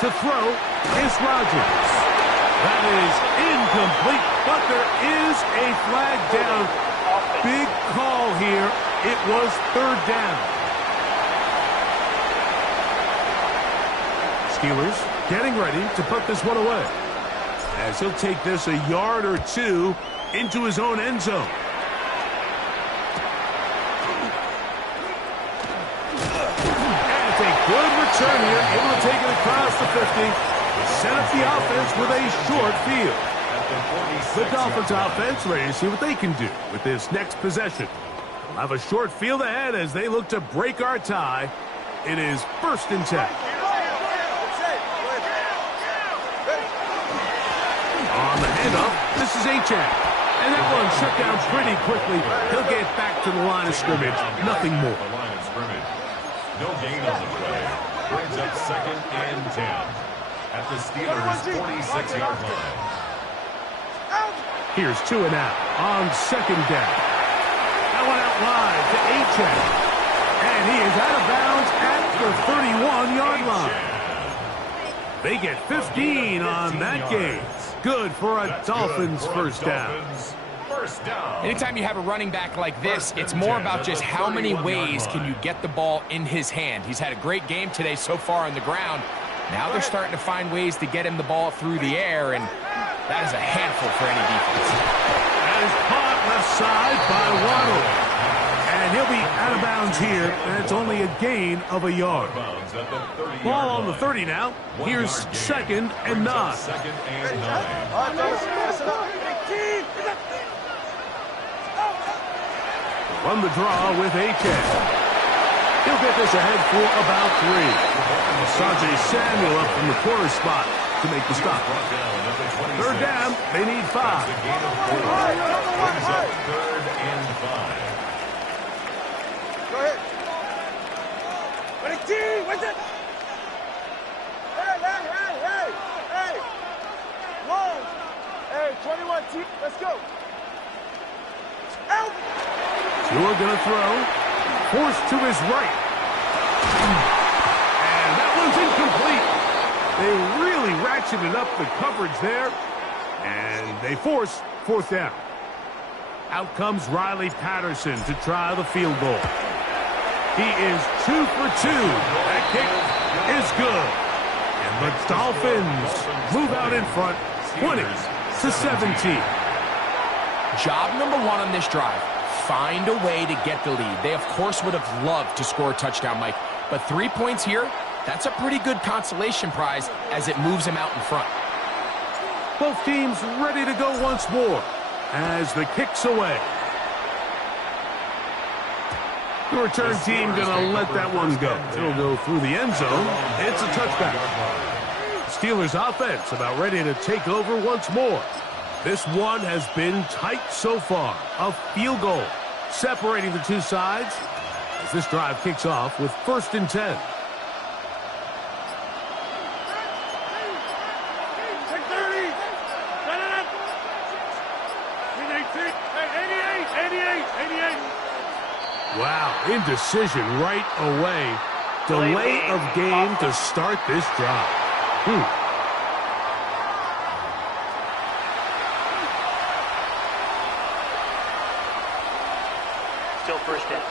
To throw is Rodgers. That is incomplete, but there is a flag down. Big call here. It was 3rd down. Steelers getting ready to put this one away, as he'll take this a yard or 2 into his own end zone. And it's a good return here, able to take it across the 50, set up the offense with a short field. The Dolphins offense ready to see what they can do with this next possession. They'll have a short field ahead as they look to break our tie. It is 1st and 10. On the handoff, this is Gtowncapp. And that one shut down pretty quickly. He'll get back to the line of scrimmage. Nothing more. The line of scrimmage. No gain on the play. Brings up 2nd and 10 at the Steelers' 46-yard line. Here's Tua now on 2nd down. That one out wide to Gtowncapp. And he is out of bounds at the 31-yard line. They get 15 on that game. Good for a Dolphins first down. Anytime you have a running back like this, it's more about just how many ways can you get the ball in his hand. He's had a great game today so far on the ground. Now they're starting to find ways to get him the ball through the air, and that is a handful for any defense. That is caught left side by Waddle. And And he'll be out of bounds here. That's only a gain of a yard. Bounds at the 30-yard Ball on the line. 30 now. 1 Here's yard gain. second and Brings up 9. Second and 9. Run the draw with A-Chan. He'll get this ahead for about 3. Sanjay Samuel up from the corner spot to make the stop. Brought down at the 26. Third down, they need 5. That's a gain of 4. Brings up 3rd and 5. Go ahead. What's it? Hey. Long. Hey, 21T. Let's go. Out. Tua gonna throw. Forced to his right. And that one's incomplete. They really ratcheted up the coverage there. And they force 4th down. Out comes Riley Patterson to try the field goal. He is 2 for 2. That kick is good. And the Dolphins move out in front, 20-17. Job number 1 on this drive. Find a way to get the lead. They, of course, would have loved to score a touchdown, Mike. But 3 points here, that's a pretty good consolation prize as it moves them out in front. Both teams ready to go once more as the kick's away. The return team gonna let that one go. It'll go through the end zone. It's a touchback. Steelers offense about ready to take over once more. This one has been tight so far. A field goal separating the two sides as this drive kicks off with 1st and 10. Take 30. Hey, 88. Wow, indecision right away. Delay of game to start this drive. Still first down.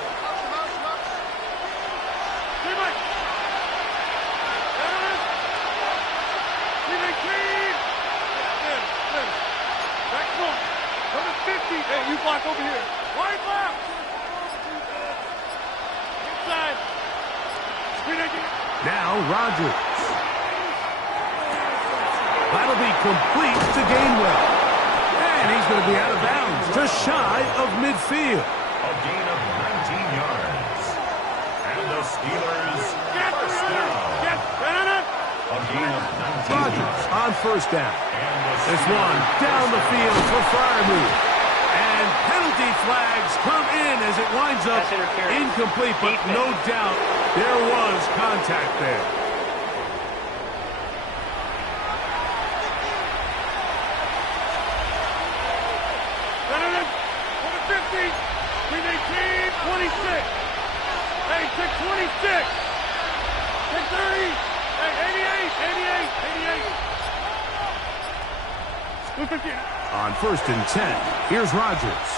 Back corner. Number 50. Hey, you block over here. Wide block. Inside. Now Rodgers. That'll be complete to Gainwell. And he's going to be out of bounds, just shy of midfield. A gain of 19 yards. And the Steelers first down. A gain of 19 Rodgers yards. on 1st down. And the This Steelers one down the first field down. for Freiermuth. And penalty flags come in as it winds up That's interference. incomplete, but Defense. no doubt there was contact there. Number 50. Green 18. 26. Hey, take 26. Take 30. Hey, 88. 250. On 1st and 10, here's Rodgers.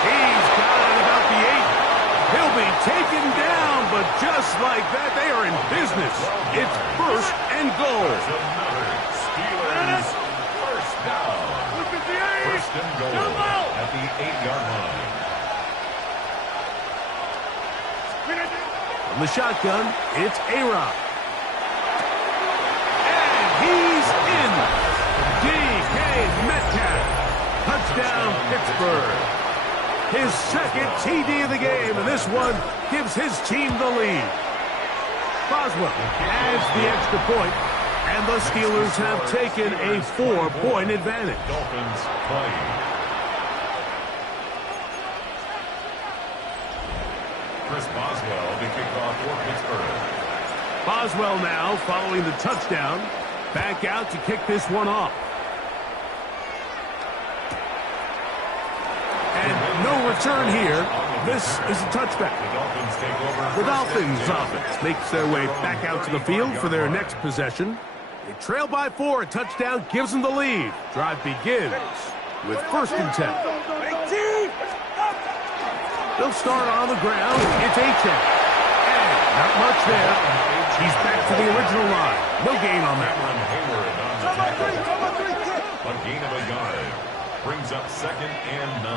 He's got it at about the 8. He'll be taken down, but just like that, they are in business. It's 1st and goal. Another Steelers first down. 258. First and goal at the 8-yard line. From the shotgun, it's A-Rod. And he's in. D.K. Metcalf. Touchdown, Pittsburgh. His 2nd TD of the game, and this one gives his team the lead. Boswell adds the extra point, and the Steelers have taken a 4-point advantage. Dolphins play. Chris Boswell to kick off for Pittsburgh. Boswell now following the touchdown. Back out to kick this one off. And no return here. This is a touchback. The Dolphins take over. The Dolphins offense makes their way back out to the field for their next possession. They trail by 4. A touchdown gives them the lead. Drive begins with 1st and 10. They'll start on the ground. It's A-Chan. And not much there. He's back to the original line. No gain on that one. Hayward on the tackle. A gain of a yard. Brings up 2nd and 9.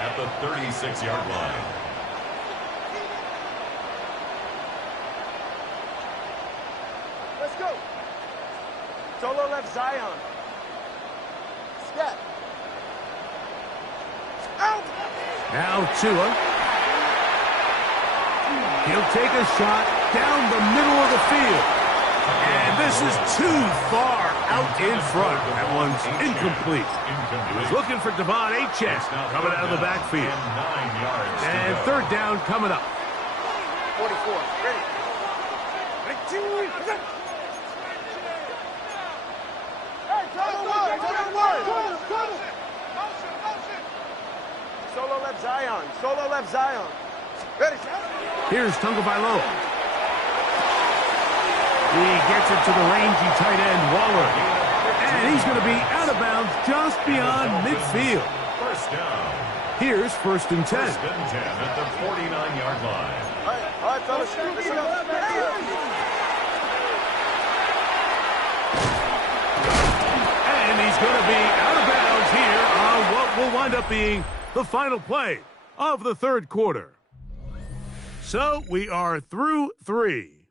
at the 36-yard line. Let's go. Solo left Zion. Scat. Out. Now Tua. He'll take a shot down the middle of the field. And this is too far out in front. That one's incomplete. He was looking for Devon Achane coming out of the backfield. And third down coming up. 44. Ready. Solo left Zion. Solo left Zion. Ready. Here's Tagovailoa. He gets it to the rangy tight end, Waller. And he's going to be out of bounds just beyond midfield. First down. Here's 1st and 10. First and 10 at the 49-yard line. All right, fellas. Listen up. And he's going to be out of bounds here on what will wind up being the final play of the third quarter. So we are through 3.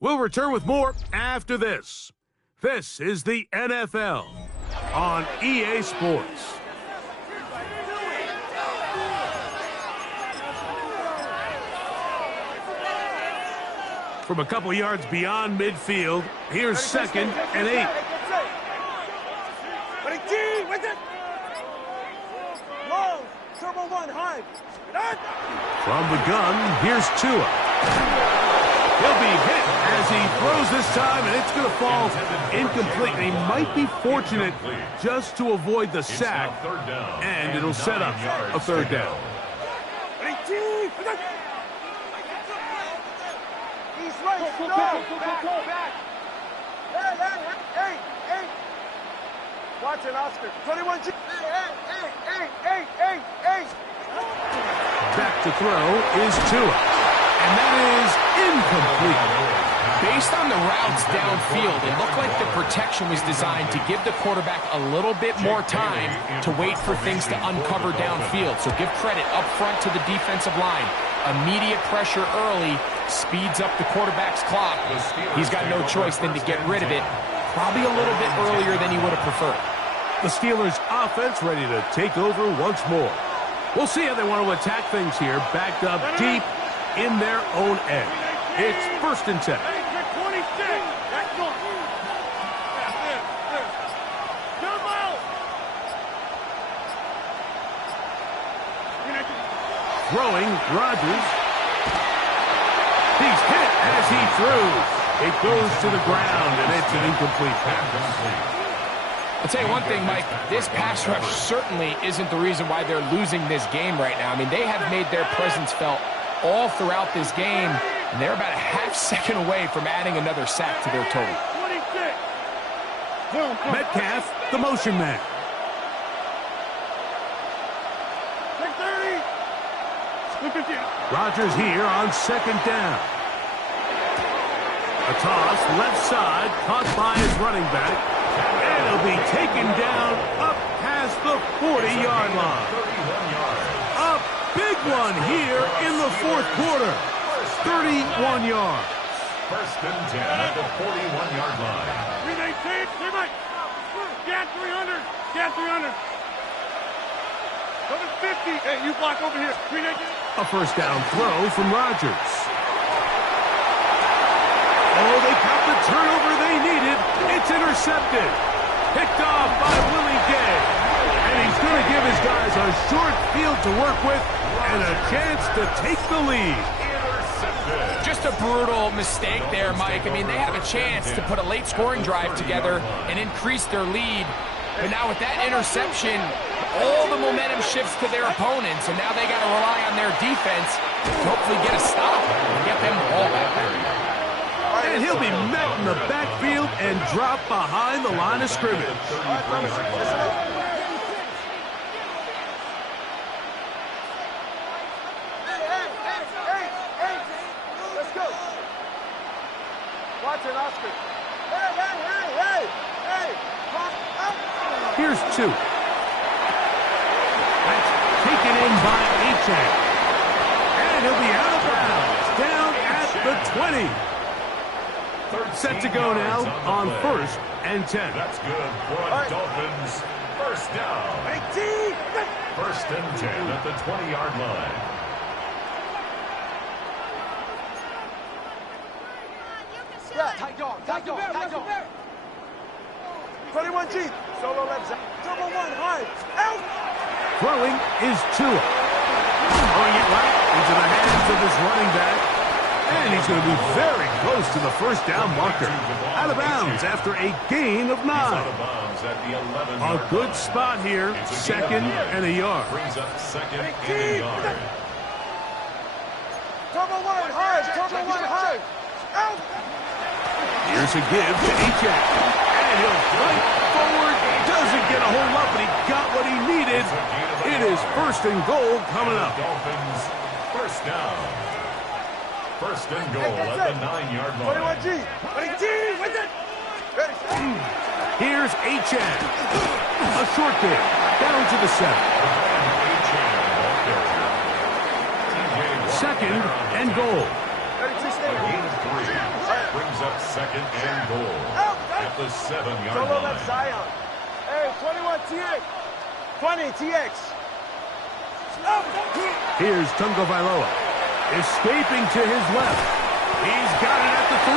We'll return with more after this. This is the NFL on EA Sports. From a couple yards beyond midfield, here's 2nd and 8. Long. Turbo 1, high. From the gun, here's Tua. He'll be hit as he throws this time, and it's going to fall incomplete. He might be fortunate just to avoid the sack, and it'll set up a third down. He's right. Go back. Hey. Watch it, Oscar. 21. Hey. Back to throw is Tua. And that is incomplete. Based on the routes downfield, it looked like the protection was designed to give the quarterback a little bit more time to wait for things to uncover downfield. So give credit up front to the defensive line. Immediate pressure early speeds up the quarterback's clock. He's got no choice than to get rid of it, probably a little bit earlier than he would have preferred. The Steelers' offense ready to take over once more. We'll see how they want to attack things here, backed up deep in their own end. It's 1st and 10. Hey, you're 26. Excellent. Jump out. Throwing, Rodgers. He's hit as he throws. It goes to the ground, and it's an incomplete pass. I'll tell you one thing, Mike, this pass rush certainly isn't the reason why they're losing this game right now. I mean, they have made their presence felt all throughout this game, and they're about a half second away from adding another sack to their total. 26. Metcalf, the motion man. 630. Rodgers here on 2nd down. A toss, left side, caught by his running back. And he'll be taken down up past the 40-yard line. A big one here in the fourth quarter. 31 yards. 1st and 10 at the 41-yard line. 318. Get 300. Get 300. 750. Hey, you block over here. 318. A 1st down throw from Rodgers. Oh, they caught the turnover they needed. It's intercepted. Picked off by Willie Gay. And he's going to give his guys a short field to work with and a chance to take the lead. Just a brutal mistake there, Mike. I mean, they have a chance to put a late scoring drive together and increase their lead. But now with that interception, all the momentum shifts to their opponents, and now they got to rely on their defense to hopefully get a stop and get them the ball back. And he'll be met in the backfield and dropped behind the line of scrimmage. Let's go. Watch it, Oscar. Hey. Here's 2. That's taken in by Gtowncapp. And he'll be out of bounds, down at the 20. Set to go now on 1st and 10. That's good for a Dolphins first down. 18. 1st and 10 at the 20-yard line. Yeah, tight dog, tight dog, tight dog. 21 G, solo left side. Double one, high, out. Throwing is Tua. Throwing it right into the hands of his running back. And he's going to be very close to the first down marker. Out of bounds after a gain of 9. Out of bounds at the 11-yard A good line. spot here, second and a yard. Brings up second and a yard. Double one, high, double one, high, out. Here's a give to Gtowncapp. And he'll fight forward. Doesn't get a whole lot, but he got what he needed. It is 1st and goal coming up. Dolphins first down. 1st and goal at the 9-yard line. 21 G, 18, with it. Ready, Here's Gtowncapp. A short kick down to the 7. Second and goal. ready, two, A stay. gain of 3 brings up second and goal at the 7-yard Solo line. left Zion. Hey, 21 TX. 20 TX. Here's Tagovailoa. Escaping to his left. He's got it at the 3.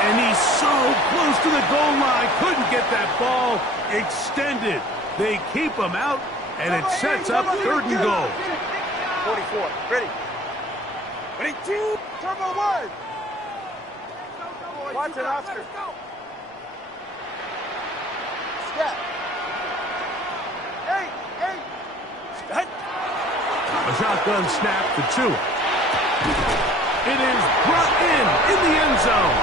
And he's so close to the goal line. Couldn't get that ball extended. They keep him out, and it sets up 3rd and goal. 44, ready. 22, turbo one. Watch it, Oscar. Step. Hey. A shotgun snap for Tua. It is brought in the end zone.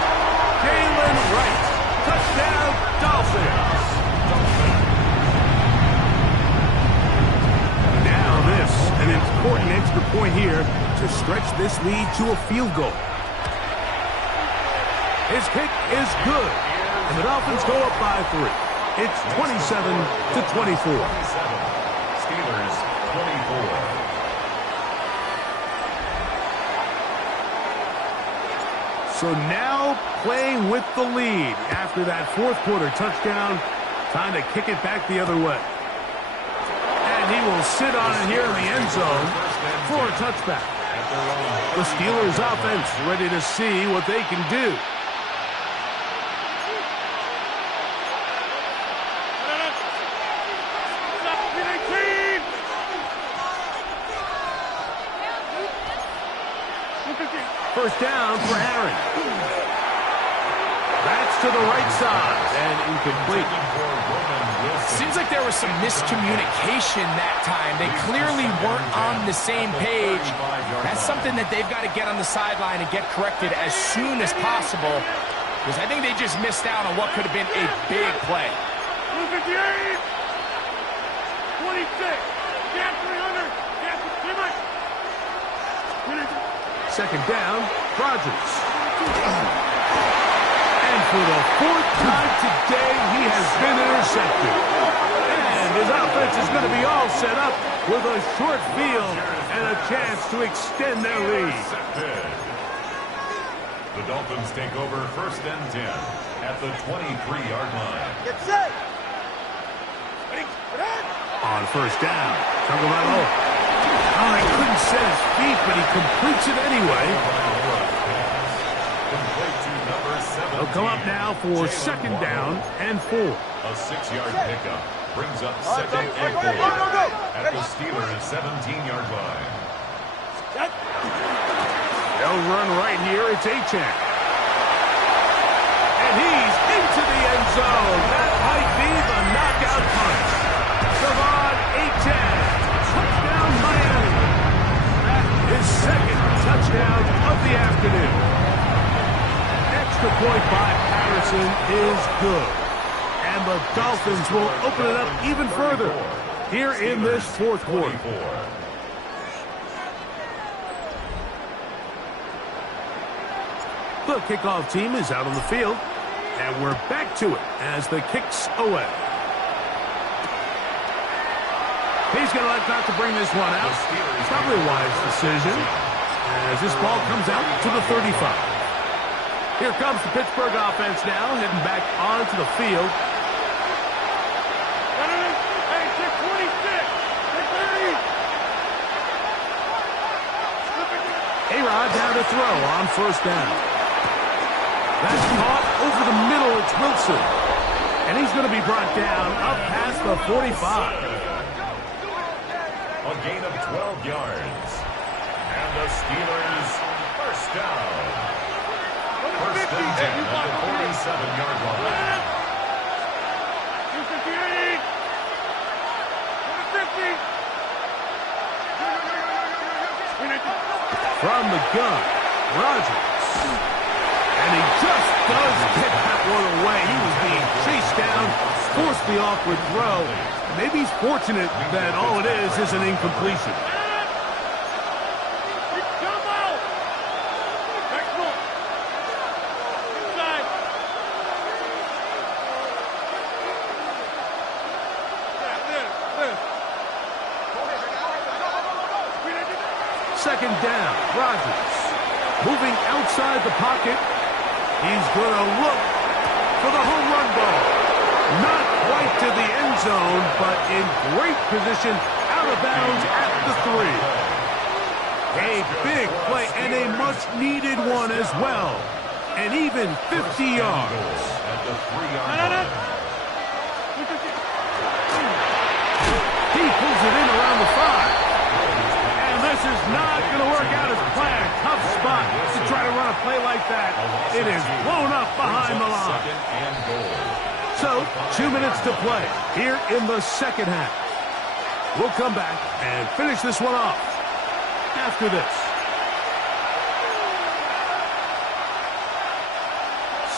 Jalen Wright. Touchdown, Dolphins. Now this, an important extra point here to stretch this lead to a field goal. His kick is good, and the Dolphins go up by 3. It's 27-24. Steelers 24. So now playing with the lead after that 4th quarter touchdown. Time to kick it back the other way. And he will sit on it here in the end zone for a touchback. The Steelers offense ready to see what they can do. First down for Aaron. That's to the right side and incomplete. Seems like there was some miscommunication that time. They clearly weren't on the same page. That's something that they've got to get on the sideline and get corrected as soon as possible, because I think they just missed out on what could have been a big play. 258, 26, get 300, get 300. Second down, Rodgers. And for the 4th time today, he has been intercepted. And his offense is going to be all set up with a short field and a chance to extend their lead. The Dolphins take over 1st and 10 at the 23-yard line. Get set. On first down, Tagovailoa. Oh, he couldn't set his feet, but he completes it anyway. He'll come up now for 2nd down and 4. A 6-yard pickup brings up second and 4 at the Steelers' 17-yard line. They'll run right here. It's Gtowncapp. And he's into the end zone. That might be the knockout punch. Gtowncapp. Touchdown, Miami. That is 2nd touchdown of the afternoon. Extra point by Patterson is good. And the Dolphins will open it up even further here in this 4th quarter. The kickoff team is out on the field, and we're back to it as the kick's away. He He's going to elect not to bring this one out. Probably a wise decision as this ball comes out to the 35. Here comes the Pittsburgh offense now, heading back onto the field. Hey, check 26. Check 30. A-Rod down to throw on first down. That's caught over the middle. It's Wilson. And he's going to be brought down up past the 45. A gain of 12 yards. And the Steelers first down. First and 10 at the 47-yard line. 258. 50. From the gun, Rodgers. And he just does get that one away. He was being chased down, forced the awkward throw. Maybe he's fortunate that all it is an incompletion. Second down, Rodgers. Moving outside the pocket. He's going to look for the home run ball. Not quite to the end zone, but in great position out of bounds at the 3. A big play and a much-needed one as well. And even 50 yards. At the 3-yard line. He pulls it in around the 5. And this is not going to work out as planned. Tough spot to try to run a play like that. It is blown up behind the line. Second and goal. So, 2 minutes to play here in the second half. We'll come back and finish this one off after this.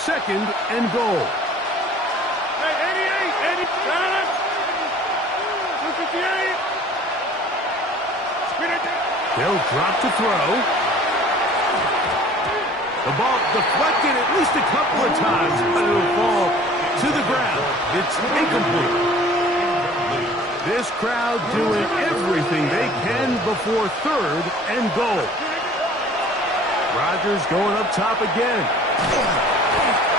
Second and goal. Hey, 88, 80, got it. 258. They'll drop to throw. The ball deflected at least a couple of times, but it'll fall to the ground. It's incomplete. This crowd doing everything they can before third and goal. Rodgers going up top again.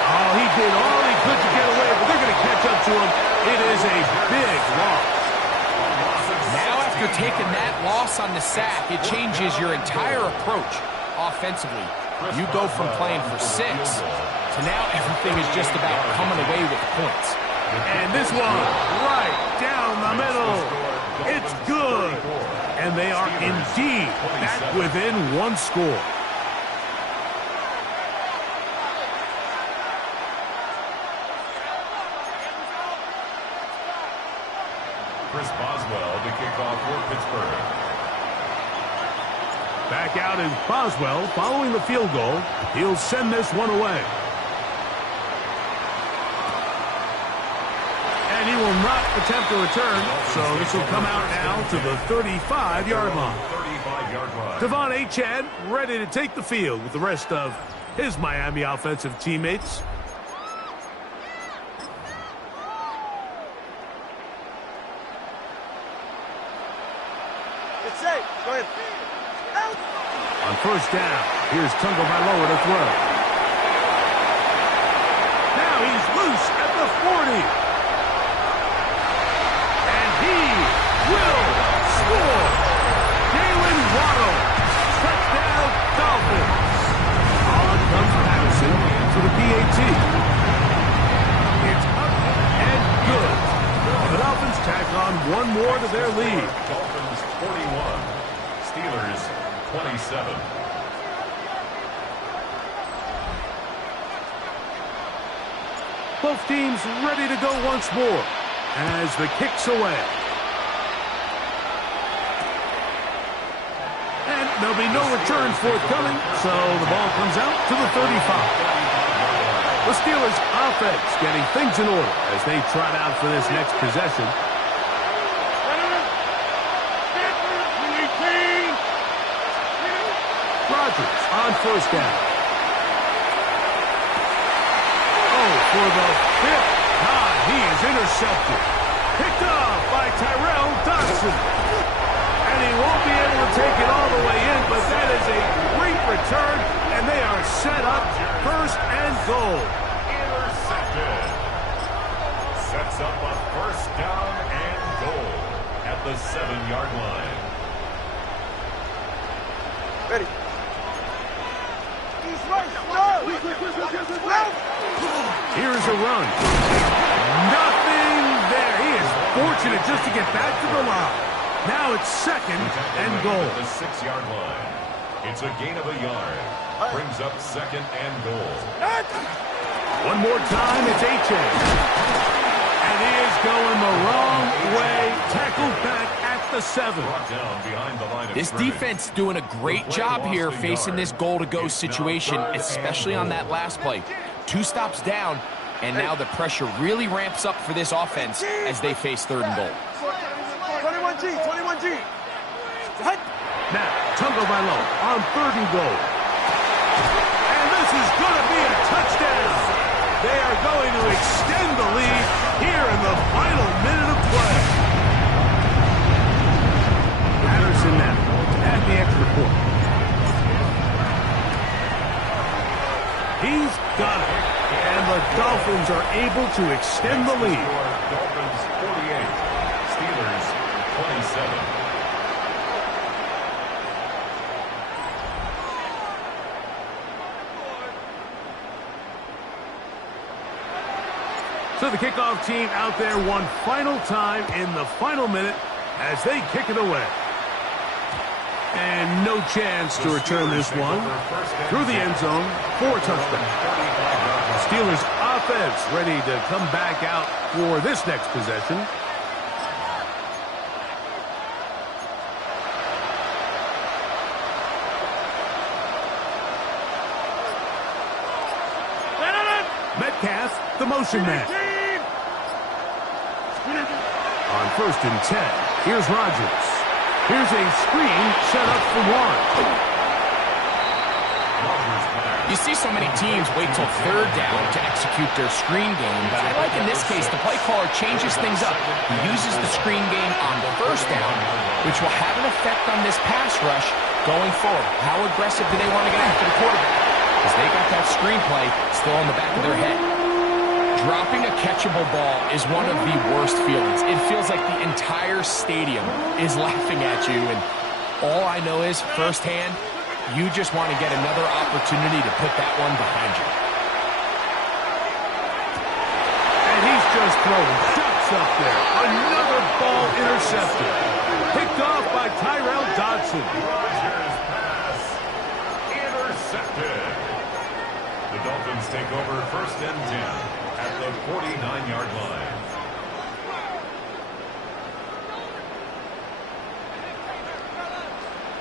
Oh, he did all he could to get away, but they're going to catch up to him. It is a big loss. Now after taking that loss on the sack, it changes your entire approach offensively. You go from playing for 6 to now everything is just about coming away with points. And this one right down the middle. It's good. And they are indeed back within one score. Chris Boswell to kick off for Pittsburgh. Back out is Boswell following the field goal. He'll send this one away. And he will not attempt a return, so this will come out now to the 35-yard line. 35-yard line. Devon Achane ready to take the field with the rest of his Miami offensive teammates. It's safe. Go ahead. Out. On first down, here's Tagovailoa to throw. Now he's loose at the 40. And he will score. Jalen Waddle. Touchdown, Dolphins. On comes Patterson for the PAT. It's up and good. The Dolphins tack on one more to their lead. Dolphins 41. Steelers 27. Both teams ready to go once more as the kick's away. And there'll be no returns forthcoming, so the ball comes out to the 35. The Steelers offense getting things in order as they trot out for this next possession. Rodgers on first down. Oh, for the 5th time, he is intercepted. Picked off by Tyrell Dodson. Can't take it all the way in, but that is a great return, and they are set up first and goal. Intercepted. Sets up a first down and goal at the 7-yard line. Ready. Here's a run. Nothing there. He is fortunate just to get back to the line. Now it's second and goal. At the 6-yard line. It's a gain of a yard. Brings up second and goal. One more time, it's H.A. And he is going the wrong way. Tackled back at the 7. Brought down behind the line of This scrimmage. defense doing a great job here facing this goal-to-go situation, especially on that last play. 2 stops down, and now the pressure really ramps up for this offense as they face third and goal. 21G, 21G. Now, Tagovailoa on third and goal. And this is going to be a touchdown. They are going to extend the lead here in the final minute of play. Patterson now at the extra point. He's got it. And the Dolphins are able to extend the lead. Dolphins 48, Steelers 27. So the kickoff team out there one final time in the final minute as they kick it away. And no chance to return this one through the end zone for a touchdown. Steelers offense ready to come back out for this next possession. Metcalf, the motion man. On first and 10, here's Rodgers. Here's a screen set up for one. You see so many teams wait till third down to execute their screen game, but I like in this case the play caller changes things up. He uses the screen game on first down, which will have an effect on this pass rush going forward. How aggressive do they want to get after the quarterback? Because they got that screenplay still on the back of their head. Dropping a catchable ball is one of the worst feelings. It feels like the entire stadium is laughing at you, and all I know is firsthand, you just want to get another opportunity to put that one behind you. And he's just throwing ducks up there. Another ball intercepted. Picked off by Tyrell Dodson. Rodgers pass intercepted. The Dolphins take over first and 10 at the 49-yard line.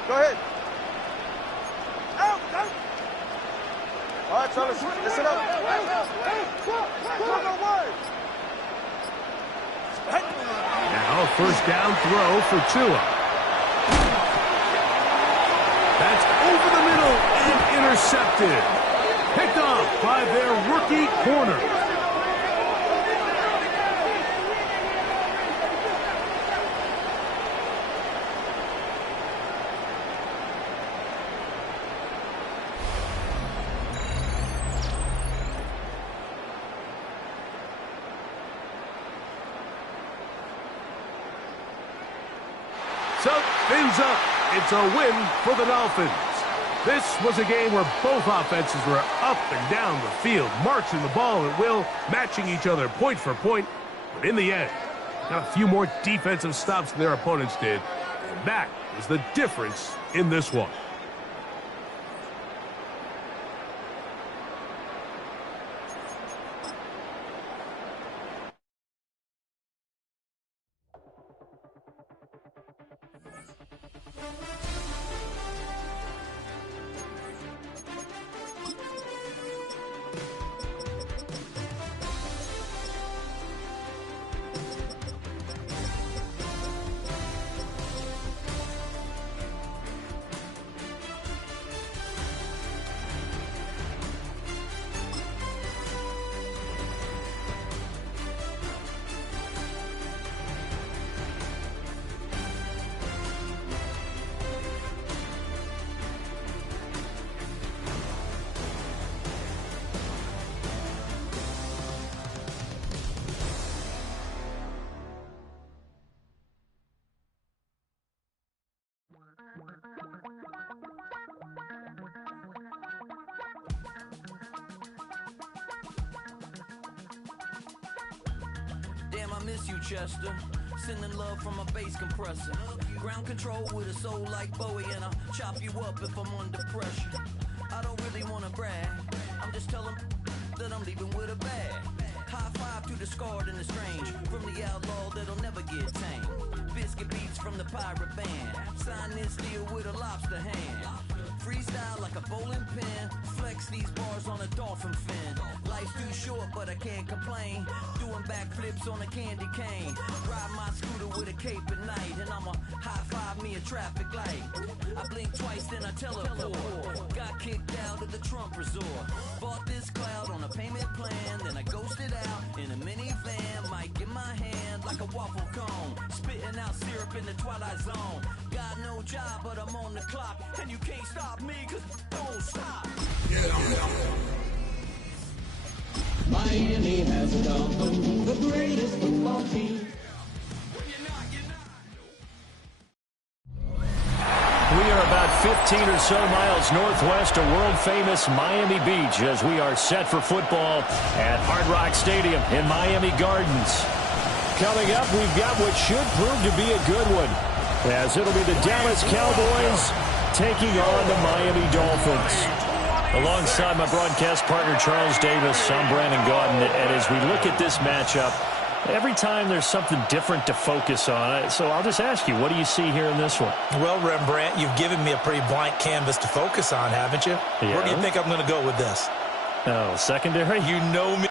Go ahead. Out, out. All right, fellas, listen up. Now first down throw for Tua. That's over the middle and intercepted. Picked off by their rookie corner. So, things up. It's a win for the Dolphins. This was a game where both offenses were up and down the field, marching the ball at will, matching each other point for point. But in the end, got a few more defensive stops than their opponents did. And that is the difference in this one. I miss you, Chester. Sending love from a bass compressor. Ground control with a soul like Bowie, and I'll chop you up if I'm under pressure. I don't really wanna brag, I'm just telling that I'm leaving with a bag. High five to the scarred and the strange, from the outlaw that'll never get tamed. Biscuit beats from the pirate band, sign this deal with a lobster hand. Freestyle like a bowling pin, flex these bars on a dolphin fin. Life's too short but I can't complain, doing backflips on a candy cane. Ride my scooter with a cape at night, and I'ma high five me a traffic light. I blink twice then I teleport, got kicked out of the Trump resort. Bought this cloud on a payment plan, then I ghosted out in a minivan. Mic in my hand like a waffle cone, spitting out syrup in the twilight zone. Got no job but I'm on the clock, and you can't stop me cause don't stop. Miami has a Dolphin, the greatest football team. We are about 15 or so miles northwest of world-famous Miami Beach as we are set for football at Hard Rock Stadium in Miami Gardens. Coming up, we've got what should prove to be a good one, as it'll be the Dallas Cowboys taking on the Miami Dolphins. Alongside my broadcast partner, Charles Davis, I'm Brandon Gaudin, and as we look at this matchup, every time there's something different to focus on. So I'll just ask you, what do you see here in this one? Well, Rembrandt, you've given me a pretty blank canvas to focus on, haven't you? Yeah. Where do you think I'm going to go with this? Oh, secondary? You know me.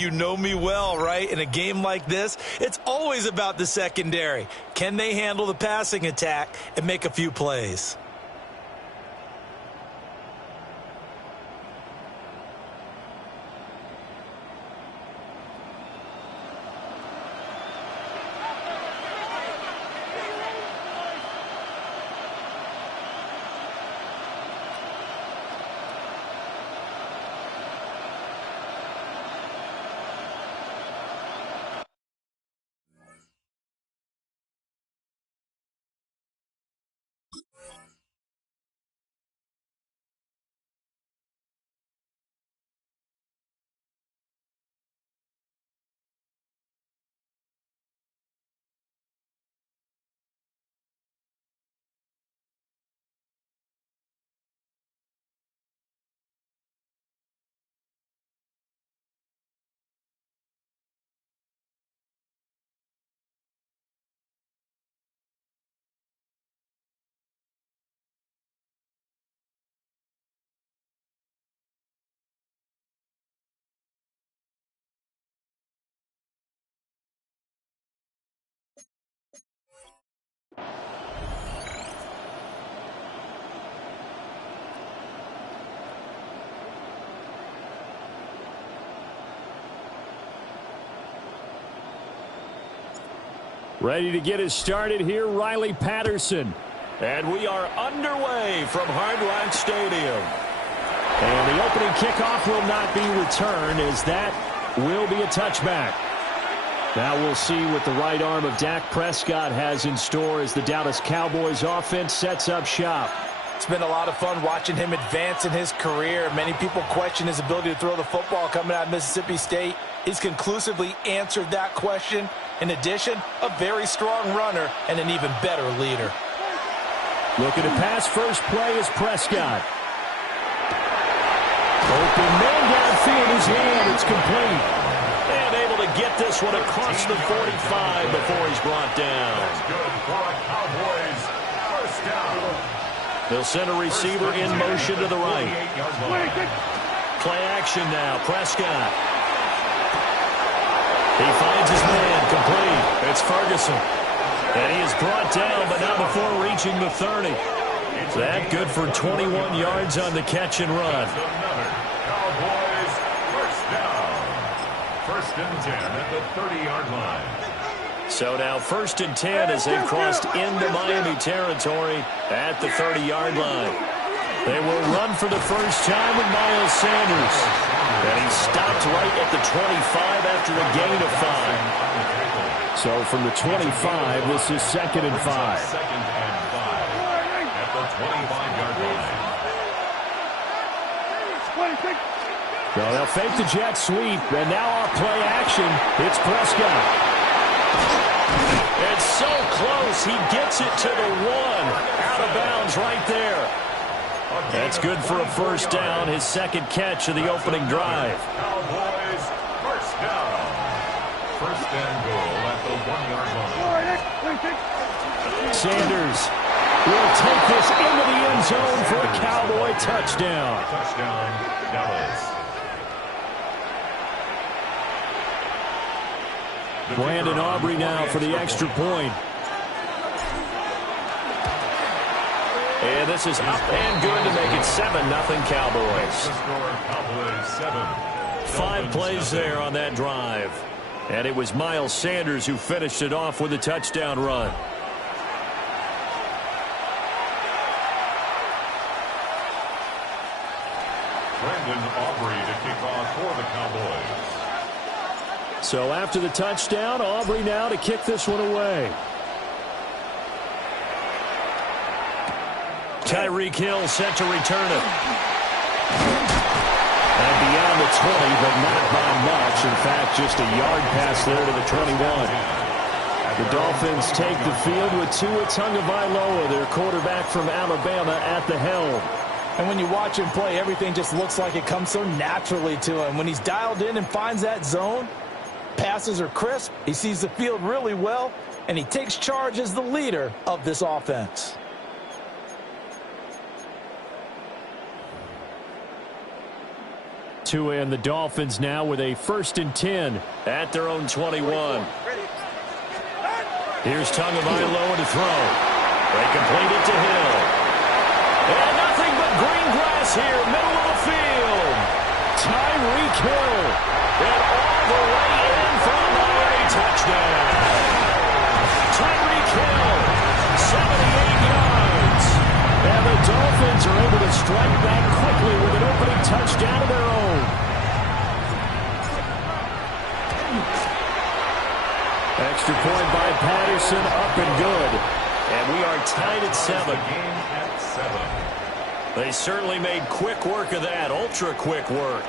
You know me well, right? In a game like this, it's always about the secondary. Can they handle the passing attack and make a few plays? Ready to get us started here, Riley Patterson. And we are underway from Hard Rock Stadium. And the opening kickoff will not be returned, as that will be a touchback. Now we'll see what the right arm of Dak Prescott has in store as the Dallas Cowboys offense sets up shop. It's been a lot of fun watching him advance in his career. Many people question his ability to throw the football coming out of Mississippi State. He's conclusively answered that question. In addition, a very strong runner and an even better leader. Looking to pass, first play is Prescott. Open man downfield, his hand, it's complete. And able to get this one across the 45 before he's brought down. That's good for a Cowboys first down. They'll send a receiver in motion to the right. Play action now, Prescott. He finds his man, complete. It's Ferguson. And he is brought down, but not before reaching the 30. That good for 21 yards on the catch and run. Another Cowboys first down. First and 10 at the 30-yard line. So now first and 10 as they've crossed into Miami territory at the 30-yard line. They will run for the first time with Miles Sanders. And he stopped right at the 25 after a gain of 5. So from the 25, this is second and 5. Second and 5 at the 25-yard line. So they'll fake the jet sweep, and now off play action, it's Prescott. It's so close, he gets it to the 1. Out of bounds right there. That's good for a first down, his second catch of the opening drive. Cowboys first down. First and goal at the 1-yard line. Sanders will take this into the end zone for a Cowboy touchdown. Touchdown, Dallas. Brandon Aubrey now for the extra point. And this is up and good to make it 7-0 Cowboys. 5 plays there on that drive. And it was Miles Sanders who finished it off with a touchdown run. Brandon Aubrey to kick off for the Cowboys. So after the touchdown, Aubrey now to kick this one away. Tyreek Hill set to return it. And beyond the 20, but not by much. In fact, just a yard pass there to the 21. The Dolphins take the field with Tua Tagovailoa, their quarterback from Alabama, at the helm. And when you watch him play, everything just looks like it comes so naturally to him. When he's dialed in and finds that zone, passes are crisp, he sees the field really well, and he takes charge as the leader of this offense. Tua and the Dolphins now with a 1st and 10 at their own 21. Here's Tagovailoa to throw. They complete it to Hill. And nothing but green grass here, middle of the field. Tyreek Hill. And all the way in for a Miami touchdown. Tyreek Hill, 78 yards. And the Dolphins are able to strike back quickly with an opening touchdown of their own. Extra point by Patterson, up and good. And we are tied at 7. Game at 7. They certainly made quick work of that, ultra quick work.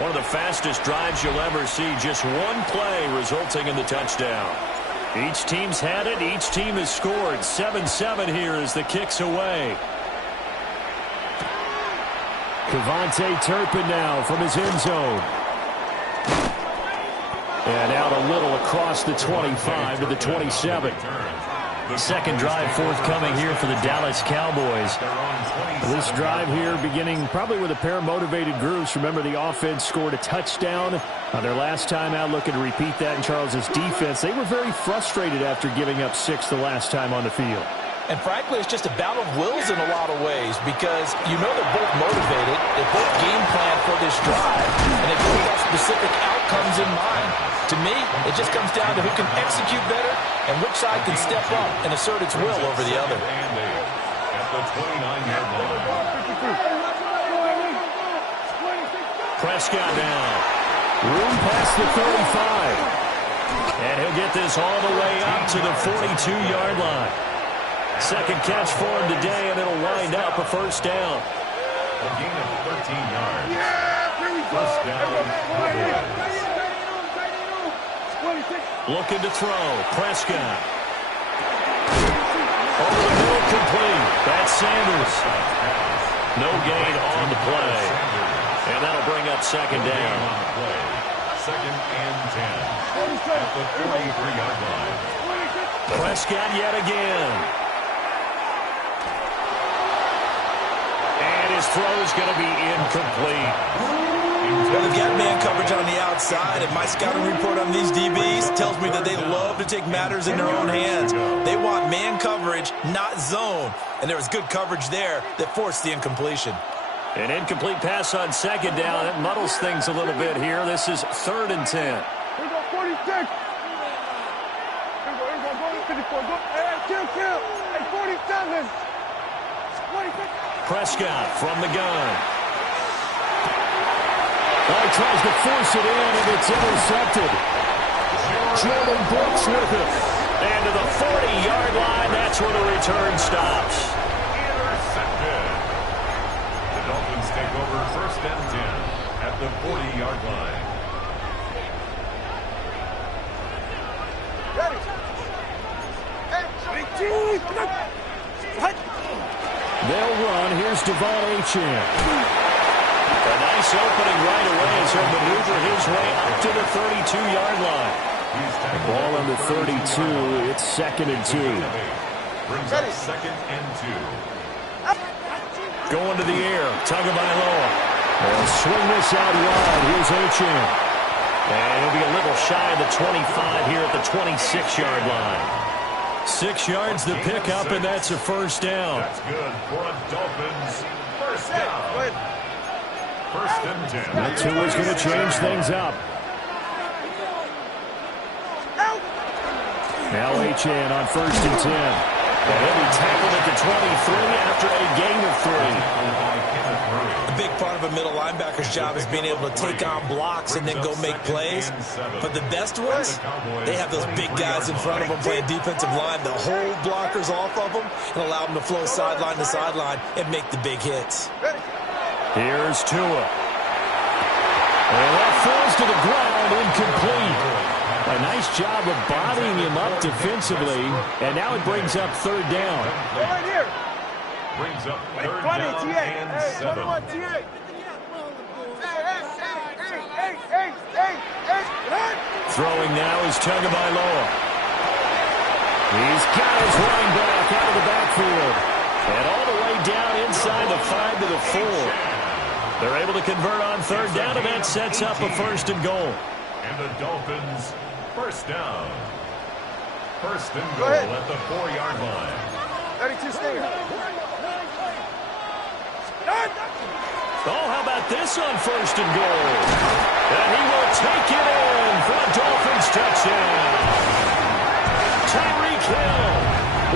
One of the fastest drives you'll ever see, just one play resulting in the touchdown. Each team's had it, each team has scored. 7-7 here as the kick's away. Kevontae Turpin now from his end zone. And out a little across the 25 to the 27. Second drive forthcoming here for the Dallas Cowboys. This drive here beginning probably with a pair of motivated groups. Remember, the offense scored a touchdown on their last time out. Looking to repeat that in Charles's defense. They were very frustrated after giving up 6 the last time on the field. And frankly, it's just a battle of wills in a lot of ways because you know they're both motivated. They both game plan for this drive, and they both have specific outcomes in mind. To me, it just comes down to who can execute better and which side can step up and assert its will over the other. At the 29-yard line. Prescott now. Room past the 35. And he'll get this all the way up to the 42-yard line. Second catch for him today, and it'll wind up a first down. A gain of 13 yards. First down. Looking to throw. Prescott. Over the middle, complete. That's Sanders. No gain on the play. And that'll bring up second down. Second and 10. At the 43-yard line. Prescott yet again. His throw is going to be incomplete. Well, they've got man coverage on the outside, and my scouting report on these DBs tells me that they love to take matters in their own hands. They want man coverage, not zone, and there was good coverage there that forced the incompletion. An incomplete pass on second down. That muddles things a little bit here. This is 3rd and 10. Here we go, 46. Here we go, 54. Go, hey, kill. Hey, 47. 46. Prescott from the gun. He tries to force it in, and it's intercepted. Jordan Brooks with it. And to the 40-yard line, that's where the return stops. Intercepted. The Dolphins take over 1st and 10 at the 40-yard line. They'll run. Here's Devon Achane. A nice opening right away as he'll maneuver his way up to the 32-yard line. Ball on the 32. It's 2nd and 2. Brings up 2nd and 2. Going to the air. Tagovailoa. They'll swing this out wide. Here's Achane. And he'll be a little shy of the 25 here at the 26-yard line. 6 yards the pickup, and that's a first down. That's good for a Dolphins first down. 1st and 10. Tua's going to change things up. Now Achane on 1st and 10. And he'll be tackled at the 23 after a gain of 3. A big part of a middle linebacker's job is being able to take on blocks and then go make plays. But the best ones, they have those big guys in front of them playing defensive line that hold blockers off of them and allow them to flow sideline to sideline and make the big hits. Here's Tua. And that falls to the ground, incomplete. A nice job of bodying him up defensively, and now it brings up 3rd down. Right here. Brings up 3rd down and 7. Throwing now is Tagovailoa. He's got his running back out of the backfield. And all the way down inside the 5 to the 4. They're able to convert on third down, and that sets up a first and goal. And the Dolphins, first down. First and goal at the 4-yard line. 32 Stinger. Oh, how about this on first and goal? And he will take it in for a Dolphins touchdown. Tyreek Hill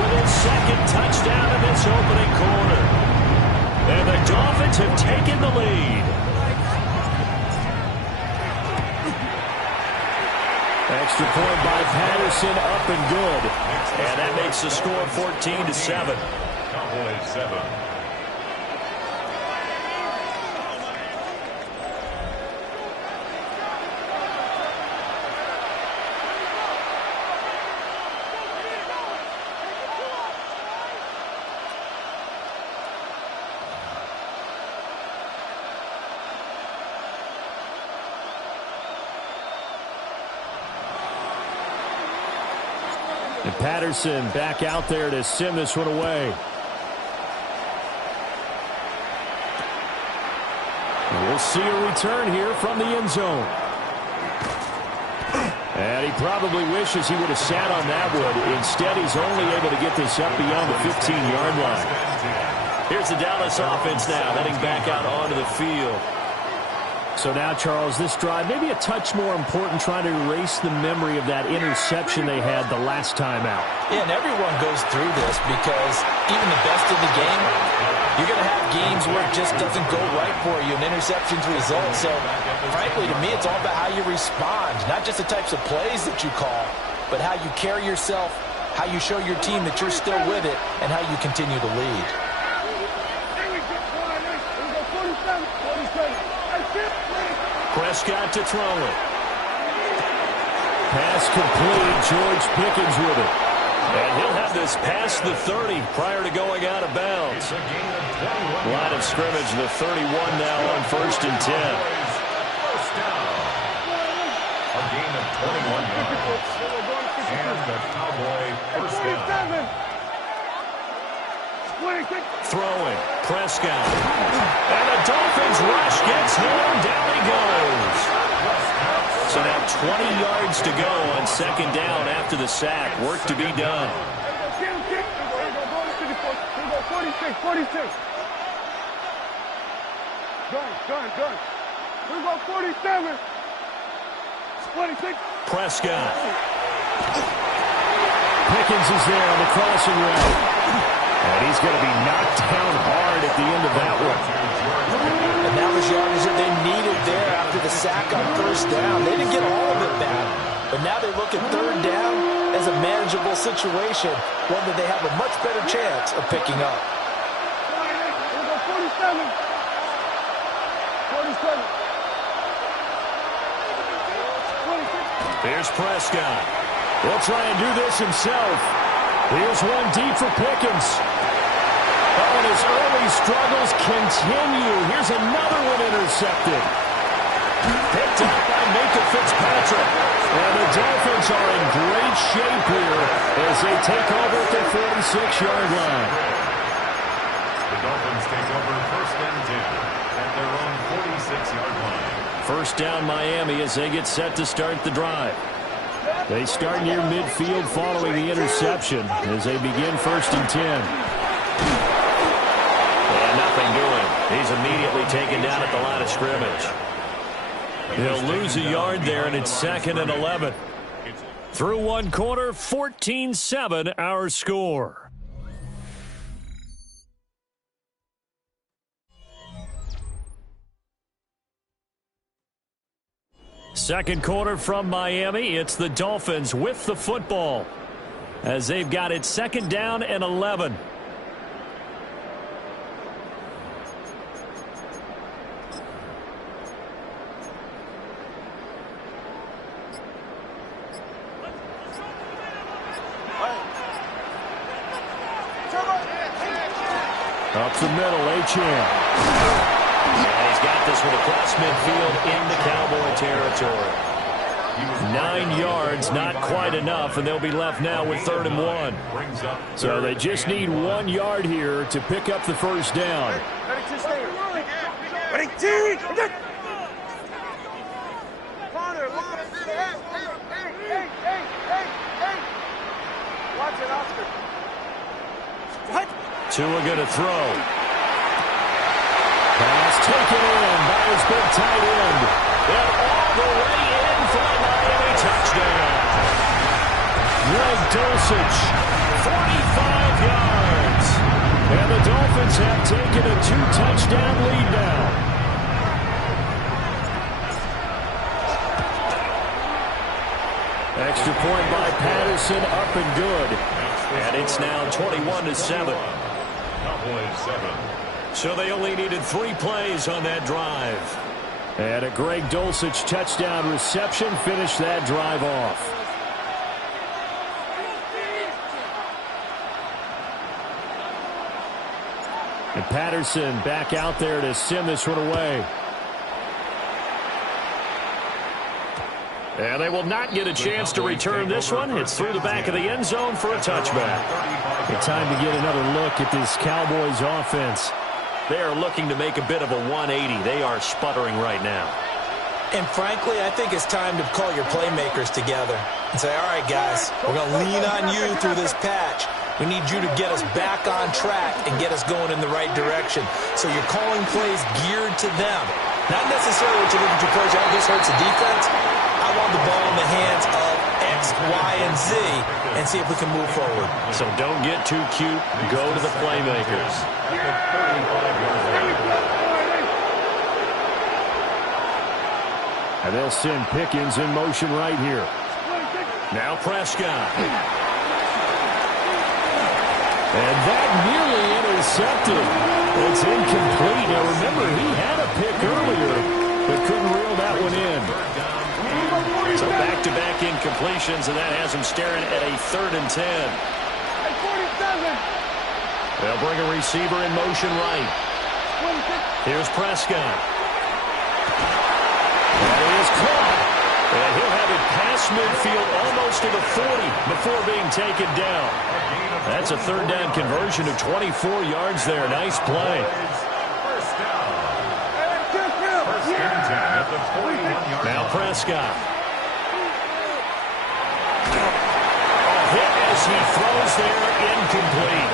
with his second touchdown in this opening quarter. And the Dolphins have taken the lead. Extra point by Patterson, up and good. And that makes the score 14-7. Cowboys 7. And Patterson back out there to send this one away. We'll see a return here from the end zone. And he probably wishes he would have sat on that one. Instead, he's only able to get this up beyond the 15-yard line. Here's the Dallas offense now heading back out onto the field. So now, Charles, this drive maybe a touch more important, trying to erase the memory of that interception they had the last time out. Yeah, and everyone goes through this because even the best of the game, you're going to have games where it just doesn't go right for you, and interceptions result. So, frankly, to me, it's all about how you respond, not just the types of plays that you call, but how you carry yourself, how you show your team that you're still with it, and how you continue to lead. Prescott to throw it. Pass complete. George Pickens with it. And he'll have this past the 30 prior to going out of bounds. Line of scrimmage, the 31 now on first and 10. First down. A gain of 21 yards. And the Cowboy first down. Throwing. Prescott. And the Dolphins rush gets him. Down he goes. So now 20 yards to go on second down after the sack. Work to be done. 46. Gun. We go 47. 26. Prescott. Pickens is there on the crossing route. And he's going to be knocked down hard at the end of that one. And that was yardage that they needed there after the sack on first down. They didn't get all of it back, but now they look at third down as a manageable situation, one that they have a much better chance of picking up. 47. Here's Prescott. He'll try and do this himself. Here's one deep for Pickens. Oh, and his early struggles continue. Here's another one intercepted. Picked up by Minka Fitzpatrick. And the Dolphins are in great shape here as they take over at the 46-yard line. The Dolphins take over first and 10 at their own 46-yard line. First down Miami as they get set to start the drive. They start near midfield following the interception as they begin first and 10. And nothing doing. He's immediately taken down at the line of scrimmage. He'll lose a yard there, and it's second and 11. Through one quarter, 14-7 our score. Second quarter from Miami. It's the Dolphins with the football as they've got it second down and 11. Up the middle, Achane. And he's got this one across midfield into Cowboy territory. 9 yards, not quite enough, and they'll be left now with 3rd and 1. So they just need 1 yard here to pick up the first down. Corner, long. Hey. Watch it, Oscar. What? Tua gonna throw. Pass taken in by his big tight end. And all the way in for a Miami touchdown. Greg Dulcich, 45 yards. And the Dolphins have taken a 2-touchdown lead now. Extra point by Patterson, up and good. And it's now 21-7. Cowboys 7. So they only needed 3 plays on that drive. And a Greg Dulcich touchdown reception finished that drive off. And Patterson back out there to send this one away. And they will not get a chance to return this one. It's through the back of the end zone for a touchback. It's time to get another look at this Cowboys offense. They are looking to make a bit of a 180. They are sputtering right now. And frankly, I think it's time to call your playmakers together and say, all right, guys, we're going to lean on you through this patch. We need you to get us back on track and get us going in the right direction. So you're calling plays geared to them. Not necessarily to look at your plays, oh, this hurts the defense. I want the ball in the hands of X, Y, and Z and see if we can move forward. So don't get too cute. Go to the playmakers. And they'll send Pickens in motion right here. Now Prescott. And that nearly intercepted. It's incomplete. Now remember, he had a pick earlier, but couldn't reel that one in. So back-to-back incompletions, and that has him staring at a 3rd and 10. They'll bring a receiver in motion right. Here's Prescott. That is caught. And he'll have it past midfield almost to the 40 before being taken down. That's a 3rd down conversion of 24 yards there. Nice play. Now Prescott. Hit as he throws there, incomplete.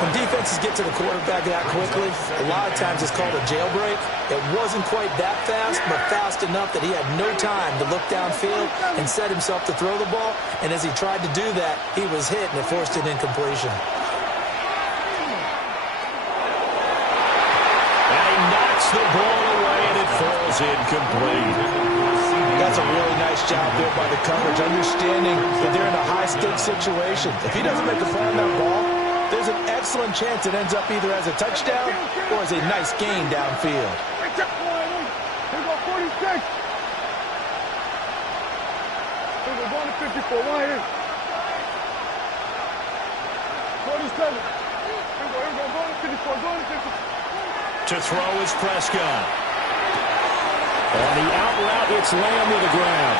When defenses get to the quarterback that quickly, a lot of times it's called a jailbreak. It wasn't quite that fast, but fast enough that he had no time to look downfield and set himself to throw the ball. And as he tried to do that, he was hit and it forced an incompletion. And he knocks the ball away and it falls incomplete. That's a really nice job there by the coverage, understanding that they're in a high-stakes situation. If he doesn't make a play on that ball, there's an excellent chance it ends up either as a touchdown or as a nice gain downfield. Here go 46. Here go going to 54. One here. 47. Here go going to 54. Going to 54. To throw is Prescott. On the out route, it's Lamb to the ground.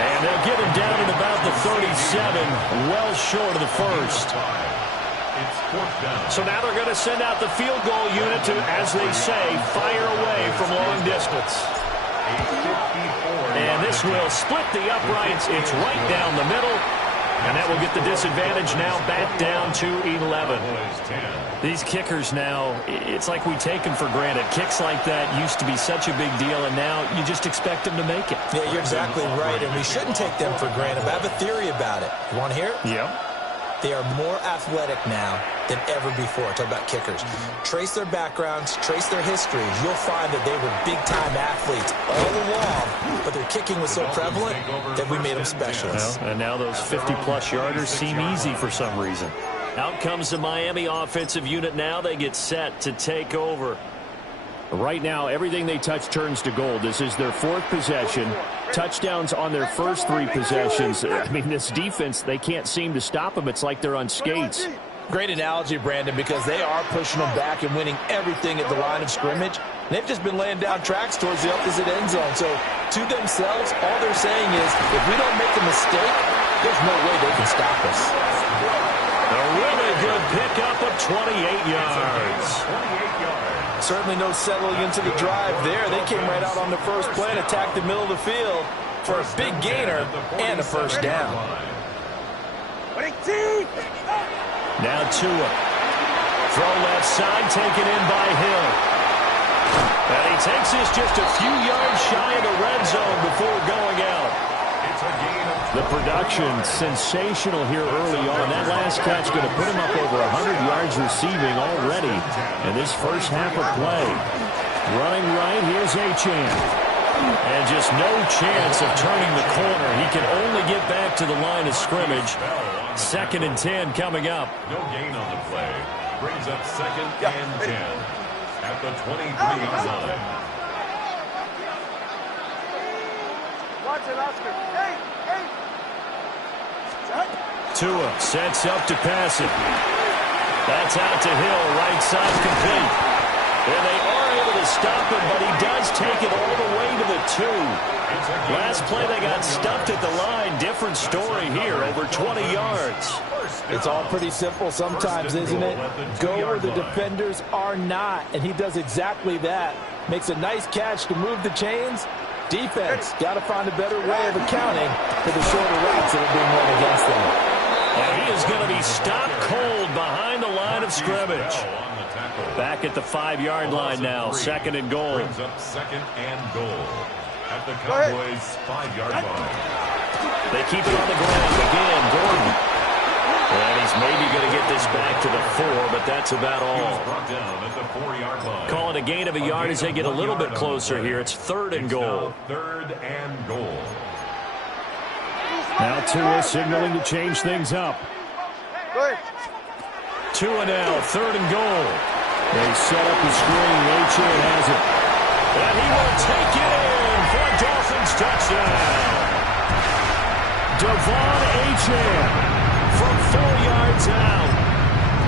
And they'll get him down at about the 37, well short of the first. So now they're going to send out the field goal unit to, as they say, fire away from long distance. And this will split the uprights. It's right down the middle. And that will get the disadvantage now back down to 11. These kickers now, it's like we take them for granted. Kicks like that used to be such a big deal, and now you just expect them to make it. Yeah, you're exactly right, and we shouldn't take them for granted. But I have a theory about it. You want to hear it? Yep. They are more athletic now than ever before. Talk about kickers. Trace their backgrounds, trace their histories. You'll find that they were big-time athletes all along, but their kicking was so prevalent that we made them specialists. Well, and now those 50-plus yarders seem easy for some reason. Out comes the Miami offensive unit now. They get set to take over. Right now, everything they touch turns to gold. This is their 4th possession. Touchdowns on their first 3 possessions. I mean, this defense, they can't seem to stop them. It's like they're on skates. Great analogy, Brandon, because they are pushing them back and winning everything at the line of scrimmage. They've just been laying down tracks towards the opposite end zone. So, to themselves, all they're saying is, if we don't make a mistake, there's no way they can stop us. A really good pickup of 28 yards. 28 yards. Certainly no settling into the drive there. They came right out on the first play and attacked the middle of the field for a big gainer and a first down. Now Tua. Throw left side, taken in by Hill. And he takes this just a few yards shy of the red zone before going out. The production sensational here early on. That last catch going to put him up over 100 yards receiving already in this first half of play. Running right, here's Achane. And just no chance of turning the corner. He can only get back to the line of scrimmage. 2nd and 10 coming up. No gain on the play. Brings up 2nd and 10 at the 23-yard line. Watch it, Oscar. Hey! Tua sets up to pass it. That's out to Hill, right side complete. And they are able to stop him, but he does take it all the way to the 2. Last play they got stuffed at the line. Different story here, over 20 yards. It's all pretty simple sometimes, isn't it? Go where the defenders are not, and he does exactly that. Makes a nice catch to move the chains. Defense got to find a better way of accounting for the shorter routes that are being run against them. And he is going to be stopped cold behind the line of scrimmage. Back at the 5-yard line now, 2nd and goal. Brings up 2nd and goal at the Cowboys' 5-yard line. They keep it on the ground again. Gordon. And he's maybe going to get this back to the 4, but that's about all. Brought down at the 4-yard line. Call it a gain of a yard as they get a little bit closer here. It's 3rd and goal. 3rd and goal. Now Tua signaling to change things up. Tua now, 3rd and goal. They set up the screen. Achane has it. And he will take it in for a Dolphins touchdown. Devon Achane from 4 yards out.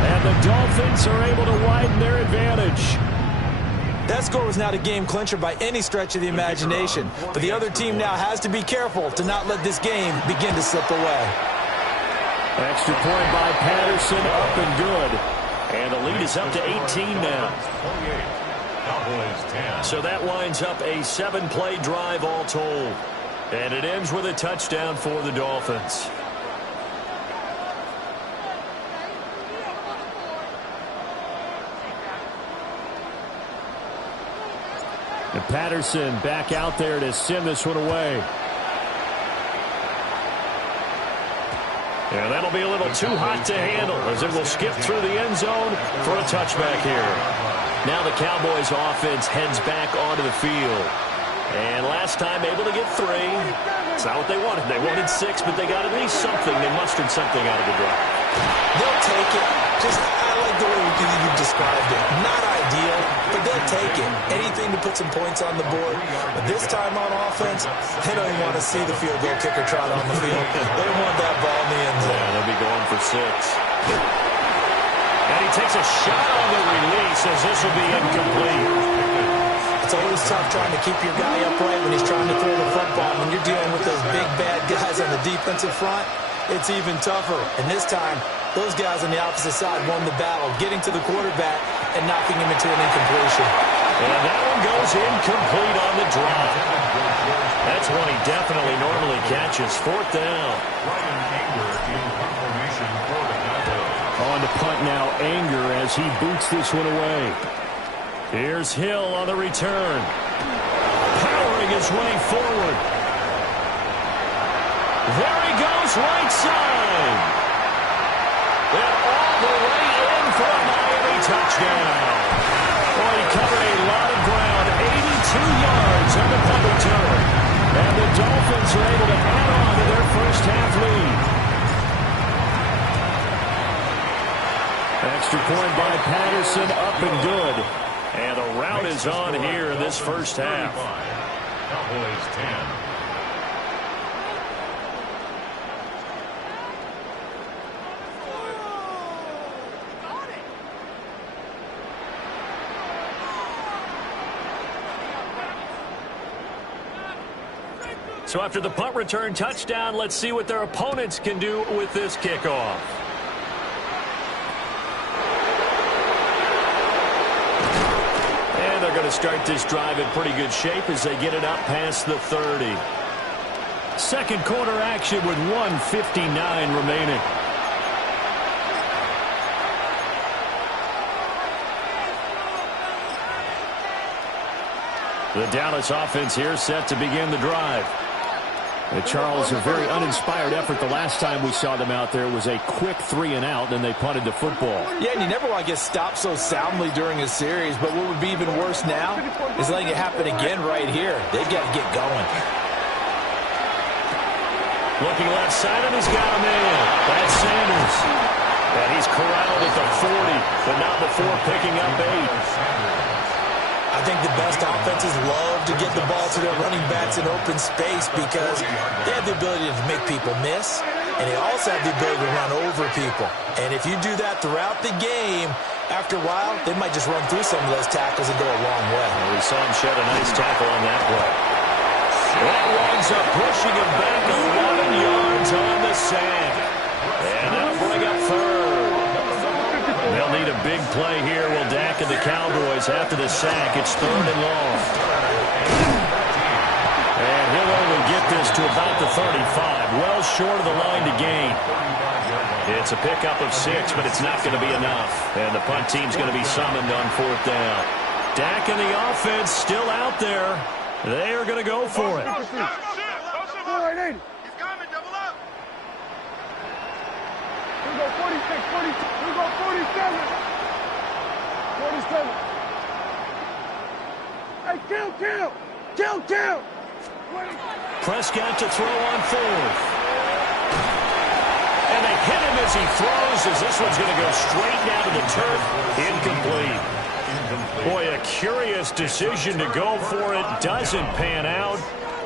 And the Dolphins are able to widen their advantage. That score was not a game clincher by any stretch of the imagination, but the other team now has to be careful to not let this game begin to slip away. Extra point by Patterson, up and good. And the lead is up to 18 now. So that winds up a 7-play drive all told. And it ends with a touchdown for the Dolphins. And Patterson back out there to send this one away. And that'll be a little too hot to handle as it will skip through the end zone for a touchback here. Now the Cowboys offense heads back onto the field. And last time able to get 3. It's not what they wanted. They wanted 6, but they got at least something. They mustered something out of the drive. They'll take it. I like the way you described it. Not ideal, but they'll take it. Anything to put some points on the board. But this time on offense, they don't even want to see the field goal kicker trot on the field. They want that ball in the end zone. Yeah, they'll be going for 6. And he takes a shot on the release as this will be incomplete. It's always tough trying to keep your guy upright when he's trying to throw the football. When you're dealing with those big, bad guys on the defensive front, it's even tougher. And this time, those guys on the opposite side won the battle, getting to the quarterback and knocking him into an incompletion. And that one goes incomplete on the drop. That's one he definitely normally catches. 4th down. On to punt now, Anger as he boots this one away. Here's Hill on the return. Powering his way forward. There he goes, right side. And all the way in for a Miami touchdown. Boy, he covered a lot of ground. 82 yards on the punt return. And the Dolphins are able to add on to their first half lead. Extra point by Patterson, up and good. And the route is on here in this first half. Cowboys 10. So after the punt return touchdown, let's see what their opponents can do with this kickoff. going to start this drive in pretty good shape as they get it up past the 30. Second quarter action with 1:59 remaining. The Dallas offense here set to begin the drive. Charles, a very uninspired effort the last time we saw them out there. Was a quick 3-and-out, and they punted the football. Yeah, and you never want to get stopped so soundly during a series, but what would be even worse now is letting it happen again right here. They've got to get going. Looking left side, and he's got him in. That's Sanders. And he's corralled at the 40, but not before picking up 8. I think the best offenses love to get the ball to their running backs in open space because they have the ability to make people miss, and they also have the ability to run over people. And if you do that throughout the game, after a while, they might just run through some of those tackles and go a long way. Well, we saw him shed a nice tackle on that play. That winds up pushing him back 11 yards on the sack. And that'll bring up third. They'll need a big play here. Will Dak and the Cowboys after the sack. It's 3rd and long. And he'll only get this to about the 35. Well short of the line to gain. It's a pickup of 6, but it's not going to be enough. And the punt team's going to be summoned on 4th down. Dak and the offense still out there. They are going to go for it. He's coming, double up. We go 46, 42. We go 47. 47. Hey, kill. Prescott to throw on 4th. And they hit him as he throws, as this one's going to go straight down to the turf. Incomplete. Boy, a curious decision to go for it. Doesn't pan out.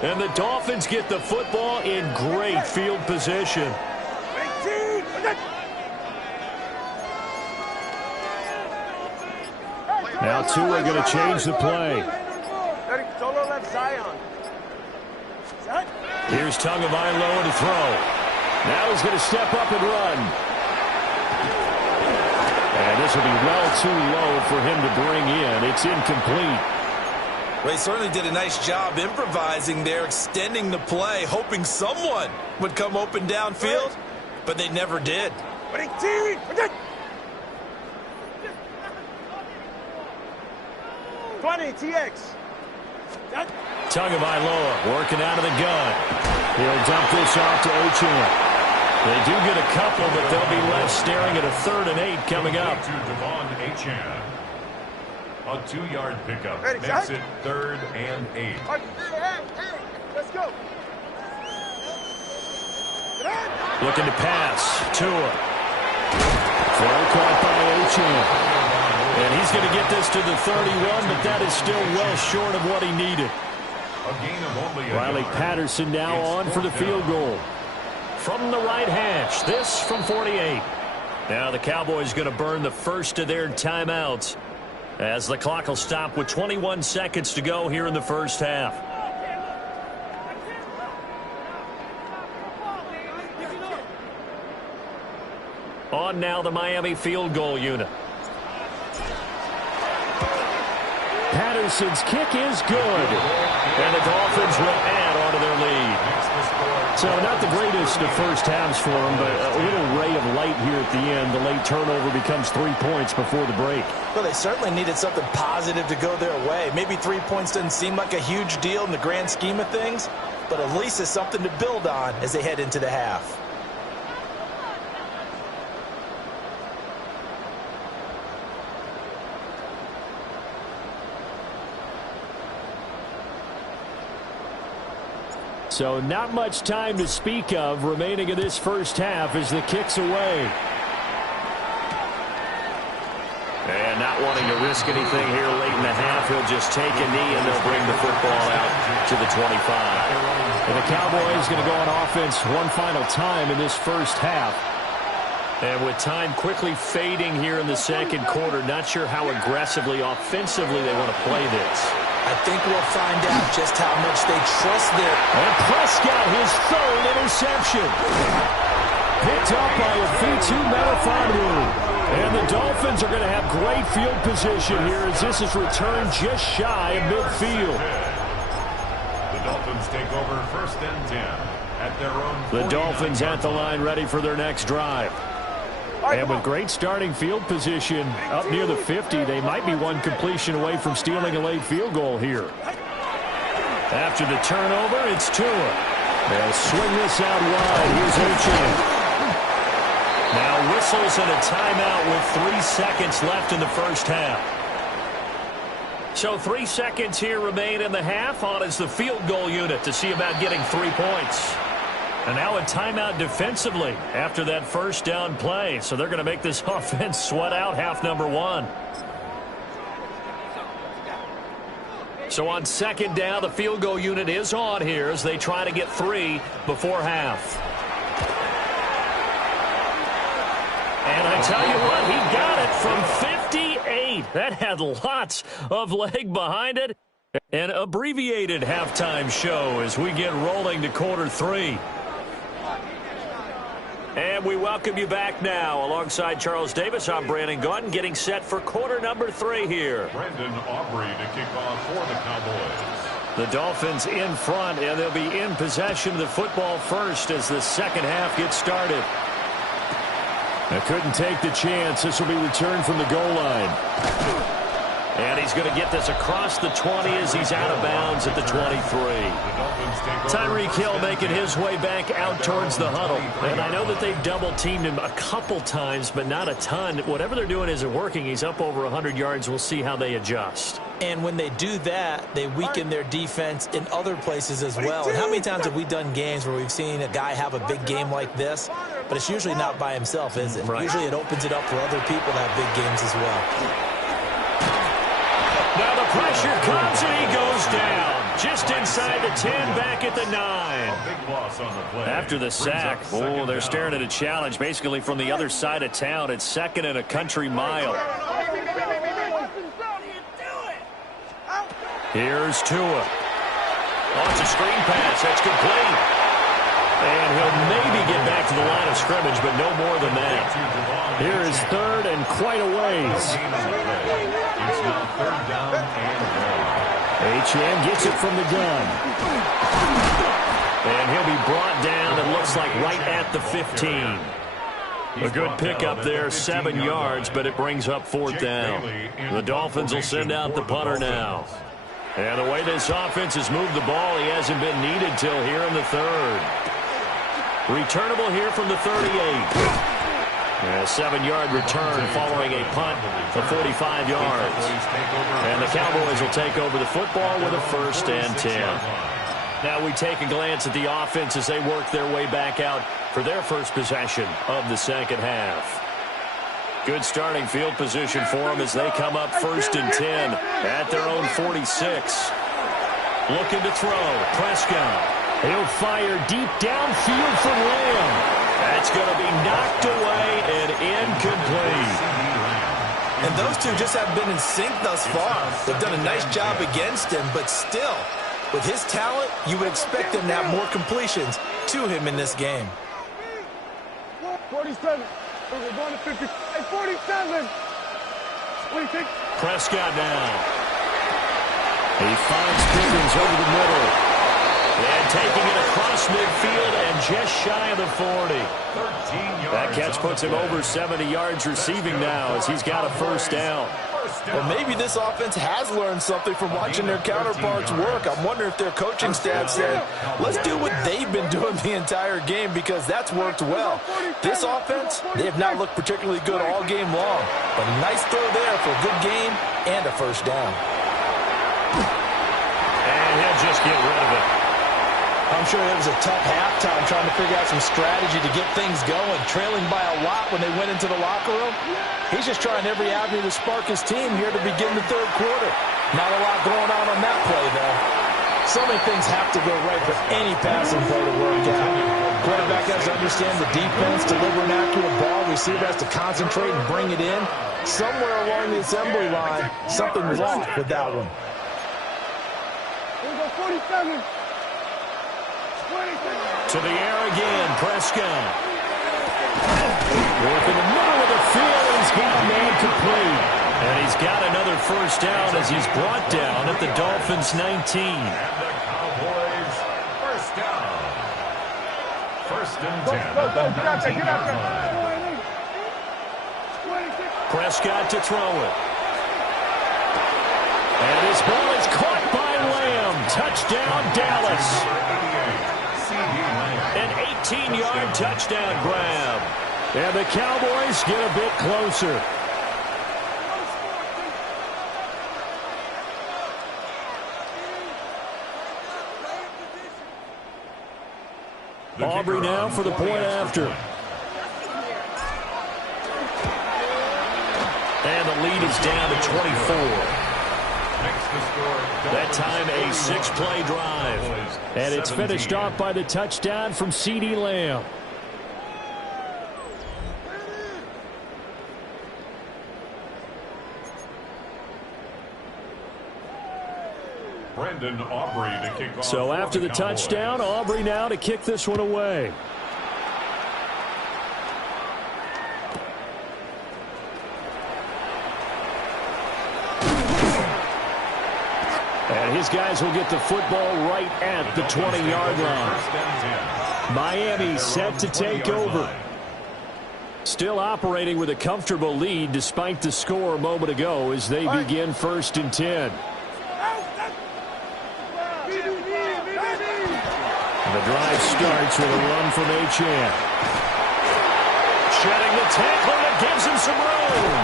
And the Dolphins get the football in great field position. Now Tua going to change the play. Solo left Zion. Here's Tagovailoa to throw. Now he's going to step up and run. And this will be well too low for him to bring in. It's incomplete. They certainly did a nice job improvising there, extending the play, hoping someone would come open downfield, but they never did. 20, TX. Tagovailoa working out of the gun. He'll dump this off to Achane. They do get a couple, but they'll be left staring at a 3rd and 8 coming up. To Devon Achane. A 2-yard pickup makes it 3rd and 8. Let's go. Looking to pass. Tua. Throw caught by Achane. And he's going to get this to the 31, but that is still well short of what he needed. A gain of only a Riley yard. Patterson now on for the field goal. From the right hash, this from 48. Now the Cowboys going to burn the first of their timeouts as the clock will stop with 21 seconds to go here in the first half. On now the Miami field goal unit. Patterson's kick is good. And the Dolphins will add on to their lead. So not the greatest of first halves for them, but a little ray of light here at the end. The late turnover becomes 3 points before the break. Well, they certainly needed something positive to go their way. Maybe 3 points doesn't seem like a huge deal in the grand scheme of things, but at least it's something to build on as they head into the half. So not much time to speak of remaining in this first half as the kick's away. And not wanting to risk anything here late in the half, he'll just take a knee and they'll bring the football out to the 25. And the Cowboys going to go on offense one final time in this first half. And with time quickly fading here in the second quarter, not sure how aggressively, offensively they want to play this. I think we'll find out just how much they trust their... And Prescott, his 3rd interception. Picked up by a V2 Melifonwu. And the Dolphins are going to have great field position here as this is returned just shy of midfield. The Dolphins take over 1st and 10 at their own. The Dolphins at the line ready for their next drive. And with great starting field position up near the 50, they might be one completion away from stealing a late field goal here. After the turnover, it's Tua. They'll swing this out wide. Here's H.M. Now whistles and a timeout with 3 seconds left in the first half. So 3 seconds here remain in the half. On is the field goal unit to see about getting 3 points. And now a timeout defensively after that first down play. So they're going to make this offense sweat out half number 1. So on 2nd down, the field goal unit is on here as they try to get 3 before half. And I tell you what, he got it from 58. That had lots of leg behind it. An abbreviated halftime show as we get rolling to quarter 3. And we welcome you back now. Alongside Charles Davis, I'm Brandon Gaudin, getting set for quarter number 3 here. Brandon Aubrey to kick off for the Cowboys. The Dolphins in front, and they'll be in possession of the football first as the second half gets started. I couldn't take the chance. This will be returned from the goal line. And he's going to get this across the 20 as he's out of bounds at the 23. Tyreek Hill making his way back out towards the huddle. And I know that they've double-teamed him a couple times, but not a ton. Whatever they're doing isn't working. He's up over 100 yards. We'll see how they adjust. And when they do that, they weaken their defense in other places as well. And how many times have we done games where we've seen a guy have a big game like this, but it's usually not by himself, is it? Right. Usually it opens it up for other people to have big games as well. Now the pressure comes and he goes down. Just inside the 10, back at the 9. After the sack, oh, they're staring at a challenge basically from the other side of town. It's 2nd and a country mile. Here's Tua. Launch a screen pass. That's complete. And he'll maybe get back to the line of scrimmage, but no more than that. Here is 3rd and quite a ways. It's now 3rd down and goal. H.M. gets it from the gun. And he'll be brought down, it looks like right at the 15. A good pickup there, 7 yards, but it brings up 4th down. The Dolphins will send out the punter now. And the way this offense has moved the ball, he hasn't been needed till here in the 3rd. Returnable here from the 38. A 7-yard return following a punt of 45 yards. And the Cowboys will take over the football with a 1st and 10. Now we take a glance at the offense as they work their way back out for their first possession of the second half. Good starting field position for them as they come up 1st and 10 at their own 46. Looking to throw. Prescott. He'll fire deep downfield for Lamb. That's going to be knocked away and incomplete. And those two just haven't been in sync thus far. They've done a nice job against him, but still, with his talent, you would expect them to have more completions to him in this game. 47. We're going to 50. Hey, 47. What do you think? Prescott now. He finds Pickens over the middle. And taking it across midfield and just shy of the 40. That catch puts him over 70 yards receiving now as he's got a 1st down. Well, maybe this offense has learned something from watching their counterparts work. I'm wondering if their coaching staff said, let's do what they've been doing the entire game because that's worked well. This offense, they have not looked particularly good all game long. But a nice throw there for a good game and a 1st down. And he'll just get rid of it. I'm sure it was a tough halftime trying to figure out some strategy to get things going, trailing by a lot when they went into the locker room. He's just trying every avenue to spark his team here to begin the 3rd quarter. Not a lot going on that play, though. So many things have to go right for any passing play to work out. Quarterback has to understand the defense, deliver an accurate ball. Receiver has to concentrate and bring it in. Somewhere along the assembly line, something was off with that one. Here we go, 47. To the air again, Prescott. Work in the middle of the field, and he's he's got a man complete. And he's got another first down as he's brought down at the Dolphins' 19. And the Cowboys first down. First and 10 at the 19-yard line. Prescott to throw it. And his ball is caught by Lamb. Touchdown, Dallas. An 18-yard touchdown grab. And the Cowboys get a bit closer. Aubrey now for the point after. And the lead is down to 24. That time a 6-play drive. And it's finished off by the touchdown from CeeDee Lamb. Brendan Aubrey to kick off. So after the touchdown, Aubrey now to kick this one away. And his guys will get the football right at the 20-yard line. Miami set to take over. Still operating with a comfortable lead despite the score a moment ago as they begin 1st and 10. The drive starts with a run from Achane. Shedding the tackle that gives him some room.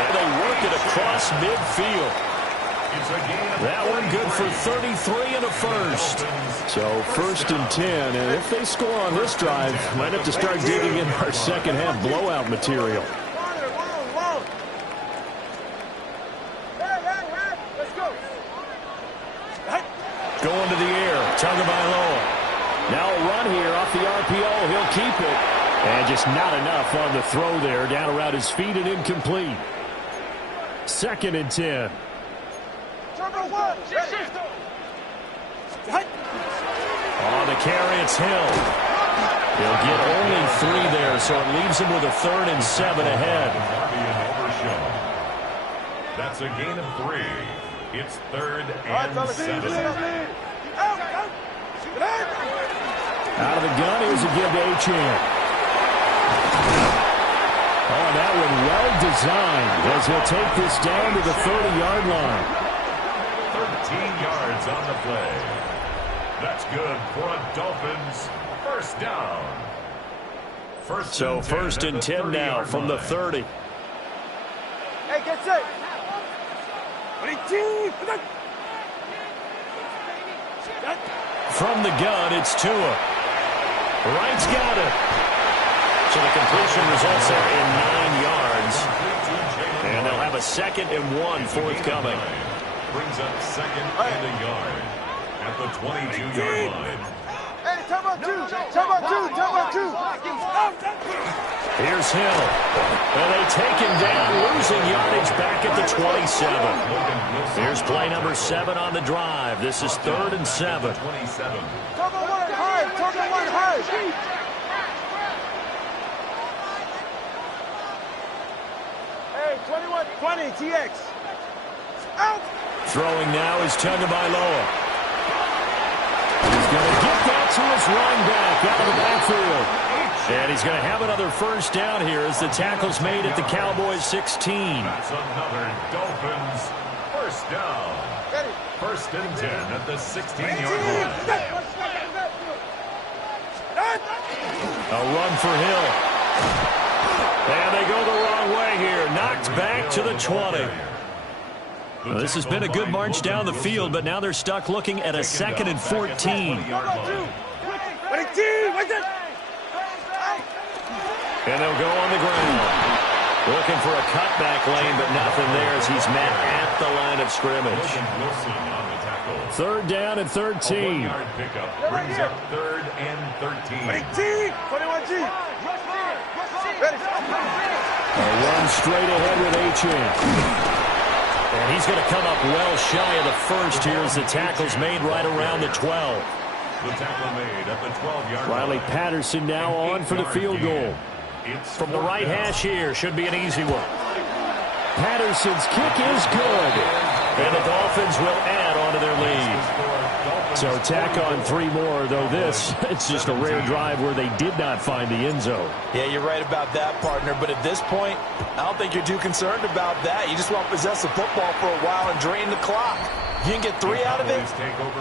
And they work it across midfield. That one good for 33 and a first. So 1st and 10. And if they score on this drive, might have to start digging in our second half blowout material. Going to the air. Tagovailoa. Now a run here off the RPO. He'll keep it. And just not enough on the throw there. Down around his feet and incomplete. 2nd and 10. On the carry, it's Hill. He'll get only 3 there, so it leaves him with a 3rd and 7 ahead. That's a gain of 3. It's 3rd and 7. Out of the gun, here's a give to Achane. Oh, that one well designed as he'll take this down to the 30-yard line. 13 yards on the play. That's good for a Dolphins first down. So 1st and 10 now from the 30. Hey, get set. From the gun, it's Tua. Wright's got it. So the completion results there in 9 yards. And they'll have a 2nd and 1 forthcoming. Brings up 2nd and a yard at the 22-yard line. Hey, time out 2. Here's Hill. And they take him down, losing yardage back at the 27. Here's play number 7 on the drive. This is 3rd and 7. 27. Turbo 1 high. Hey, 21-20, TX. Out. Throwing now is Tagovailoa. He's going to get that to his running back out of the backfield. And he's going to have another first down here as the tackle's made at the Cowboys' 16. That's another Dolphins first down. 1st and 10 at the 16-yard line. A run for Hill. And they go the wrong way here. Knocked back to the 20. Well, this has been a good march down the field, but now they're stuck looking at a 2nd and 14. And they'll go on the ground. Looking for a cutback lane, but nothing there as he's met at the line of scrimmage. 3rd down and 13. A 1-yard pickup brings up 3rd and 13. 21G. A run straight ahead with Achane. And he's going to come up well shy of the first here as the tackle's made right around the 12. The tackle made at the 12-yard line. Riley Patterson now on for the field goal. From the right hash here, should be an easy one. Patterson's kick is good. And the Dolphins will add on to their lead. So tack on 3 more, though it's just a rare drive where they did not find the end zone. Yeah, you're right about that, partner. But at this point, I don't think you're too concerned about that. You just want to possess the football for a while and drain the clock. If you can get 3 out of it,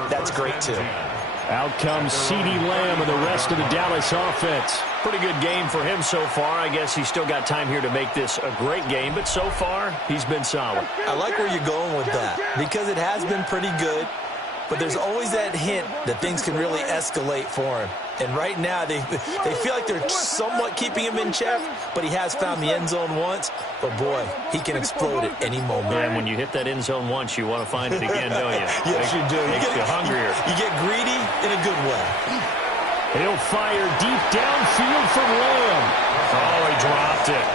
that's great, too. Out comes CeeDee Lamb and the rest of the Dallas offense. Pretty good game for him so far. I guess he's still got time here to make this a great game, but so far, he's been solid. I like where you're going with that because it has been pretty good, but there's always that hint that things can really escalate for him. And right now, they feel like they're somewhat keeping him in check, but he has found the end zone once. But, boy, he can explode at any moment. And when you hit that end zone once, you want to find it again, don't you? Yes, you do. Makes you hungrier. You get greedy in a good way. He'll fire deep downfield from Lamb. Oh, he dropped it.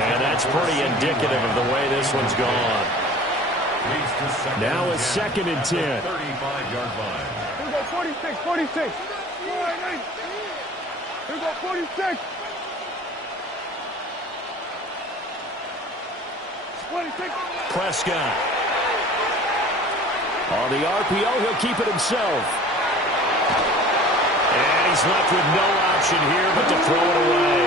And that's pretty indicative of the way this one's gone. Now a 2nd and 10. 35-yard line. Here we go, 46, 46. Here we go, 46. 26. Prescott. On the RPO, he'll keep it himself. And he's left with no option here but to throw it away.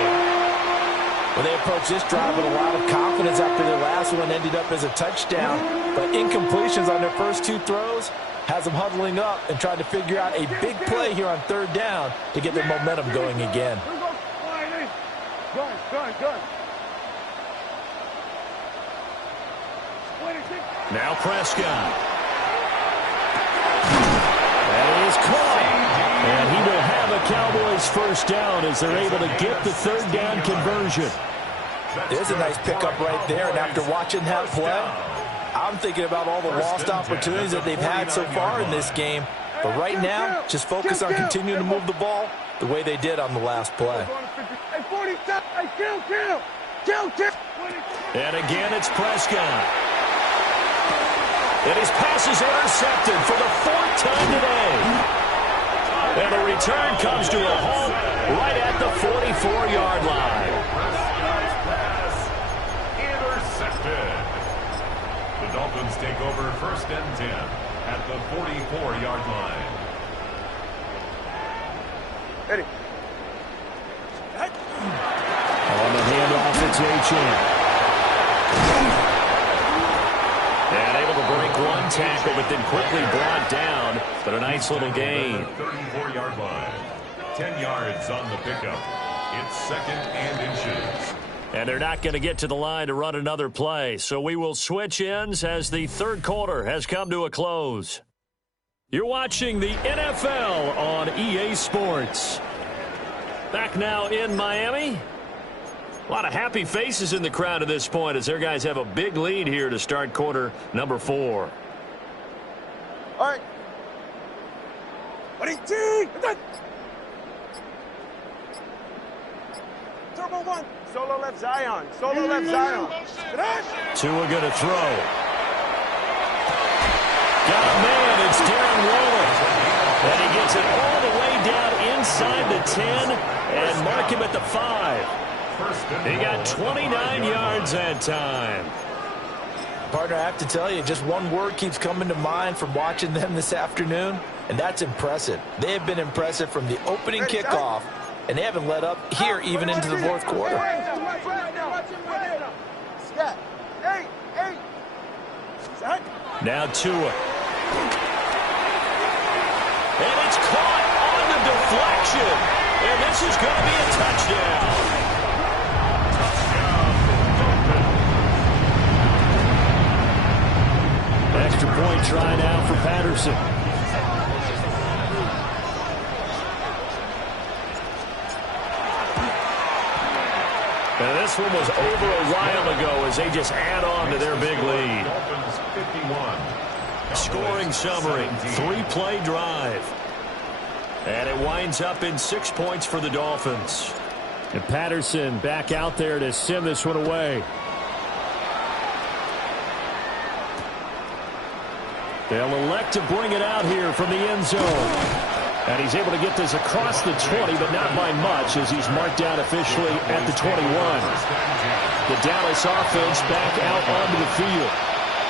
Well, they approached this drive with a lot of confidence after their last one ended up as a touchdown. But incompletions on their first 2 throws has them huddling up and trying to figure out a big play here on 3rd down to get their momentum going again. Good. Now Prescott. That is caught. And he will have a Cowboys first down as they're able to get the 3rd down conversion. There's a nice pickup right there. And after watching that play, I'm thinking about all the lost opportunities that they've had so far in this game. But right now, just focus on continuing to move the ball the way they did on the last play. And again, it's Prescott. And his pass is intercepted for the 4th time today. And the return comes to a halt right at the 44-yard line. Intercepted. The Dolphins take over 1st and 10 at the 44-yard line. Ready. On the handoff, it's Achane. And able to break 1 tackle, but then quickly brought down. But a nice little gain. 34-yard line. 10 yards on the pickup. It's 2nd and inches. And they're not going to get to the line to run another play. So we will switch ends as the 3rd quarter has come to a close. You're watching the NFL on EA Sports. Back now in Miami. A lot of happy faces in the crowd at this point as their guys have a big lead here to start quarter number 4. All right. Turbo 1. Solo left Zion. Solo left Zion. Tua going to throw. Got a man. It's Darren Waller. And he gets it all the way down inside the 10 and mark him at the 5. He got 29 yards that time. Partner, I have to tell you, just one word keeps coming to mind from watching them this afternoon, and that's impressive. They have been impressive from the opening kickoff, and they haven't let up here even into the 4th quarter. Now Tua. And it's caught on the deflection. And this is going to be a touchdown. Extra point try now for Patterson. And this one was over a while ago as they just add on to their big lead. Scoring summary, 3-play drive. And it winds up in 6 points for the Dolphins. And Patterson back out there to send this one away. They'll elect to bring it out here from the end zone. And he's able to get this across the 20, but not by much, as he's marked down officially at the 21. The Dallas offense back out onto the field.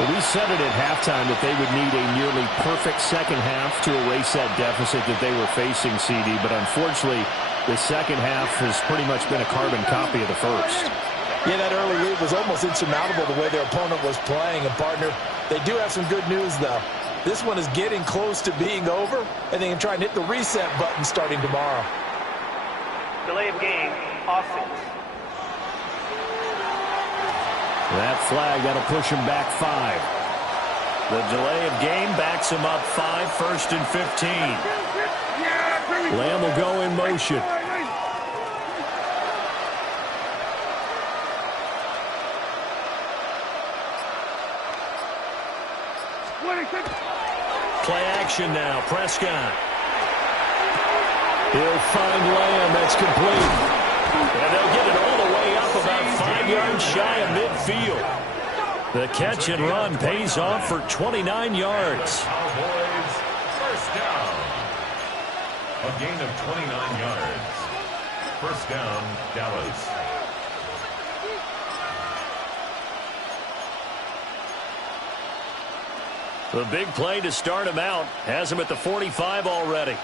Well, we said it at halftime that they would need a nearly perfect second half to erase that deficit that they were facing, CD. But unfortunately, the second half has pretty much been a carbon copy of the first. Yeah, that early lead was almost insurmountable the way their opponent was playing. And, partner, they do have some good news, though. This one is getting close to being over, and they can try and hit the reset button starting tomorrow. Delay of game, offense. That flag, that'll push him back 5. The delay of game backs him up 5, 1st and 15. Lamb will go in motion. Play action now. Prescott. He'll find Lamb. That's complete. And they'll get it all the way up about 5 yards shy of midfield. The catch and run pays off for 29 yards. Cowboys, first down. A gain of 29 yards. First down, Dallas. The big play to start him out has him at the 45 already.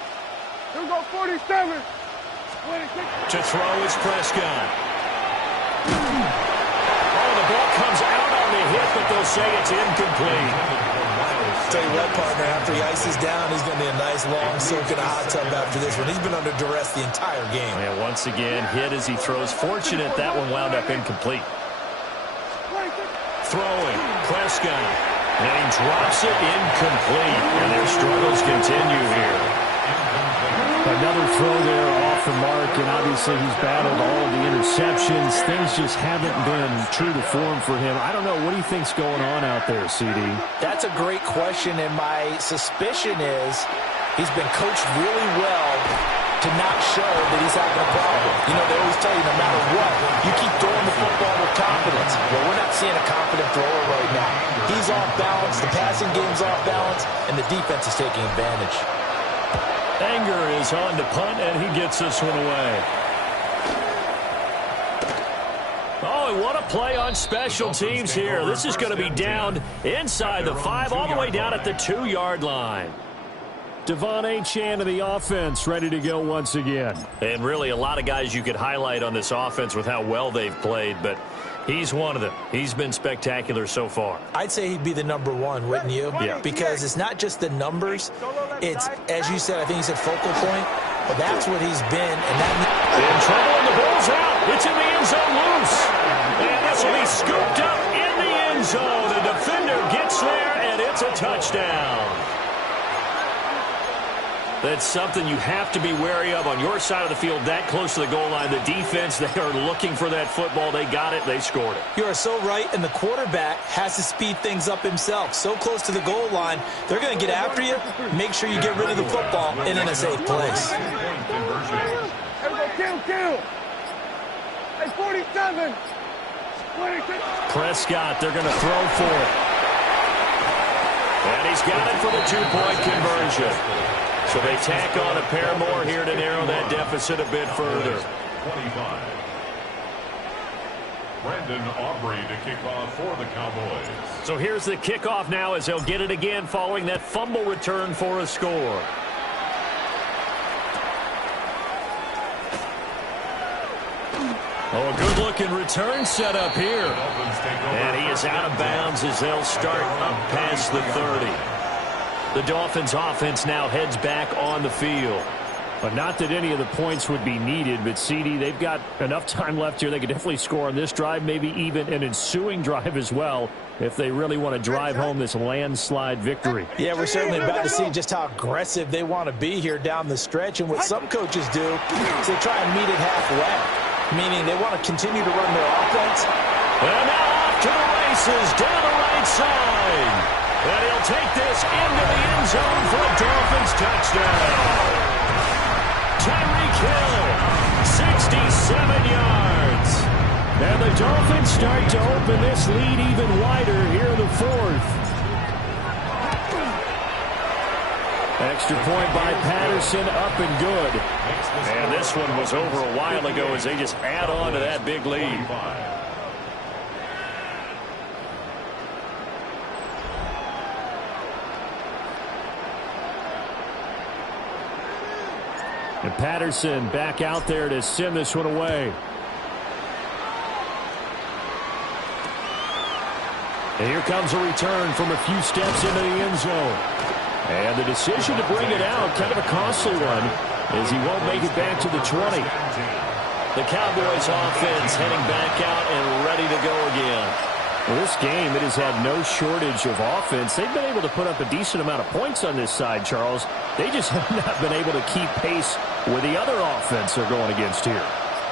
Here we go, 47. 26. To throw is Prescott. Oh, the ball comes out on the hit, but they'll say it's incomplete. Tell you what, partner, after he ices down, he's going to be a nice long soak in a hot tub after this one. He's been under duress the entire game. And once again, hit as he throws. Fortunate that one wound up incomplete. Throwing, Prescott. And he drops it incomplete. And their struggles continue here. Another throw there off the mark, and obviously he's battled all of the interceptions. Things just haven't been true to form for him. I don't know. What do you think's going on out there, CD? That's a great question, and my suspicion is he's been coached really well to not show that he's having a problem. You know, they always tell you no matter what, you keep throwing the football with confidence. Well, we're not seeing a confident thrower right now. He's off balance, the passing game's off balance, and the defense is taking advantage. Anger is on to punt, and he gets this one away. Oh, and what a play on special teams here. This is going to be down inside the 5, all the way down at the 2-yard line. Devon Achane of the offense ready to go once again. And really a lot of guys you could highlight on this offense with how well they've played, but he's one of them. He's been spectacular so far. I'd say he'd be the number 1, wouldn't you? Yeah. Because it's not just the numbers. It's, as you said, I think he said focal point. But that's what he's been. And that in trouble, and the ball's out. It's in the end zone loose. And this will be scooped up in the end zone. The defender gets there, and it's a touchdown. That's something you have to be wary of on your side of the field, that close to the goal line. The defense, they are looking for that football. They got it. They scored it. You are so right, and the quarterback has to speed things up himself. So close to the goal line, they're going to get after you. Make sure you get rid of the football and in a safe place. Kill. Hey, 47. 26. Prescott, they're going to throw for it. And he's got it for the 2-point conversion. So they tack on a pair more here to narrow that deficit a bit further. 25. Brandon Aubrey to kick off for the Cowboys. So here's the kickoff now as they'll get it again following that fumble return for a score. Oh, a good-looking return set up here. And he is out of bounds as they'll start up past the 30. The Dolphins offense now heads back on the field. But not that any of the points would be needed, but CD, they've got enough time left here. They could definitely score on this drive, maybe even an ensuing drive as well, if they really want to drive home this landslide victory. Yeah, we're certainly about to see just how aggressive they want to be here down the stretch. And what some coaches do is they try and meet it halfway, meaning they want to continue to run their offense. And now off to the races down the right side. And he'll take this into the end zone for a Dolphins touchdown. Tyreek Hill, 67 yards. And the Dolphins start to open this lead even wider here in the 4th. Extra point by Patterson, up and good. And this one was over a while ago as they just add on to that big lead. And Patterson back out there to send this one away. And here comes a return from a few steps into the end zone. And the decision to bring it out, kind of a costly one, as he won't make it back to the 20. The Cowboys offense heading back out and ready to go again. Well, this game, it has had no shortage of offense. They've been able to put up a decent amount of points on this side, Charles. They just have not been able to keep pace with the other offense they're going against here.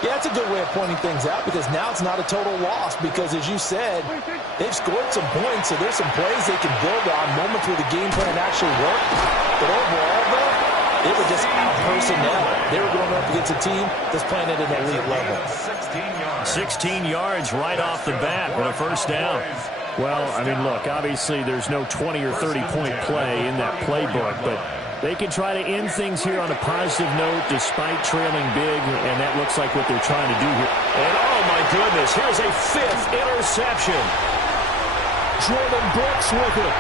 Yeah, that's a good way of pointing things out because now it's not a total loss because, as you said, they've scored some points, so there's some plays they can build on, moments where the game plan actually worked. But overall, though, they were just out-personnel. They were going up against a team that's playing at an elite level. 16 yards right off the bat with a first down. Well, I mean, look, obviously there's no 20 or 30-point play in that playbook, but they can try to end things here on a positive note despite trailing big, and that looks like what they're trying to do here. And, oh, my goodness, here's a 5th interception. Jordan Brooks with it.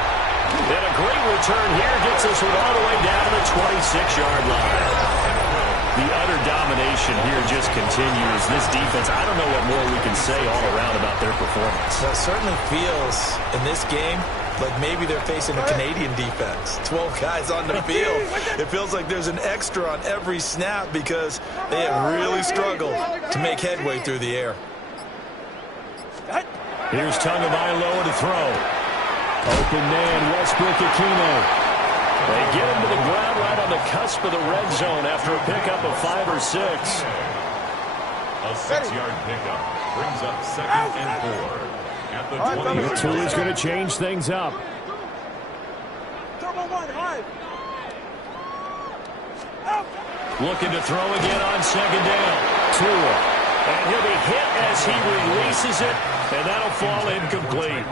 And a great return here gets us all the way down to the 26-yard line. The utter domination here just continues. This defense, I don't know what more we can say all around about their performance. Well, it certainly feels in this game like maybe they're facing a Canadian defense. 12 guys on the field. It feels like there's an extra on every snap because they have really struggled to make headway through the air. Here's Tagovailoa to throw. Open man, Westbrook-Ikhine. They get him to the ground right on the cusp of the red zone after a pickup of 5 or 6. A 6-yard pickup brings up 2nd and 4. At the 20. Tua's going to change things up. Looking to throw again on 2nd down. Tua. And he'll be hit as he releases it, and that'll fall incomplete.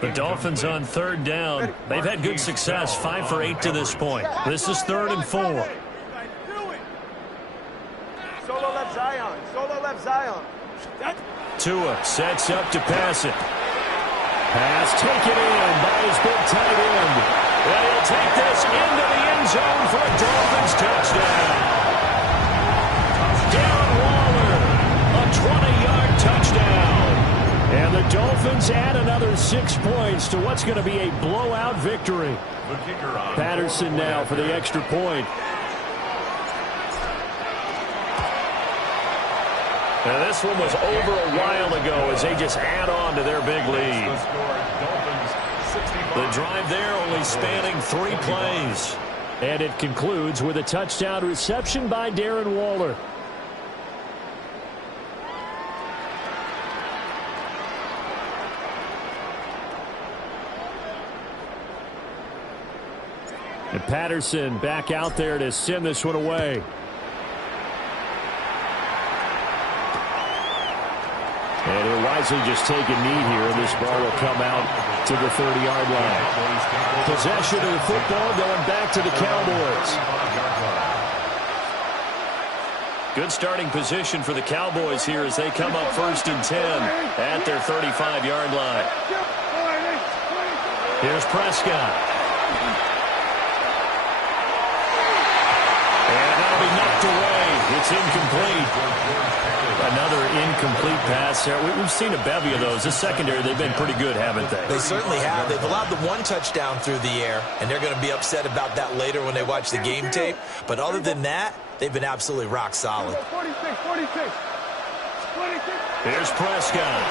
The Dolphins on 3rd down. They've had good success, 5 for 8 to this point. This is 3rd and 4. Solo left Zion. Solo left Zion. Tua sets up to pass it. Pass taken in by his big tight end. And he'll take this into the end zone for a Dolphins touchdown. Darren Waller, a 20-yard touchdown. And the Dolphins add another 6 points to what's going to be a blowout victory. Patterson now for the extra point. Now this one was over a while ago as they just add on to their big lead. The drive there only spanning 3 plays. And it concludes with a touchdown reception by Darren Waller. And Patterson back out there to send this one away. And he'll wisely just take a knee here, and this ball will come out to the 30-yard line. Possession of the football going back to the Cowboys. Good starting position for the Cowboys here as they come up 1st and 10 at their 35-yard line. Here's Prescott. And that'll be knocked away. It's incomplete. Another incomplete pass there. We've seen a bevy of those. This secondary, they've been pretty good, haven't they? They certainly have. They've allowed the 1 touchdown through the air, and they're going to be upset about that later when they watch the game tape. But other than that, they've been absolutely rock solid. 46. Here's Prescott.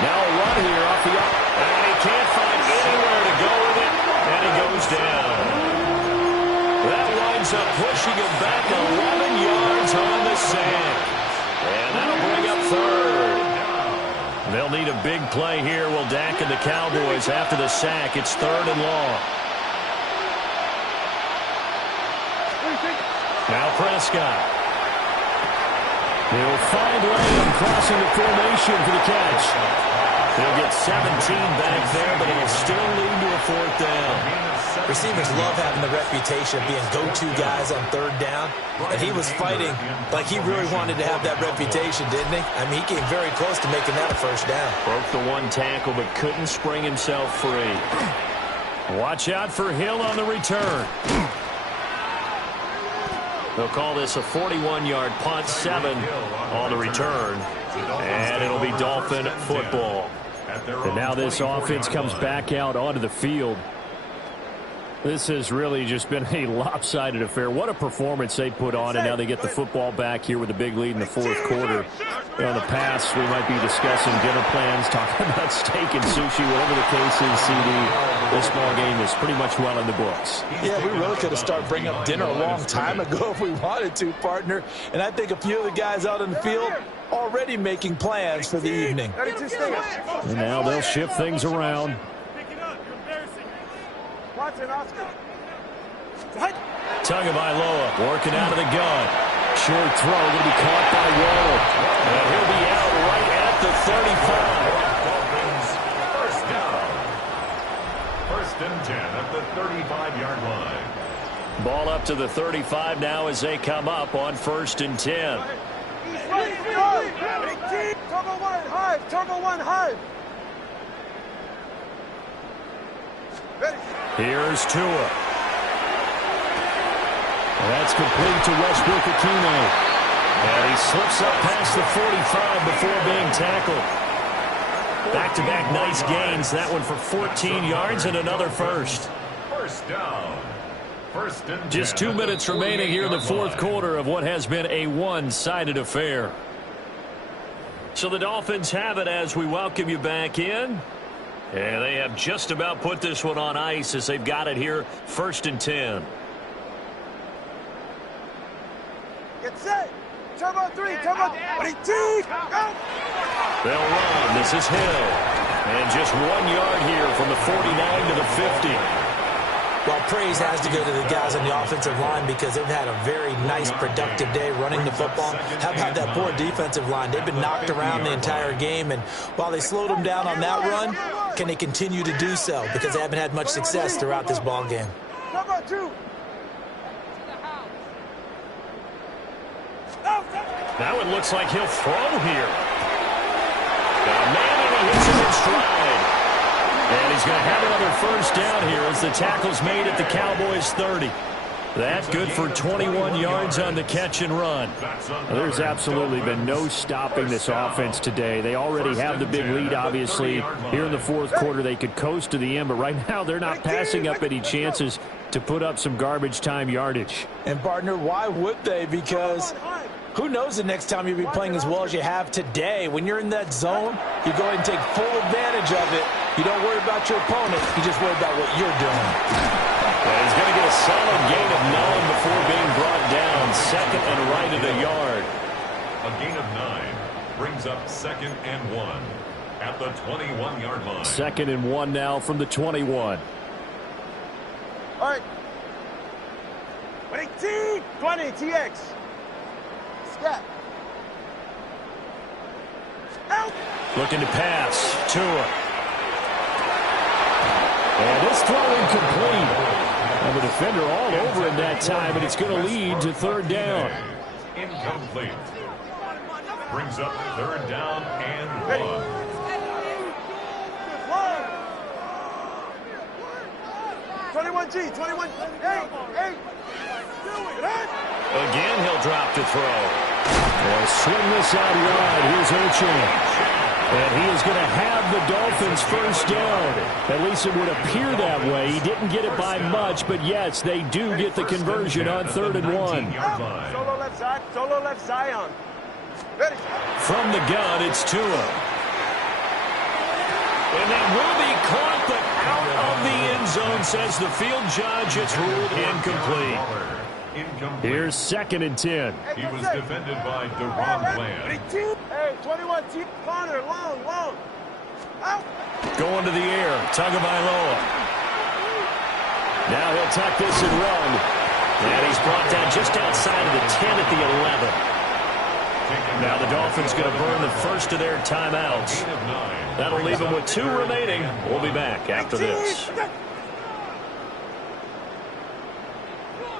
Now a run here off the up. And he can't find anywhere to go with it, and he goes down. That winds up pushing him back 11 yards on the sack. And that'll bring up 3rd. They'll need a big play here. Will Dak and the Cowboys after the sack. It's 3rd and long. Now Prescott. He'll find Lamb crossing the formation for the catch. He'll get 17 back there, but it'll still lead to a 4th down. Receivers love having the reputation of being go-to guys on third down, and he was fighting like he really wanted to have that reputation, didn't he? I mean, he came very close to making that a first down. Broke the one tackle, but couldn't spring himself free. Watch out for Hill on the return. They'll call this a 41-yard punt, 7 on the return, and it'll be Dolphin football. And now this offense comes back out onto the field. This has really just been a lopsided affair. What a performance they put on, and now they get the football back here with a big lead in the fourth quarter. You know, in the past, we might be discussing dinner plans, talking about steak and sushi, whatever the case is, CD. This ball game is pretty much well in the books. Yeah, we really could have started bringing up dinner a long time ago if we wanted to, partner. And I think a few of the guys out in the field already making plans for the evening. And now they'll shift things around. Tagovailoa working out of the gun. Short throw going to be caught by Waddle. And he'll be out right at the 35. First and 10 at the 35-yard line. Ball up to the 35 now as they come up on 1st and 10. Turbo one, high. Here's Tua. That's complete to Westbrook-Ikhine. And he slips up past the 45 before being tackled. Back-to-back nice gains. That one for 14 yards and another first. First down. First and 10. Just 2 minutes remaining here in the fourth quarter of what has been a one-sided affair. So the Dolphins have it as we welcome you back in. And they have just about put this one on ice as they've got it here, 1st and 10. Get set. Turbo 3, turbo 2, go. They'll run. This is Hill. And just 1 yard here from the 49 to the 50. Well, praise has to go to the guys on the offensive line because they've had a very nice, productive day running the football. How about that poor defensive line? They've been knocked around the entire game, and while they slowed them down on that run, can they continue to do so? Because they haven't had much success throughout this ball game. Turbo 2. Now it looks like he'll throw here. Now Manning hits him in stride. And he's going to have another first down here as the tackle's made at the Cowboys' 30. That's good for 21 yards on the catch and run. Well, there's absolutely been no stopping this offense today. They already have the big lead, obviously. Here in the fourth quarter, they could coast to the end, but right now they're not passing up any chances to put up some garbage time yardage. And, partner, why would they? Because who knows the next time you'll be playing as well as you have today. When you're in that zone, you go ahead and take full advantage of it. You don't worry about your opponent. You just worry about what you're doing. And he's going to get a solid gain of 9 before being brought down. 2nd and right at a yard. A gain of 9 brings up 2nd and 1 at the 21-yard line. 2nd and 1 now from the 21. All right. 20, TX. Scat. Out. Looking to pass. Tua. And this throw incomplete. And the defender all over it that time, and it's going to lead to 3rd down. Incomplete. Brings up 3rd down and 1. Again, he'll drop to throw. Well, swing this out wide. Here's Ochan. And he is going to have the Dolphins first down. At least it would appear that way. He didn't get it by much, but yes, they do get the conversion on 3rd and 1. Solo left Zion. Ready. From the gun, it's Tua. And that will be caught, but out of the end zone, says the field judge. It's ruled incomplete. Here's 2nd and 10. He was defended by Deron Bland. Hey, 21 T corner, long. Out. Going to the air, Tagovailoa. Now he'll tuck this and run. And he's brought down just outside of the 10 at the 11. Now the Dolphins going to burn the first of their timeouts. That'll leave them with 2 remaining. We'll be back after this.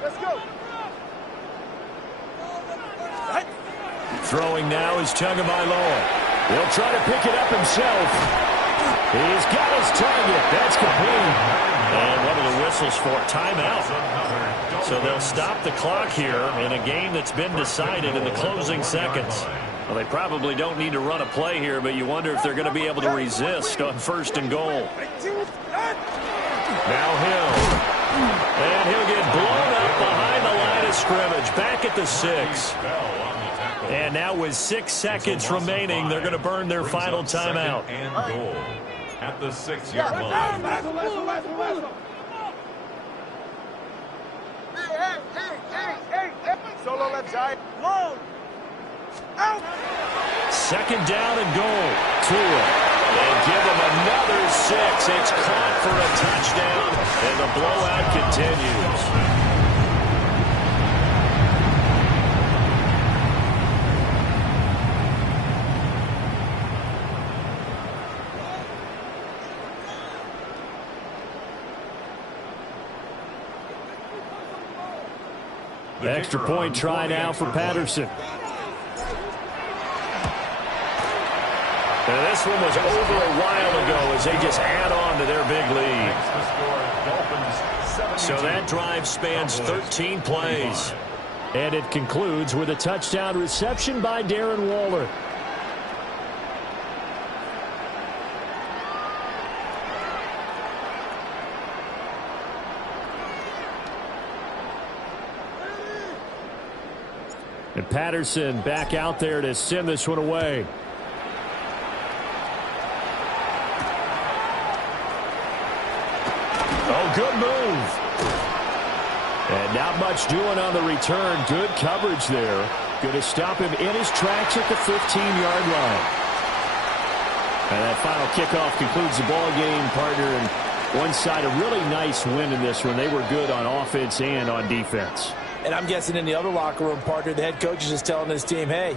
Let's go. Throwing now is Tagovailoa. He'll try to pick it up himself. He's got his target. That's complete. And what are the whistles for? Timeout. So they'll stop the clock here in a game that's been decided in the closing seconds. Well, they probably don't need to run a play here, but you wonder if they're going to be able to resist on 1st and goal. Now Hill. And he'll get blown up behind the line of scrimmage. Back at the 6. And now with 6 seconds remaining, they're going to burn their final timeout. And goal at the 6-yard line. Solo left side. Long. Out. 2nd down and goal. Tua. And give them another 6. It's caught for a touchdown, and the blowout continues. The extra point try now for Patterson. And this one was over a while ago as they just add on to their big lead. So that drive spans 13 plays. And it concludes with a touchdown reception by Darren Waller. And Patterson back out there to send this one away. Oh, good move. And not much doing on the return. Good coverage there. Going to stop him in his tracks at the 15-yard line. And that final kickoff concludes the ball game, partner. And one side, a really nice win in this one. They were good on offense and on defense. And I'm guessing in the other locker room, partner, the head coach is just telling his team, hey,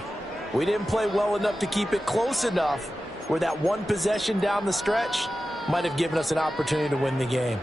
we didn't play well enough to keep it close enough where that one possession down the stretch might have given us an opportunity to win the game.